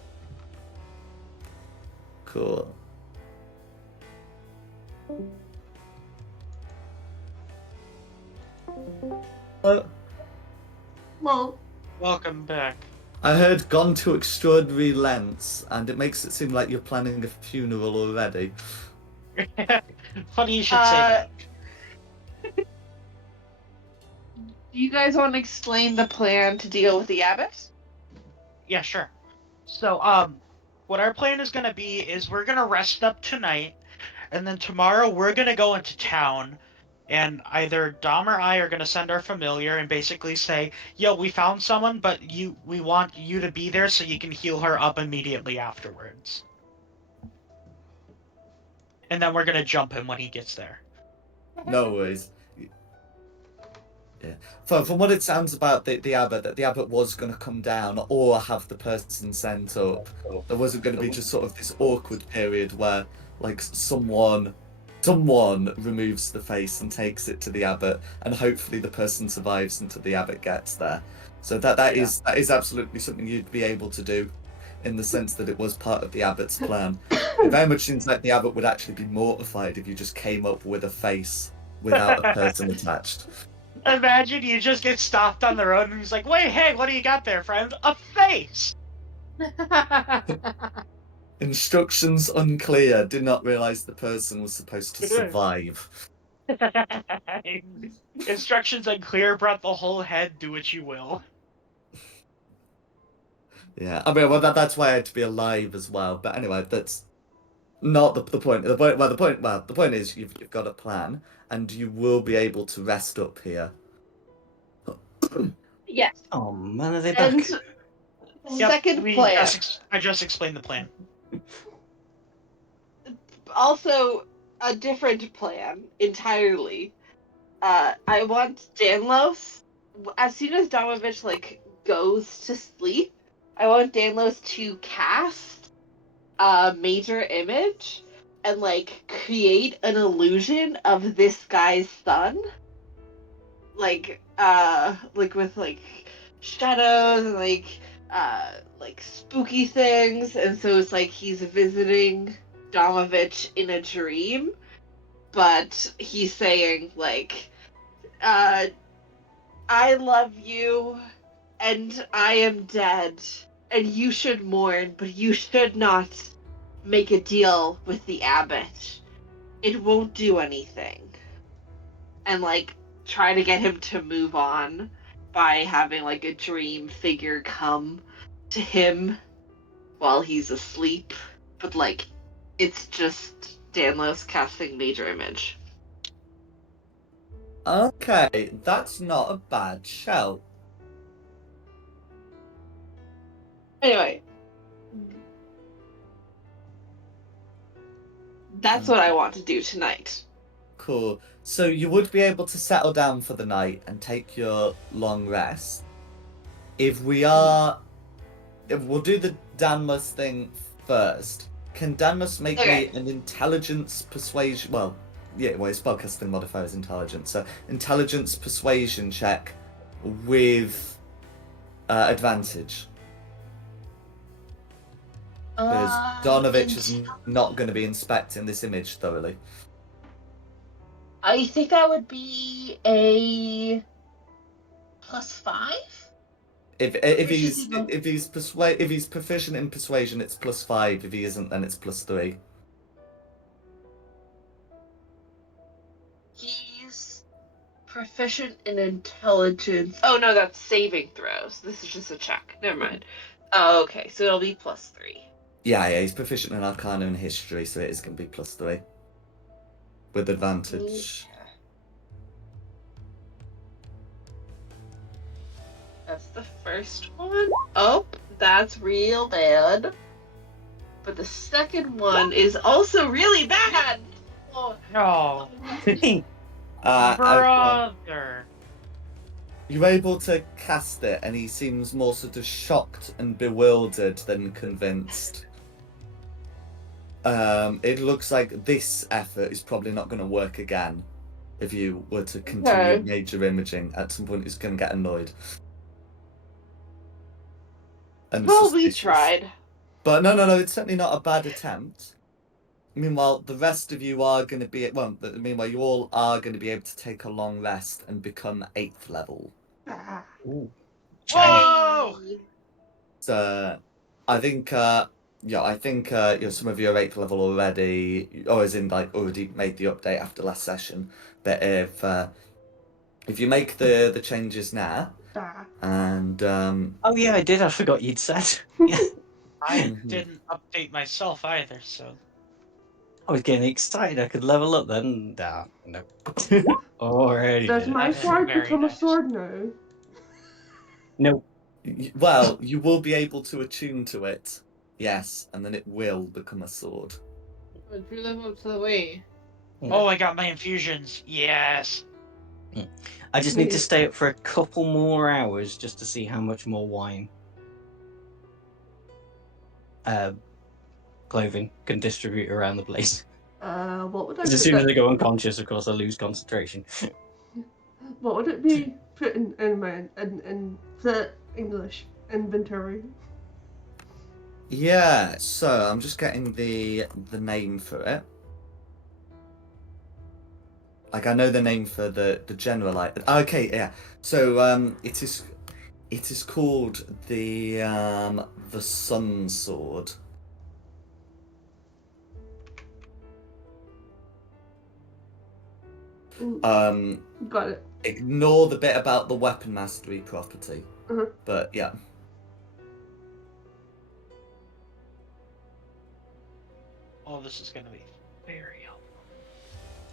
Cool. Well, Welcome back. I heard gone to extraordinary lengths, and it makes it seem like you're planning a funeral already. Funny you should say that. Do you guys want to explain the plan to deal with the abbot? Yeah, sure. So, what our plan is gonna be is we're gonna rest up tonight, and then tomorrow we're gonna go into town, and either Dom or I are gonna send our familiar and basically say, "Yo, we found someone, but we want you to be there so you can heal her up immediately afterwards." And then we're gonna jump him when he gets there. No worries. Yeah. From what it sounds about the abbot, that the abbot was going to come down or have the person sent up. There wasn't going to be just sort of this awkward period where, like, someone removes the face and takes it to the abbot, and hopefully the person survives until the abbot gets there. So that is absolutely something you'd be able to do, in the sense that it was part of the abbot's plan. It very much seems like the abbot would actually be mortified if you just came up with a face without a person attached. Imagine you just get stopped on the road and he's like, "Wait, hey, what do you got there, friend? A face!" Instructions unclear. Did not realize the person was supposed to survive. Instructions unclear, brought the whole head, do what you will. Yeah, I mean, well, that's why I had to be alive as well. But anyway, that's not the point. The point is you've got a plan, and you will be able to rest up here. Yes. Oh man, are they And back? second plan. I just explained the plan. Also, a different plan entirely. I want Danlos. As soon as Domovich goes to sleep, I want Danlos to cast a major image and like create an illusion of this guy's son, like with like shadows and like spooky things, and so it's like he's visiting Domovich in a dream, but he's saying like, uh, I love you, and I am dead, and you should mourn, but you should not make a deal with the abbot. It won't do anything. And like try to get him to move on by having like a dream figure come to him while he's asleep. But like it's just Danlos casting Major Image. Okay, that's not a bad shout. Anyway, that's what I want to do tonight. Cool. So you would be able to settle down for the night and take your long rest. If we'll do the Danmus thing first. Can Danmus make Okay. me an intelligence persuasion? Well, yeah, his spellcasting modifier is intelligence. So intelligence persuasion check with advantage. Because Donovich is not going to be inspecting this image thoroughly. I think that would be a +5. If he's proficient in persuasion, it's +5. If he isn't, then it's +3. He's proficient in intelligence. Oh no, that's saving throws. This is just a check. Never mind. Oh, okay, so it'll be +3. Yeah, he's proficient in Arcana and History, so it is going to be +3 with advantage. That's the first one. Oh, that's real bad. But the second one is also really bad. Oh, No, Okay. brother. You're able to cast it, and he seems more sort of shocked and bewildered than convinced. It looks like this effort is probably not going to work again. If you were to continue Okay. major imaging, at some point he's going to get annoyed. And Probably suspicious. tried. But no, it's certainly not a bad attempt. Meanwhile, the rest of you are going to be meanwhile, you all are going to be able to take a long rest and become 8th level. Ooh. Whoa! So, I think, some of you are 8th level already, or as in like already made the update after last session. But if you make the changes now, and Oh yeah, I did. I forgot you'd said. Yeah. I Mhm. didn't update myself either, so I was getting excited. I could level up then. No. Already Does did it. my That's sword very become a nice. sword now? No. well, you will be able to attune to it, yes, and then it will become a sword. But you live up to the way. Oh, I got my infusions. Yes. I just need to Maybe. stay up for a couple more hours just to see how much more wine Cloven can distribute around the place. What would I Because as put soon as that? I go unconscious, of course, I lose concentration. What would it be put in the English inventory? Yeah, so I'm just getting the name for it. Like I know the name for the general item. Okay, yeah. So it is called the Sun Sword. Ooh, got it. Ignore the bit about the weapon mastery property. Uh-huh. But yeah. Oh, this is gonna be very helpful.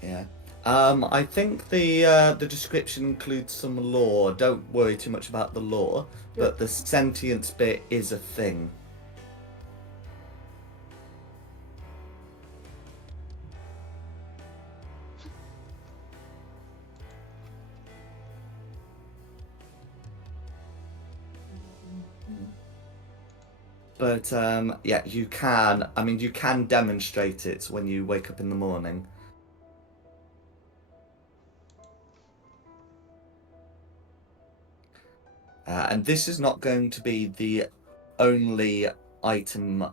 Yeah. I think the description includes some lore. Don't worry too much about the lore, but the sentience bit is a thing. But yeah, you can. I mean, you can demonstrate it when you wake up in the morning. And this is not going to be the only item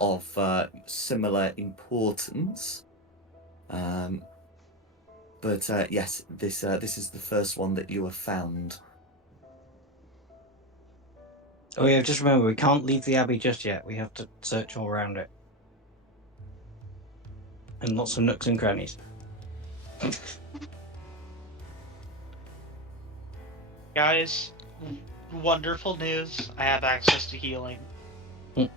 of similar importance. But yes, this is the first one that you have found. Oh yeah, just remember we can't leave the abbey just yet. We have to search all around it. And lots of nooks and crannies. Guys, wonderful news. I have access to healing. I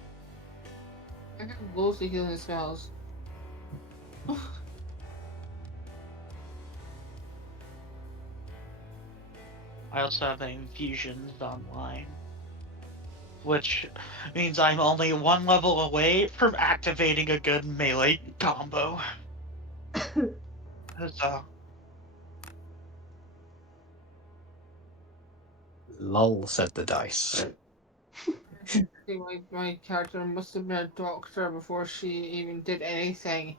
got loads of healing spells. I also have infusions online, which means I'm only one level away from activating a good melee combo. Huzzah. Lol, said the dice. I think my character must have been a doctor before she even did anything.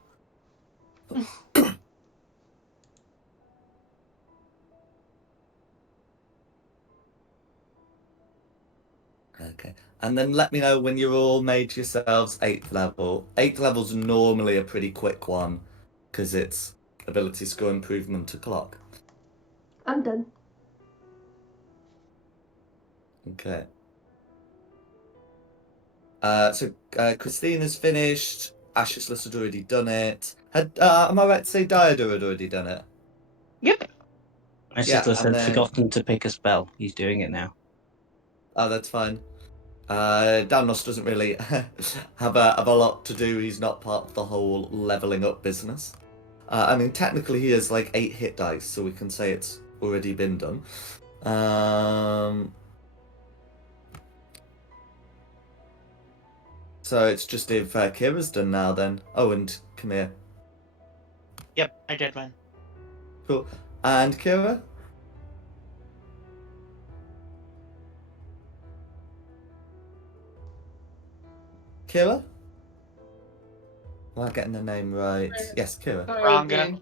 Okay. And then let me know when you're all made yourselves 8th level. 8th level's normally a pretty quick one, because it's ability score improvement to clock. I'm done. Okay. So Christina's finished. Ashisless had already done it. Am I right to say Diodor had already done it? Yep. Isislas and had then- forgotten to pick a spell. He's doing it now. Oh, that's fine. Danos doesn't really have a lot to do. He's not part of the whole leveling up business. I mean, technically he has like 8 hit dice, so we can say it's already been done. So it's just if Kira's done now then. Oh, and come here. Yep, I did mine. Cool. And Kira? Kira? Am I getting the name right? Yes, Kira. Sorry, Ranga.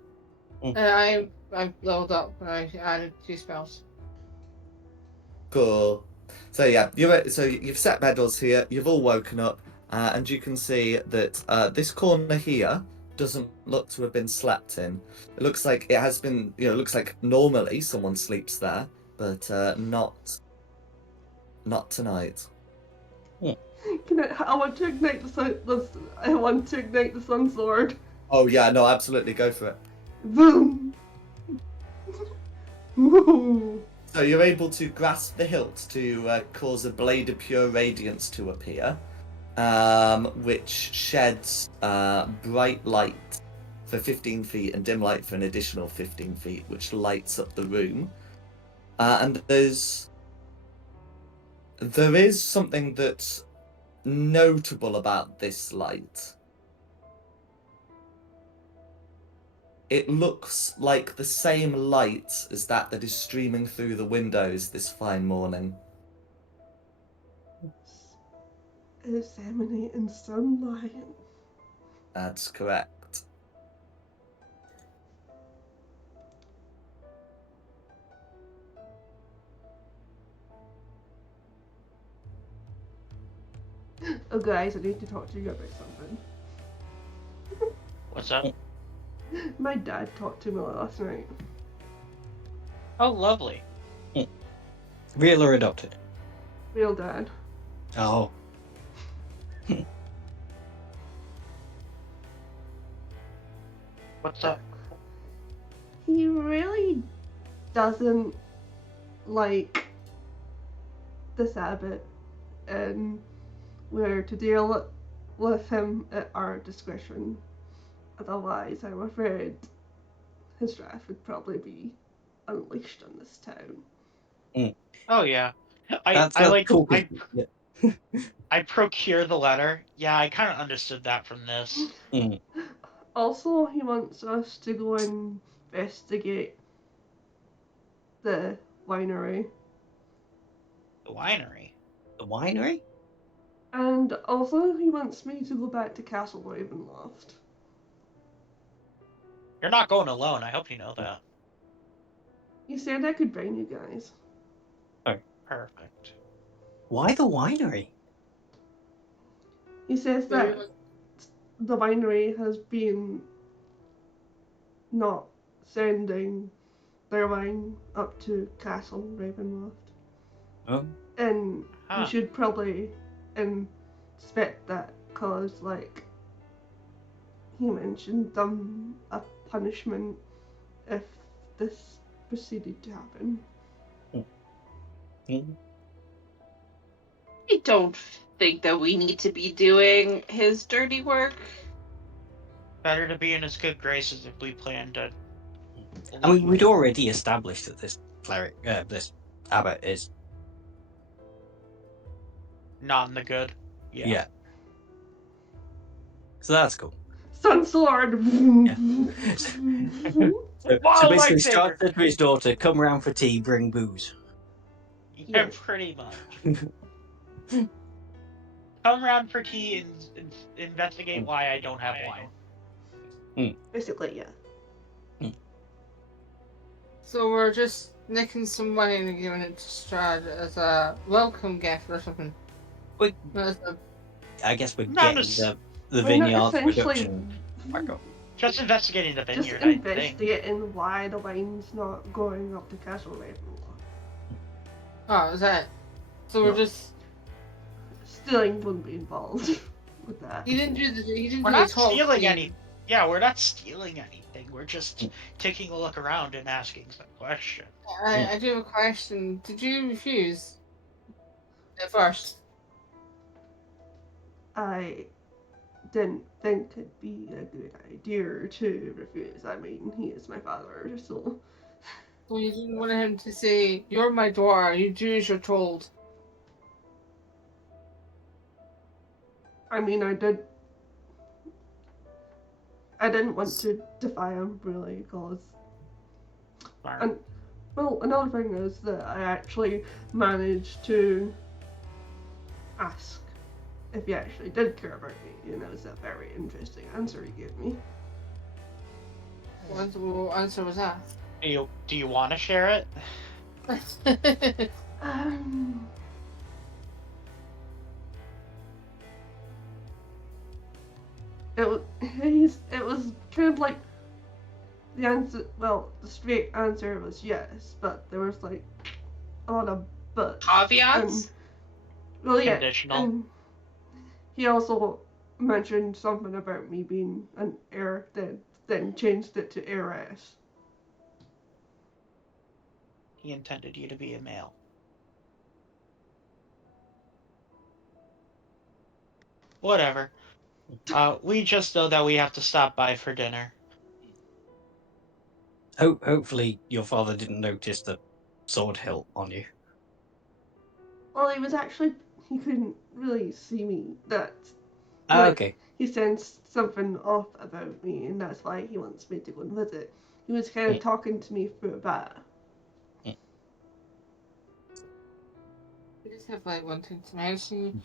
I've leveled up and I added 2 spells. Cool. So yeah, you've set medals here. You've all woken up, and you can see that this corner here doesn't look to have been slept in. It looks like it has been. It looks like normally someone sleeps there, but not tonight. I want to ignite I want to ignite the sun sword. Oh yeah, no, absolutely, go for it. Boom. Woo. So you're able to grasp the hilt to cause a blade of pure radiance to appear, which sheds bright light for 15 feet and dim light for an additional 15 feet, which lights up the room. And there is something that's notable about this light. It looks like the same light as that is streaming through the windows this fine morning. It's emanating sunlight. That's correct. Oh guys, I need to talk to you about something. What's up? My dad talked to me last night. Oh, lovely. Real or adopted? Real dad. Oh. What's up? He really doesn't like the Sabbath, and we're to deal with him at our discretion. Otherwise, I'm afraid his wrath would probably be unleashed on this town. Oh yeah. That's I like cool. Yeah. I procure the letter. Yeah, I kind of understood that from this. Also, he wants us to go and investigate the winery. The winery. The winery? And also, he wants me to go back to Castle Ravenloft. You're not going alone. I hope you know that. He said I could bring you guys. Perfect. Why the winery? He says that the winery has been not sending their wine up to Castle Ravenloft. Oh, And we Huh. should probably inspect that, cause like he mentioned a punishment if this proceeded to happen. mm. I don't think that we need to be doing his dirty work. Better to be in his good graces if we plan to. I mean, we'd leave. already established that this cleric, this abbot is. Not in the good. Yeah. So that's cool. Sun Sword! Yeah. So Wow, basically, lightsaber! Strahd said to his daughter, "Come round for tea, bring booze." Yeah, Yes. pretty much. Come round for tea and investigate why I don't have wine. Basically, yeah. So we're just nicking some money and giving it to Straud as a welcome gift or something. We- Not as a- I guess we're Not getting as- the We're not vineyard essentially production back up. Just investigating the just vineyard, I think. investigating why the wine's not going up to Castle Ravenloft. Oh, is that? So we're No. just. Stealing wouldn't be involved with that. He didn't do the. He didn't We're do not the talk stealing thing. any. Yeah, we're not stealing anything. We're just taking a look around and asking some questions. I do have a question. Did you refuse at first? I didn't think it'd be a good idea to refuse. I mean, he is my father, so. So you didn't want him to say, "You're my daughter. You do as you're told." I mean, I didn't want to defy him, really, because. Smart. And, well, another thing is that I actually managed to ask if he actually did care about me, and it was a very interesting answer he gave me. What answer was that? Do you want to share it? Um. It was kind of like the answer. Well, the straight answer was yes, but there was like a lot of buts. Caveats? Well, yeah. Conditional. And he also mentioned something about me being an heir, then changed it to heiress. He intended you to be a male. Whatever. We just know that we have to stop by for dinner. Hopefully, your father didn't notice the sword hilt on you. Well, he couldn't really see me. Ah, Like, okay. he sensed something off about me, and that's why he wants me to go and visit. He was kind of talking to me through a bat. I just have like one thing to mention.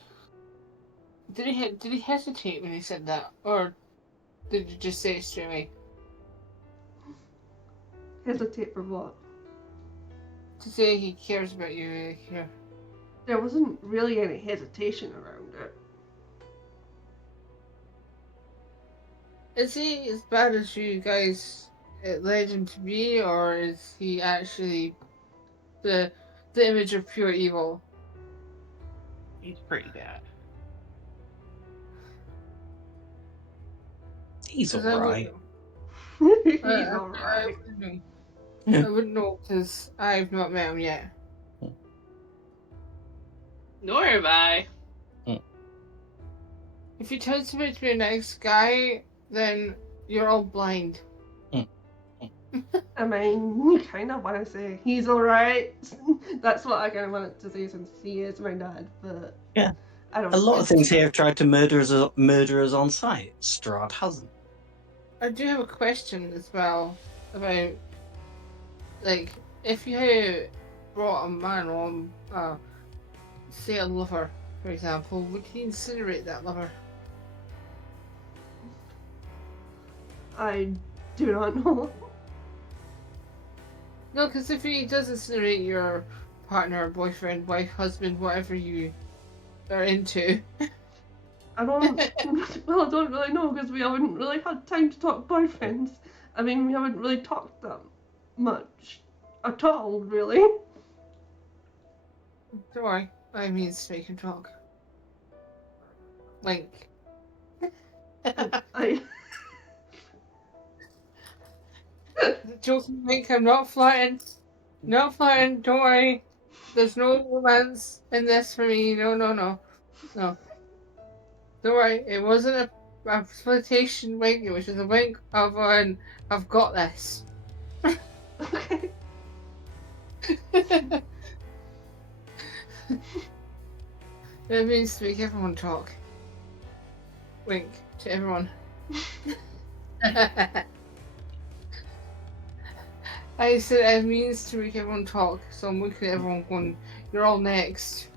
Did he hesitate when he said that, or did you just say it straight away? Hesitate for what? To say he cares about you here. There wasn't really any hesitation around it. Is he as bad as you guys led him to be, or is he actually the image of pure evil? He's pretty bad. He's 'Cause I alright. He's I alright. wouldn't know because I've not met him yet. Nor have I. If he turns him out to be a nice guy, then you're all blind. I mean, you kind of want to say he's alright. That's what I kind of wanted to say since he is my dad, but Yeah. I don't. A lot of things here have tried to murder us on sight. Strahd hasn't. I do have a question as well about, like, if you brought a man on, say a lover, for example, we can incinerate that lover. I do not know. No, because if he does incinerate your partner, boyfriend, wife, husband, whatever you are into. I don't. Well, I don't really know because we haven't really had time to talk boyfriends. I mean, we haven't really talked that much at all, really. Don't worry, I mean speak and talk. Link. I. Joking, Link, I'm not flirting. Not flirting, don't worry. There's no romance in this for me. No. No. Don't worry, it wasn't a flirtation wink, it was just a wink of an I've got this. Okay. It means to make everyone talk. Wink to everyone. I said it means to make everyone talk, so I'm looking at everyone going, you're all next.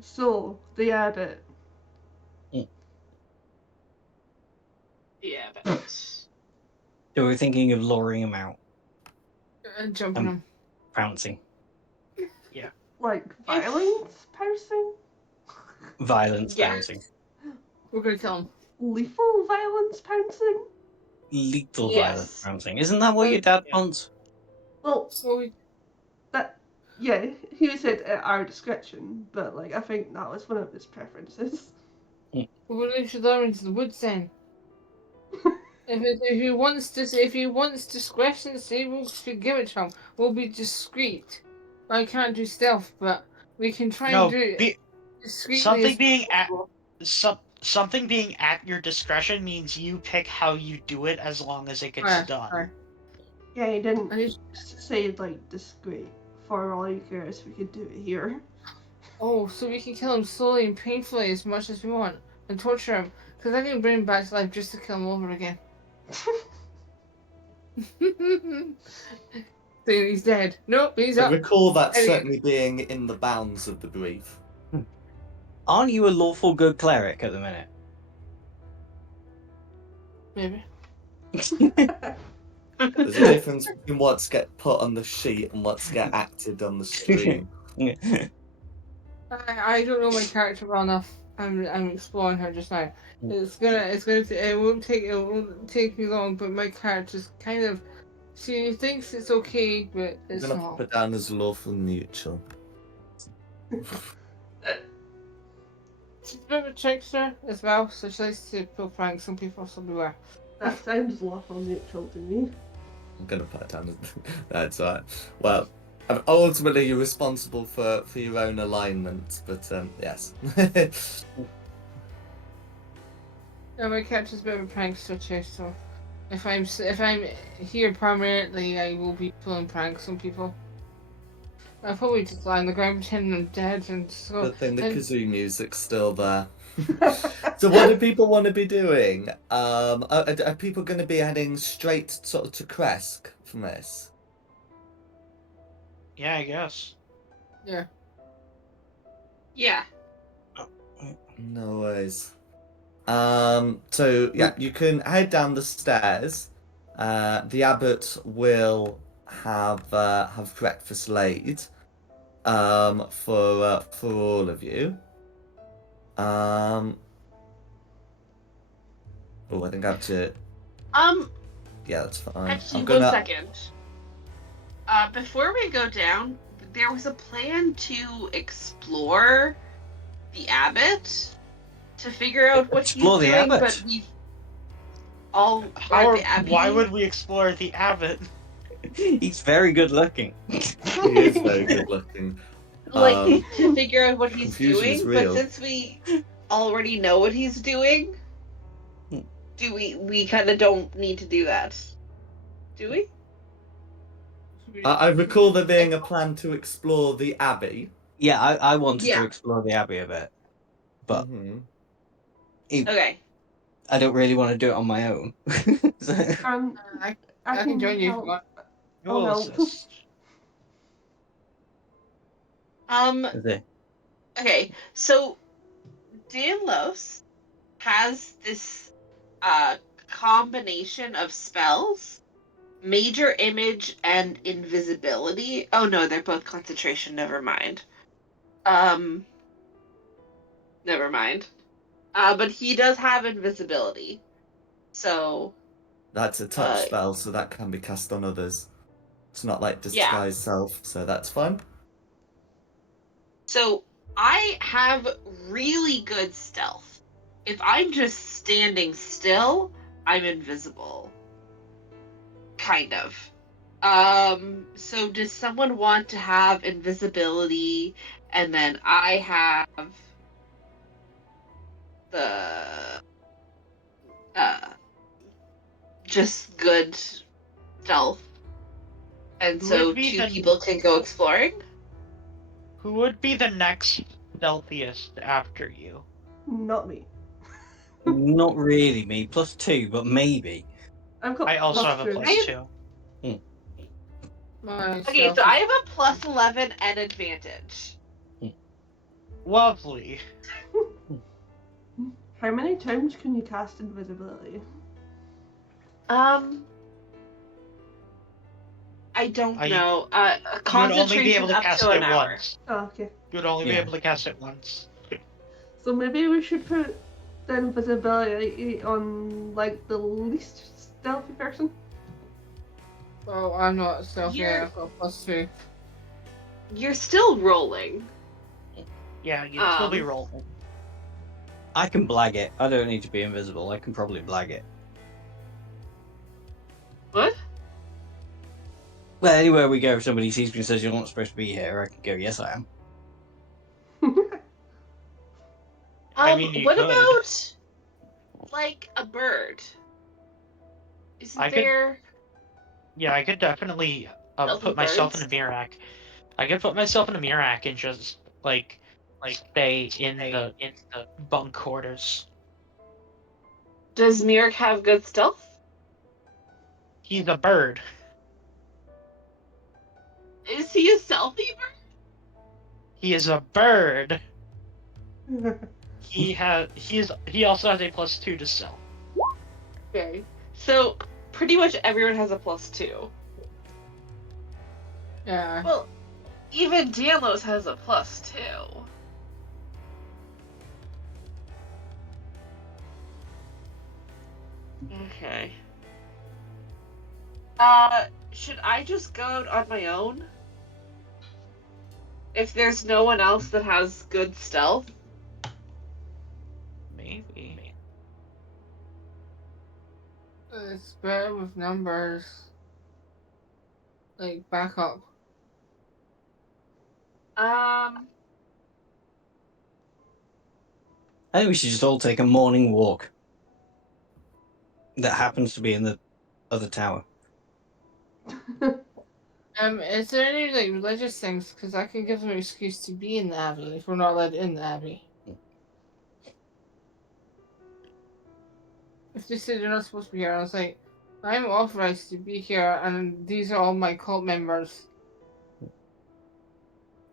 So they add it. Yeah, but So we're thinking of luring him out, Jumping them. pouncing, Like violence person? violence Yeah. pouncing, We're gonna kill him. Lethal violence pouncing? lethal Yes. violence pouncing. Isn't that what your dad Yeah. wants? Well, So we yeah, he said at our discretion, but like I think that was one of his preferences. we should lure him into the woods then. If he wants discretion, say we should give it to him. We'll be discreet. I can't do stealth, but we can try and No, do it be, discreetly. something as being at possible. something being at your discretion means you pick how you do it as long as it gets Alright, done. alright. Yeah, he didn't I just- say like discreet. For all you cares, we could do it here. Oh, so we can kill him slowly and painfully as much as we want, and torture him. Because I can bring him back to life just to kill him over again. Saying he's dead. Nope, he's I up. recall that Anyway. certainly being in the bounds of the brief. Aren't you a lawful good cleric at the minute? Maybe. There's a difference between what's get put on the sheet and what's get acted on the stream. I don't know my character well enough. I'm exploring her just now. It won't take me long, but my character's kind of, she thinks it's okay, but I'm it's gonna not. put it down as lawful neutral. She's a bit of a trickster as well, so she likes to pull pranks on people, so beware. That sounds lawful neutral to me. I'm gonna put it down as that's alright. Well, ultimately you're responsible for your own alignment, but yes. Yeah, my character's a bit of a prankster too, so if I'm here permanently, I will be pulling pranks on people. I'll probably just lie on the ground pretending I'm dead and so. Good thing the and- kazoo music's still there. So what do people want to be doing? Are people going to be heading straight sort of to Kresk from this? Yeah, I guess. Yeah. yeah. No worries. So yeah, you can head down the stairs. The abbot will have breakfast laid for all of you. Oh, I think I have to. Yeah, that's fine. Actually, I'm gonna. 1 second. Before we go down, there was a plan to explore the abbot to figure out what Explore he's the doing, abbot? but we've all heard the abbey. Why would we explore the abbot? He's very good looking. He is very good looking. Like to figure out what he's confusion is doing, but real. since we already know what he's doing, do we kind of don't need to do that? Do we? I recall there being a plan to explore the abbey. Yeah, I wanted Yeah. to explore the abbey a bit, but Mhm. Okay. I don't really want to do it on my own. So- I, I I can join you if you help. want. You Oh, will no. assist. Okay, so Danlos has this combination of spells, major image and invisibility. Oh no, they're both concentration, never mind. Um Never mind. But he does have invisibility. So That's a touch spell, so that can be cast on others. It's not like yeah. disguise self, so that's fun. So I have really good stealth. If I'm just standing still, I'm invisible. Kind of. So does someone want to have invisibility and then I have the uh just good stealth and Who would so be two the people can go exploring? Who would be the next stealthiest after you? Not me. Not really me. +2, but maybe. I've got I also plus have a two. plus 2. My Okay, stealth so I is- have a plus 11 and advantage. Lovely. How many times can you cast invisibility? I don't I- know. You would only be Concentration able to up cast to an it hour. once. Oh, okay. You would only be Yeah. able to cast it once. So maybe we should put the invisibility on like the least stealthy person. Oh, I'm not stealthy. You're- I've got +2. You're still rolling. Yeah, you'd still be rolling. I can blag it. I don't need to be invisible. I can probably blag it. What? Well, anywhere we go, if somebody sees me and says you're not supposed to be here, I can go, yes, I am. I mean, you What could. about like a bird? Isn't I could- there Yeah, I could definitely stealthy put myself birds? in a Mirac. I could put myself in a Mirac and just like stay in the bunk quarters. Does Mirk have good stealth? He's a bird. Is he a stealthy bird? He is a bird. He also has a +2 to stealth. Okay. So pretty much everyone has a +2. Yeah. Well, even Dalos has a +2. Okay. Should I just go out on my own? If there's no one else that has good stealth? Maybe. It's better with numbers. Like backup. I think we should just all take a morning walk. That happens to be in the other tower. Is there any like religious things? Because I can give them an excuse to be in the abbey if we're not allowed in the abbey. If they say they're not supposed to be here, I was like, I'm authorized to be here, and these are all my cult members.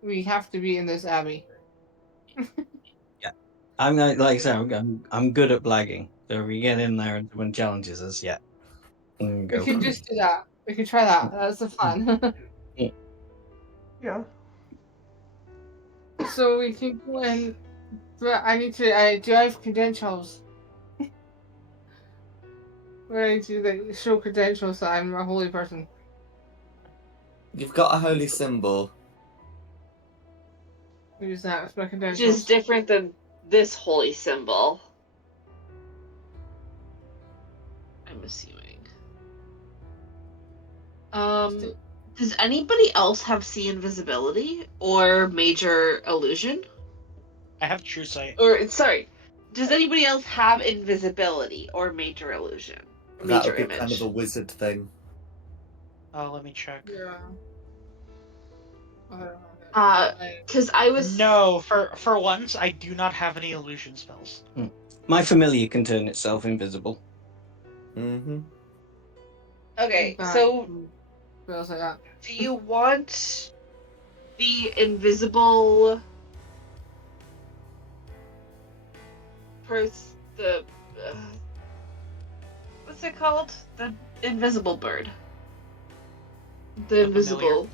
We have to be in this abbey. I'm like I say, I'm good at blagging. So if we get in there and someone challenges us, yeah. We Go can for just it. do that. We can try that. That's the fun. Yeah. So we can go in, but I need to. Do I have credentials? Where I need to like, show credentials that I'm a holy person. You've got a holy symbol. Use that as my Which credentials. is different than this holy symbol. I'm assuming. Does anybody else have see invisibility or major illusion? I have true sight. Or sorry, does anybody else have invisibility or major illusion? Or That major would be image? kind of a wizard thing. Oh, let me check. Yeah. I don't know. Because I was No, for once, I do not have any illusion spells. My familiar can turn itself invisible. Mm-hmm. Okay, That so feels like that. do you want the invisible the what's it called? The invisible bird. The invisible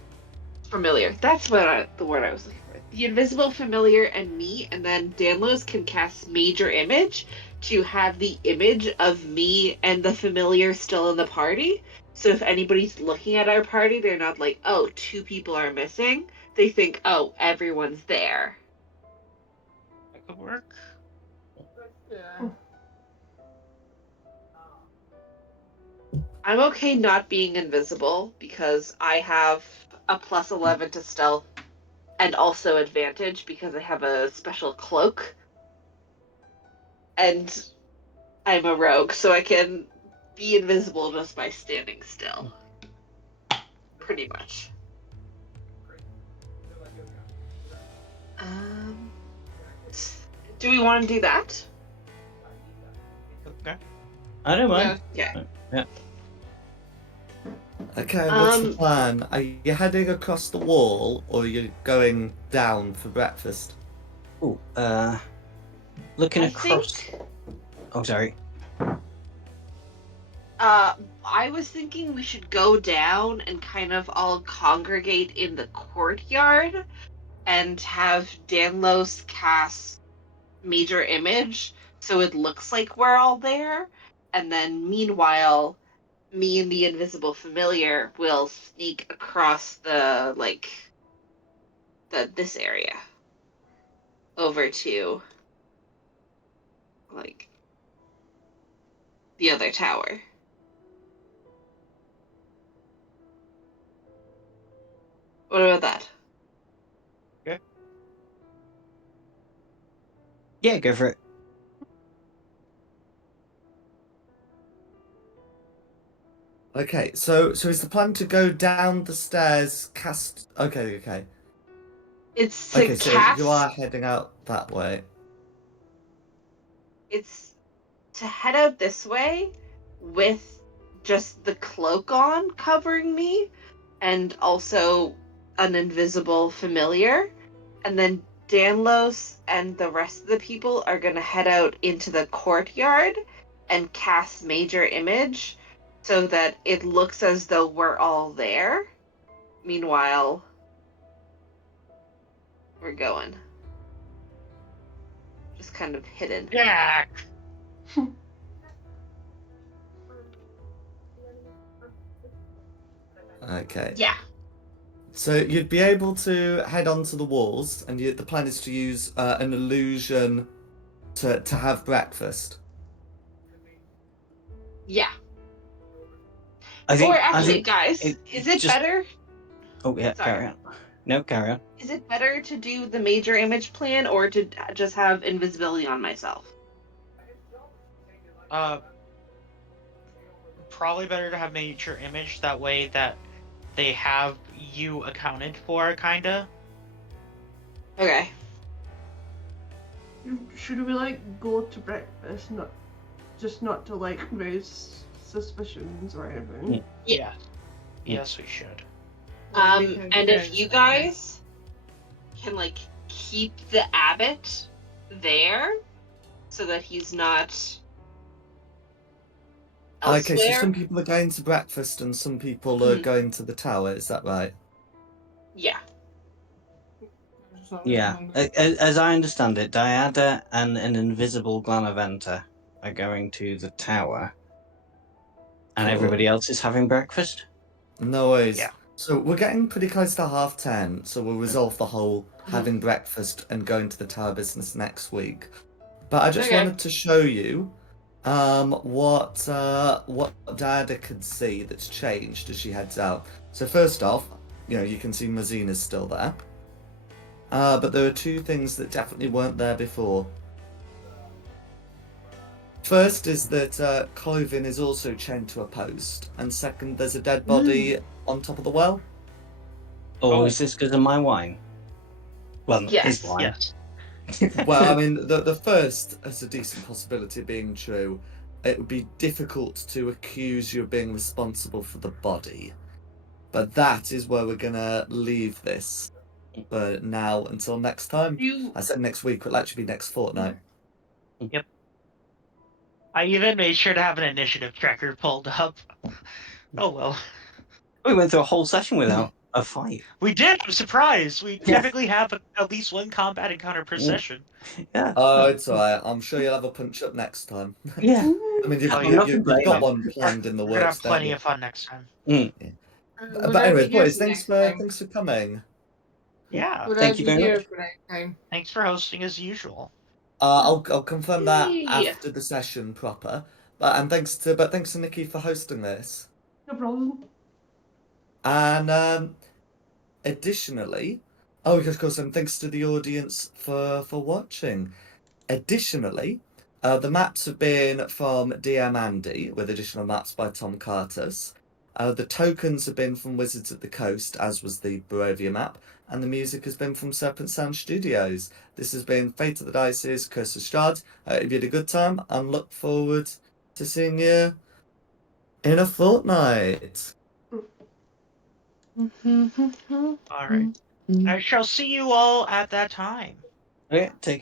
familiar. That's the word I was looking for. The invisible familiar and me, and then Danlos can cast major image to have the image of me and the familiar still in the party. So if anybody's looking at our party, they're not like, oh, 2 people are missing. They think, oh, everyone's there. That could work. Yeah. I'm okay not being invisible because I have a plus 11 to stealth and also advantage because I have a special cloak. And I'm a rogue, so I can be invisible just by standing still. Pretty much. Um, do we want to do that? Okay. I don't mind. Yeah. Yeah. Okay, what's the Um, plan? Are you heading across the wall or are you going down for breakfast? Ooh, looking I across. think Oh, sorry. I was thinking we should go down and kind of all congregate in the courtyard and have Danlos cast major image so it looks like we're all there. And then meanwhile, me and the invisible familiar will sneak across this area over to like the other tower. What about that? Yeah, go for it. Okay, so is the plan to go down the stairs, cast... Okay. It's to Okay, so you cast are heading out that way. it's to head out this way with just the cloak on covering me and also an invisible familiar. And then Danlos and the rest of the people are going to head out into the courtyard and cast major image so that it looks as though we're all there. Meanwhile, we're going. Just kind of hidden. Jack! Okay. Yeah. So you'd be able to head onto the walls, and the plan is to use an illusion to have breakfast. Yeah. I think. Or actually, think guys, is it just. better? Oh yeah, Sorry. carry on. No, carry on. Is it better to do the major image plan or to just have invisibility on myself? Probably better to have major image that way that they have you accounted for, kinda. Okay. Should we like go to breakfast, not to like raise suspicions or anything? Yeah. Yes, we should. And if you guys can like keep the abbot there so that he's not Okay, so elsewhere. some people are going to breakfast and some people are going to the tower, is that right? Yeah. Yeah, as I understand it, Diada and an invisible Glanaventa are going to the tower, and Cool. everybody else is having breakfast. No worries. Yeah. So we're getting pretty close to 10:30, so we'll resolve the whole having breakfast and going to the tower business next week. But I just Okay. wanted to show you what Diada could see that's changed as she heads out. So first off, you can see Mazina's still there. But there are 2 things that definitely weren't there before. First is that Cloven is also chained to a post, and second, there's a dead body on top of the well. Or is this because of my wine? Well, Yes. his wine. Yes. Well, I mean, the first has a decent possibility of being true. It would be difficult to accuse you of being responsible for the body. But that is where we're gonna leave this. But now, until next time. You I said next week, it'll actually be next fortnight. I even made sure to have an initiative tracker pulled up. Oh well. We went through a whole session without a fight. We did! I'm surprised! We Yeah. typically have at least one combat encounter per session. Yeah. Oh, it's alright. I'm sure you'll have a punch up next time. Yeah. I mean, you've, Oh, I'm yeah. not you've complaining. got one planned in the We're gonna works, have don't plenty you? of fun next time. But Would I anyways, be here boys, for next time? thanks for coming. Yeah. Would I Thank you be very here much. for next time? Thanks for hosting as usual. I'll confirm that Yay. after the session proper. But thanks to Nikki for hosting this. No problem. And additionally, oh, of course, and thanks to the audience for watching. Additionally, the maps have been from DM Andy, with additional maps by Tom Cartus. The tokens have been from Wizards at the Coast, as was the Barovia map, and the music has been from Serpent Sound Studios. This has been Fate of the Dice's Curse of Strahd. If you had a good time, and look forward to seeing you in a fortnight. Alright. I shall see you all at that time. Okay, take